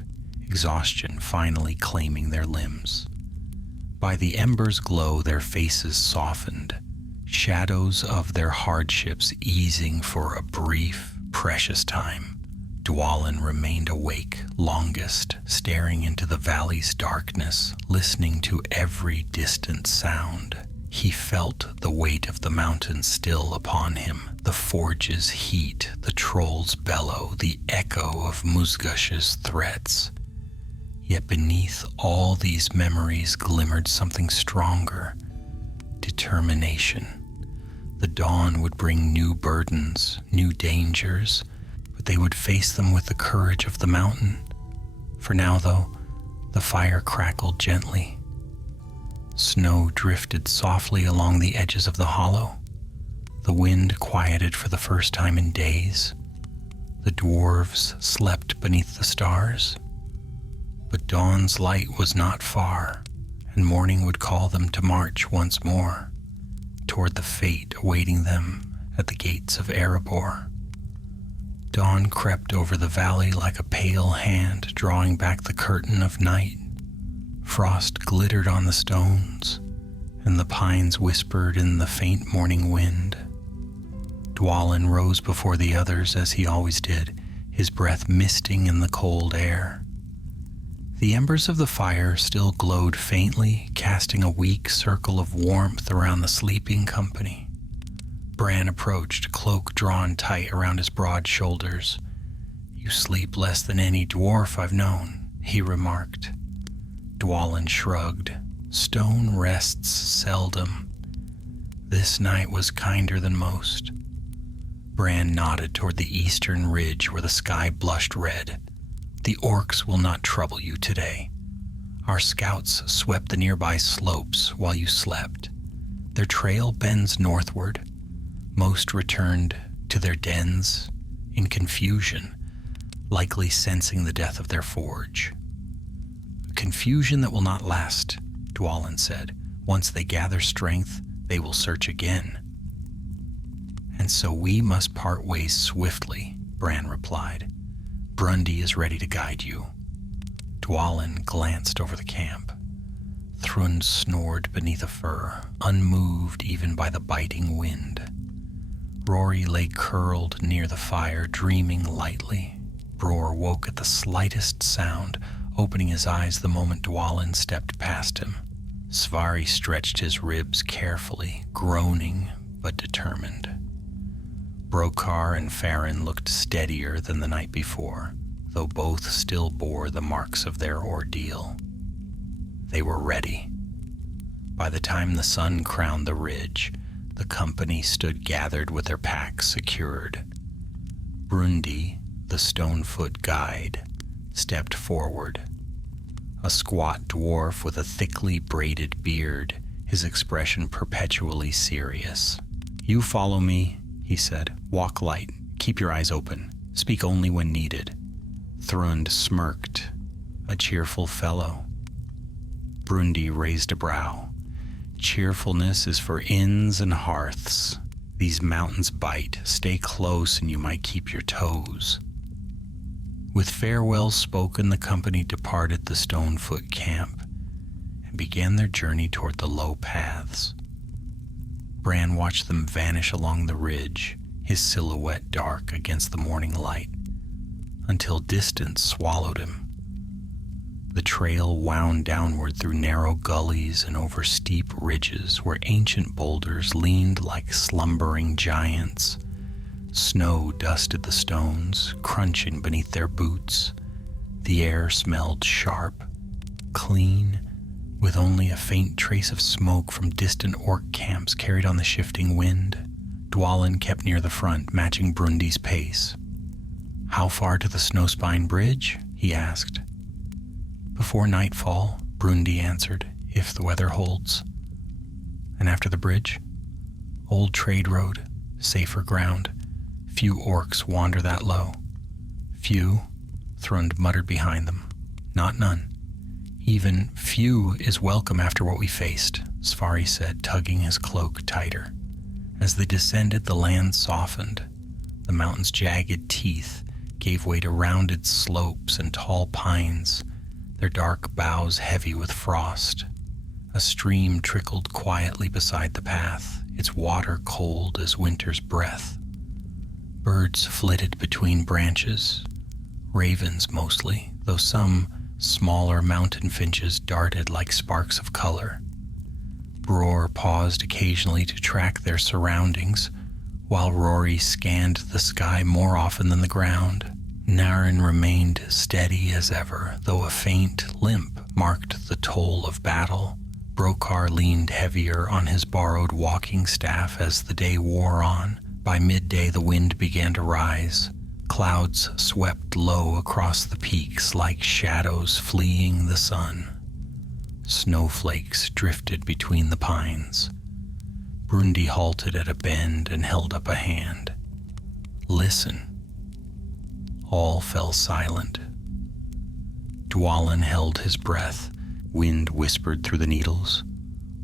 exhaustion finally claiming their limbs. By the embers' glow, their faces softened, shadows of their hardships easing for a brief, precious time. Dwalin remained awake longest, staring into the valley's darkness, listening to every distant sound. He felt the weight of the mountain still upon him, the forge's heat, the troll's bellow, the echo of Musgush's threats. Yet beneath all these memories glimmered something stronger: determination. The dawn would bring new burdens, new dangers, but they would face them with the courage of the mountain. For now, though, the fire crackled gently. Snow drifted softly along the edges of the hollow. The wind quieted for the first time in days. The dwarves slept beneath the stars. But dawn's light was not far, and morning would call them to march once more toward the fate awaiting them at the gates of Erebor. Dawn crept over the valley like a pale hand drawing back the curtain of night. Frost glittered on the stones, and the pines whispered in the faint morning wind. Dwalin rose before the others as he always did, his breath misting in the cold air. The embers of the fire still glowed faintly, casting a weak circle of warmth around the sleeping company. Bran approached, cloak drawn tight around his broad shoulders. "You sleep less than any dwarf I've known," he remarked. Dwalin shrugged. "Stone rests seldom. This night was kinder than most." Bran nodded toward the eastern ridge where the sky blushed red. "The orcs will not trouble you today. Our scouts swept the nearby slopes while you slept. Their trail bends northward. Most returned to their dens in confusion, likely sensing the death of their forge." "Confusion that will not last," Dwalin said. "Once they gather strength, they will search again." "And so we must part ways swiftly," Bran replied. "Brundi is ready to guide you." Dwalin glanced over the camp. Thrund snored beneath a fir, unmoved even by the biting wind. Rory lay curled near the fire, dreaming lightly. Bror woke at the slightest sound, opening his eyes the moment Dwalin stepped past him. Svari stretched his ribs carefully, groaning but determined. Brokar and Farron looked steadier than the night before, though both still bore the marks of their ordeal. They were ready. By the time the sun crowned the ridge, the company stood gathered with their packs secured. Brundi, the Stonefoot guide, stepped forward. A squat dwarf with a thickly braided beard, his expression perpetually serious. "You follow me," he said. "Walk light. Keep your eyes open. Speak only when needed." Thrund smirked. "A cheerful fellow." Brundi raised a brow. "Cheerfulness is for inns and hearths. These mountains bite. Stay close and you might keep your toes." With farewells spoken, the company departed the Stonefoot camp and began their journey toward the low paths. Bran watched them vanish along the ridge, his silhouette dark against the morning light, until distance swallowed him. The trail wound downward through narrow gullies and over steep ridges where ancient boulders leaned like slumbering giants. Snow dusted the stones, crunching beneath their boots. The air smelled sharp, clean, with only a faint trace of smoke from distant orc camps carried on the shifting wind. Dwalin kept near the front, matching Brundi's pace. "How far to the Snowspine Bridge?" he asked. "Before nightfall," Brundi answered, "if the weather holds." "And after the bridge?" "Old trade road, safer ground. Few orcs wander that low." "Few?" Thrund muttered behind them. "Not none. Even few is welcome after what we faced," Svari said, tugging his cloak tighter. As they descended, the land softened. The mountain's jagged teeth gave way to rounded slopes and tall pines, their dark boughs heavy with frost. A stream trickled quietly beside the path, its water cold as winter's breath. Birds flitted between branches, ravens mostly, though some smaller mountain finches darted like sparks of color. Bror paused occasionally to track their surroundings, while Rory scanned the sky more often than the ground. Naren remained steady as ever, though a faint limp marked the toll of battle. Brokar leaned heavier on his borrowed walking staff as the day wore on. By midday the wind began to rise. Clouds swept low across the peaks like shadows fleeing the sun. Snowflakes drifted between the pines. Brundi halted at a bend and held up a hand. Listen. All fell silent. Dwalin held his breath. Wind whispered through the needles.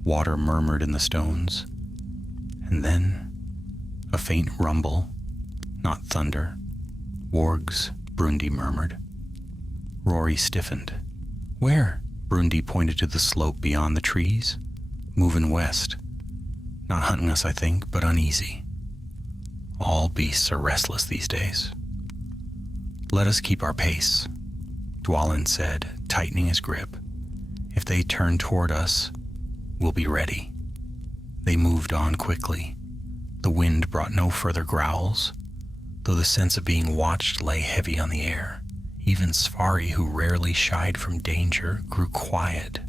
Water murmured in the stones. And then a faint rumble, not thunder. Wargs, Brundi murmured. Rory stiffened. Where? Brundi pointed to the slope beyond the trees. Moving west. Not hunting us, I think, but uneasy. All beasts are restless these days. Let us keep our pace, Dwalin said, tightening his grip. If they turn toward us, we'll be ready. They moved on quickly. The wind brought no further growls, though the sense of being watched lay heavy on the air. Even Svari, who rarely shied from danger, grew quiet.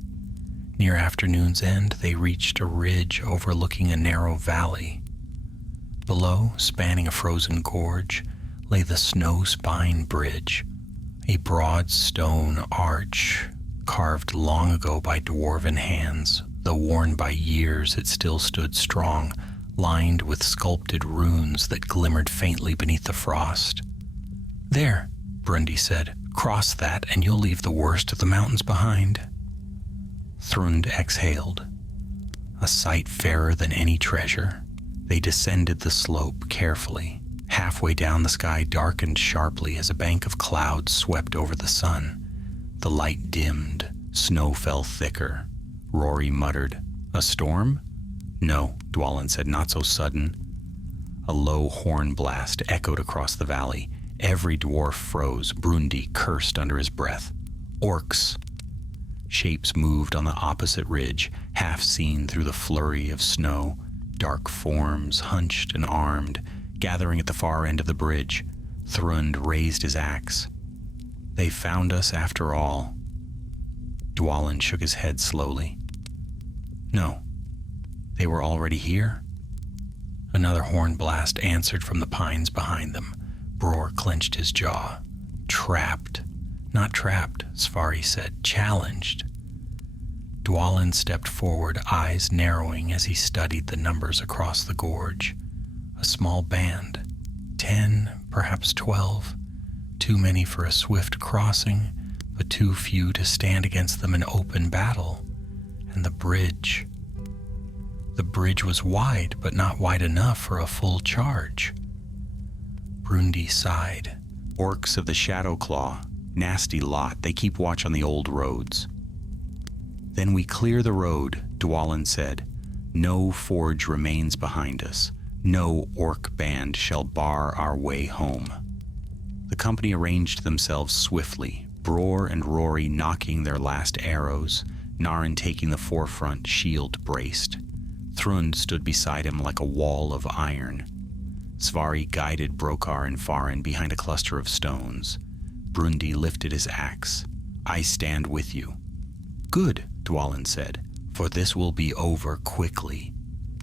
Near afternoon's end, they reached a ridge overlooking a narrow valley. Below, spanning a frozen gorge, lay the Snow Spine Bridge, a broad stone arch carved long ago by dwarven hands. Though worn by years, it still stood strong, lined with sculpted runes that glimmered faintly beneath the frost. There, Brundi said, cross that and you'll leave the worst of the mountains behind. Thrund exhaled. A sight fairer than any treasure. They descended the slope carefully. Halfway down, the sky darkened sharply as a bank of clouds swept over the sun. The light dimmed. Snow fell thicker. Rory muttered, A storm? No, Dwalin said, not so sudden. A low horn blast echoed across the valley. Every dwarf froze. Brundi cursed under his breath. Orcs! Shapes moved on the opposite ridge, half seen through the flurry of snow. Dark forms, hunched and armed, gathering at the far end of the bridge. Thrund raised his axe. They found us after all. Dwalin shook his head slowly. No, they were already here. Another horn blast answered from the pines behind them. Bror clenched his jaw. Trapped. Not trapped, Svari said. Challenged. Dwalin stepped forward, eyes narrowing as he studied the numbers across the gorge. A small band. 10, perhaps 12. Too many for a swift crossing, but too few to stand against them in open battle. And the bridge. The bridge was wide, but not wide enough for a full charge. Brundi sighed. Orcs of the Shadow Claw. Nasty lot. They keep watch on the old roads. Then we clear the road, Dwalin said. No forge remains behind us. No orc band shall bar our way home. The company arranged themselves swiftly, Bror and Rory knocking their last arrows, Naren taking the forefront, shield braced. Thrund stood beside him like a wall of iron. Svari guided Brokar and Farin behind a cluster of stones. Brundi lifted his axe. I stand with you. Good, Dwalin said, for this will be over quickly.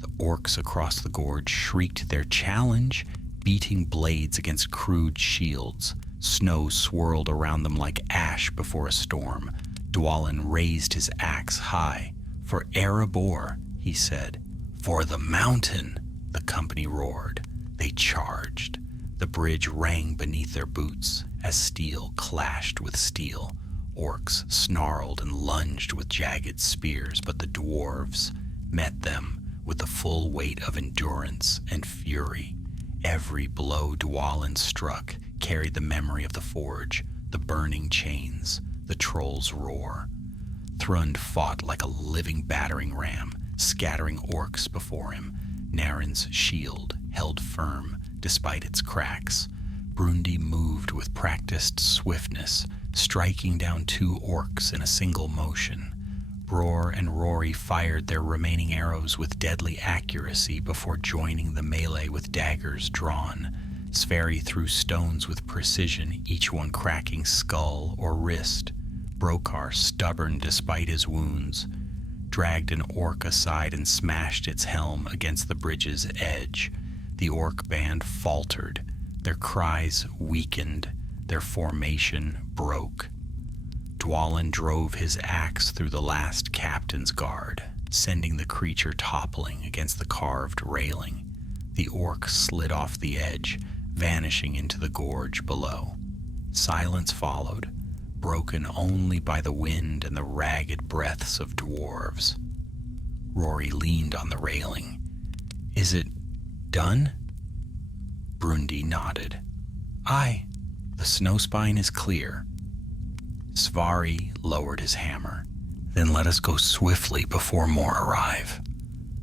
The orcs across the gorge shrieked their challenge, beating blades against crude shields. Snow swirled around them like ash before a storm. Dwalin raised his axe high. For Erebor, he said. For the mountain, the company roared. They charged. The bridge rang beneath their boots as steel clashed with steel. Orcs snarled and lunged with jagged spears, but the dwarves met them with the full weight of endurance and fury. Every blow Dwalin struck carried the memory of the forge, the burning chains, the troll's roar. Thrund fought like a living battering ram, scattering orcs before him. Naren's shield held firm despite its cracks. Brundi moved with practiced swiftness, striking down 2 orcs in a single motion. Bror and Rory fired their remaining arrows with deadly accuracy before joining the melee with daggers drawn. Sverri threw stones with precision, each one cracking skull or wrist. Brokar, stubborn despite his wounds, dragged an orc aside and smashed its helm against the bridge's edge. The orc band faltered, their cries weakened, their formation broke. Dwalin drove his axe through the last captain's guard, sending the creature toppling against the carved railing. The orc slid off the edge, vanishing into the gorge below. Silence followed, broken only by the wind and the ragged breaths of dwarves. Rory leaned on the railing. "Is it done?" Brundi nodded. "Aye, the snow spine is clear." Svari lowered his hammer. "Then let us go swiftly before more arrive."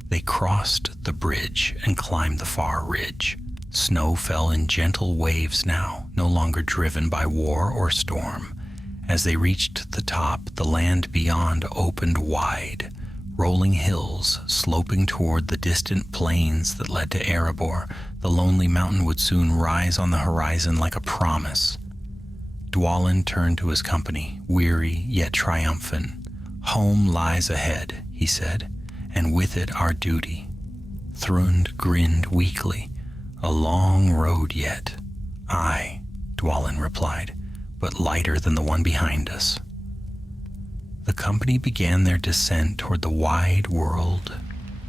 They crossed the bridge and climbed the far ridge. Snow fell in gentle waves now, no longer driven by war or storm. As they reached the top, the land beyond opened wide, rolling hills sloping toward the distant plains that led to Erebor. The lonely mountain would soon rise on the horizon like a promise. Dwalin turned to his company, weary yet triumphant. "Home lies ahead," he said, "and with it our duty." Thrund grinned weakly. "A long road yet." "Aye," Dwalin replied, "but lighter than the one behind us." The company began their descent toward the wide world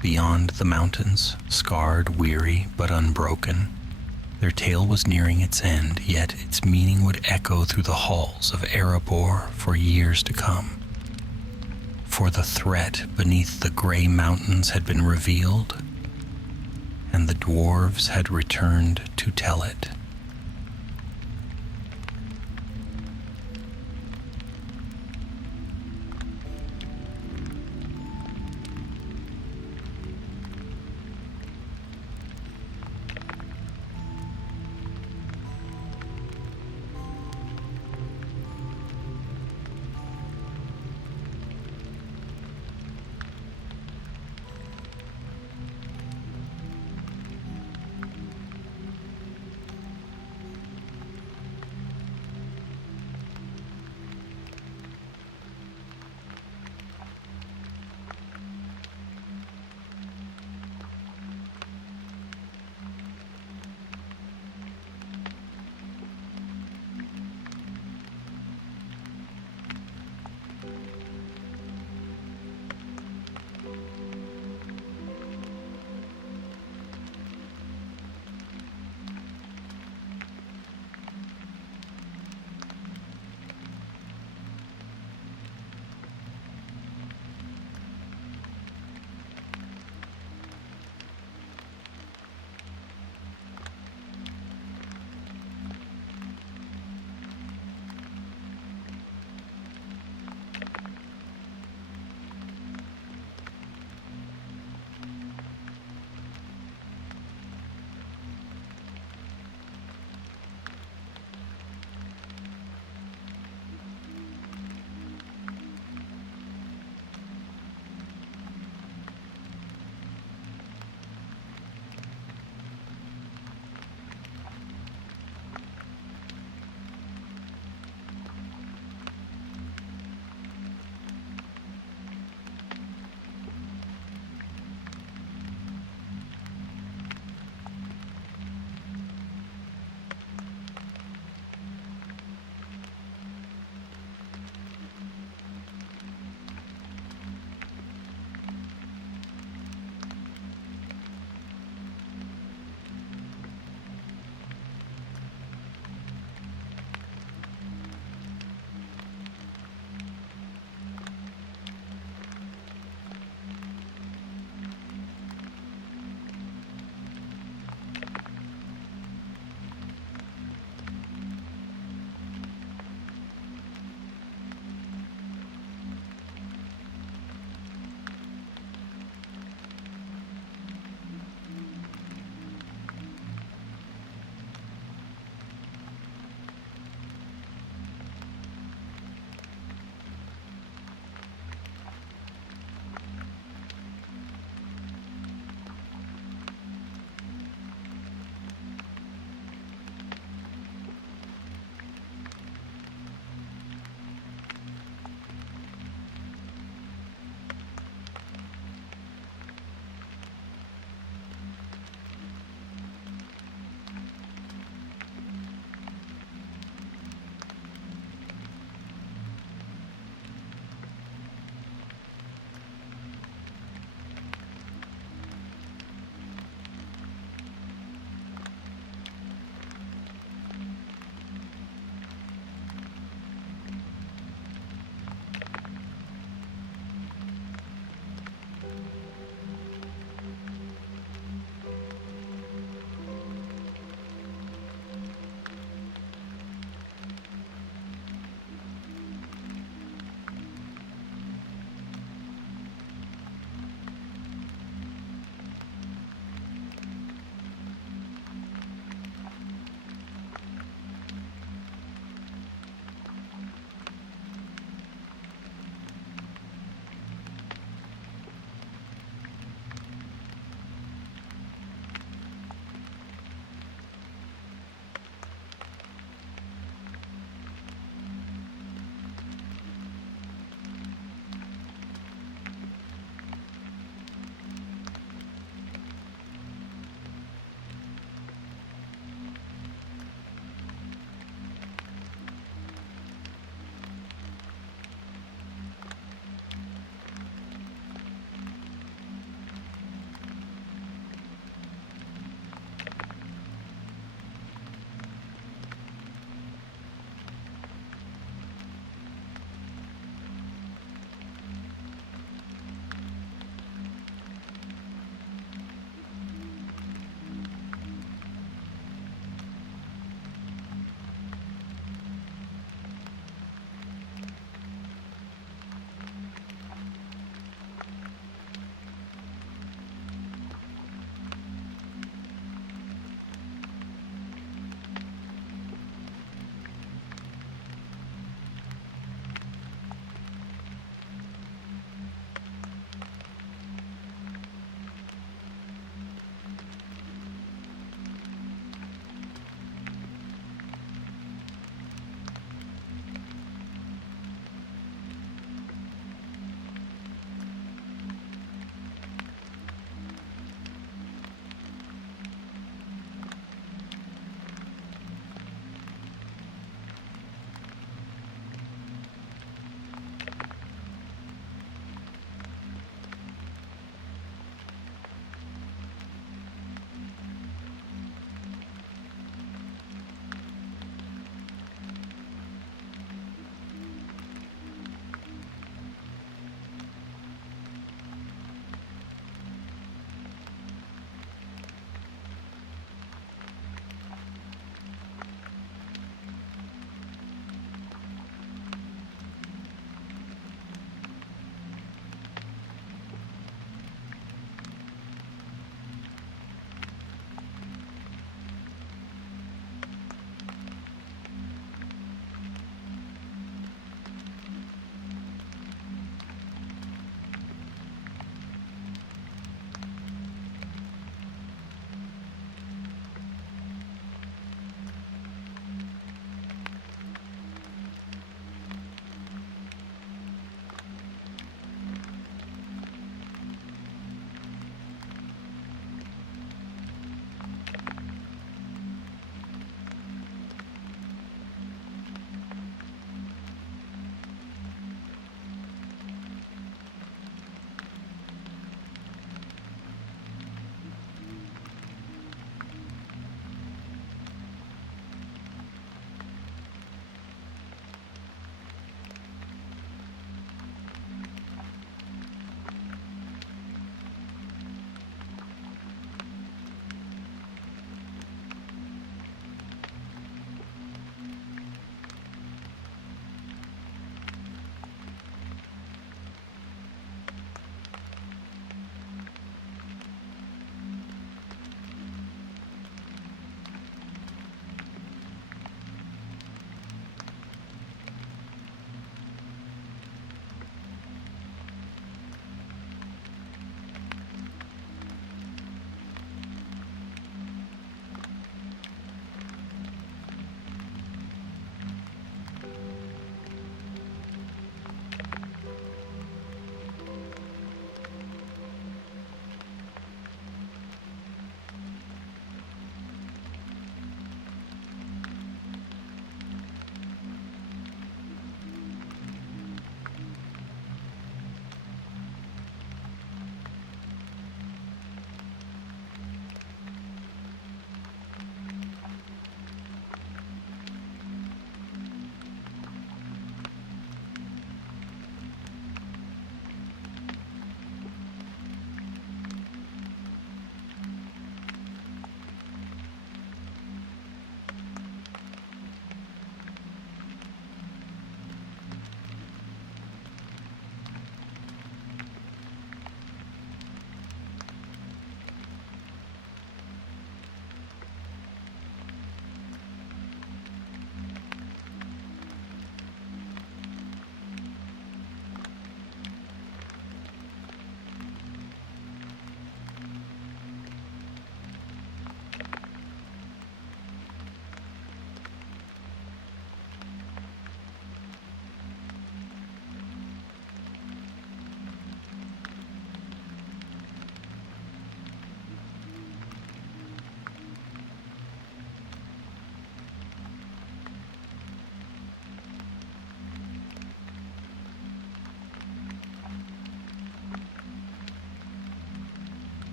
beyond the mountains, scarred, weary, but unbroken. Their tale was nearing its end, yet its meaning would echo through the halls of Erebor for years to come. For the threat beneath the gray mountains had been revealed, and the dwarves had returned to tell it.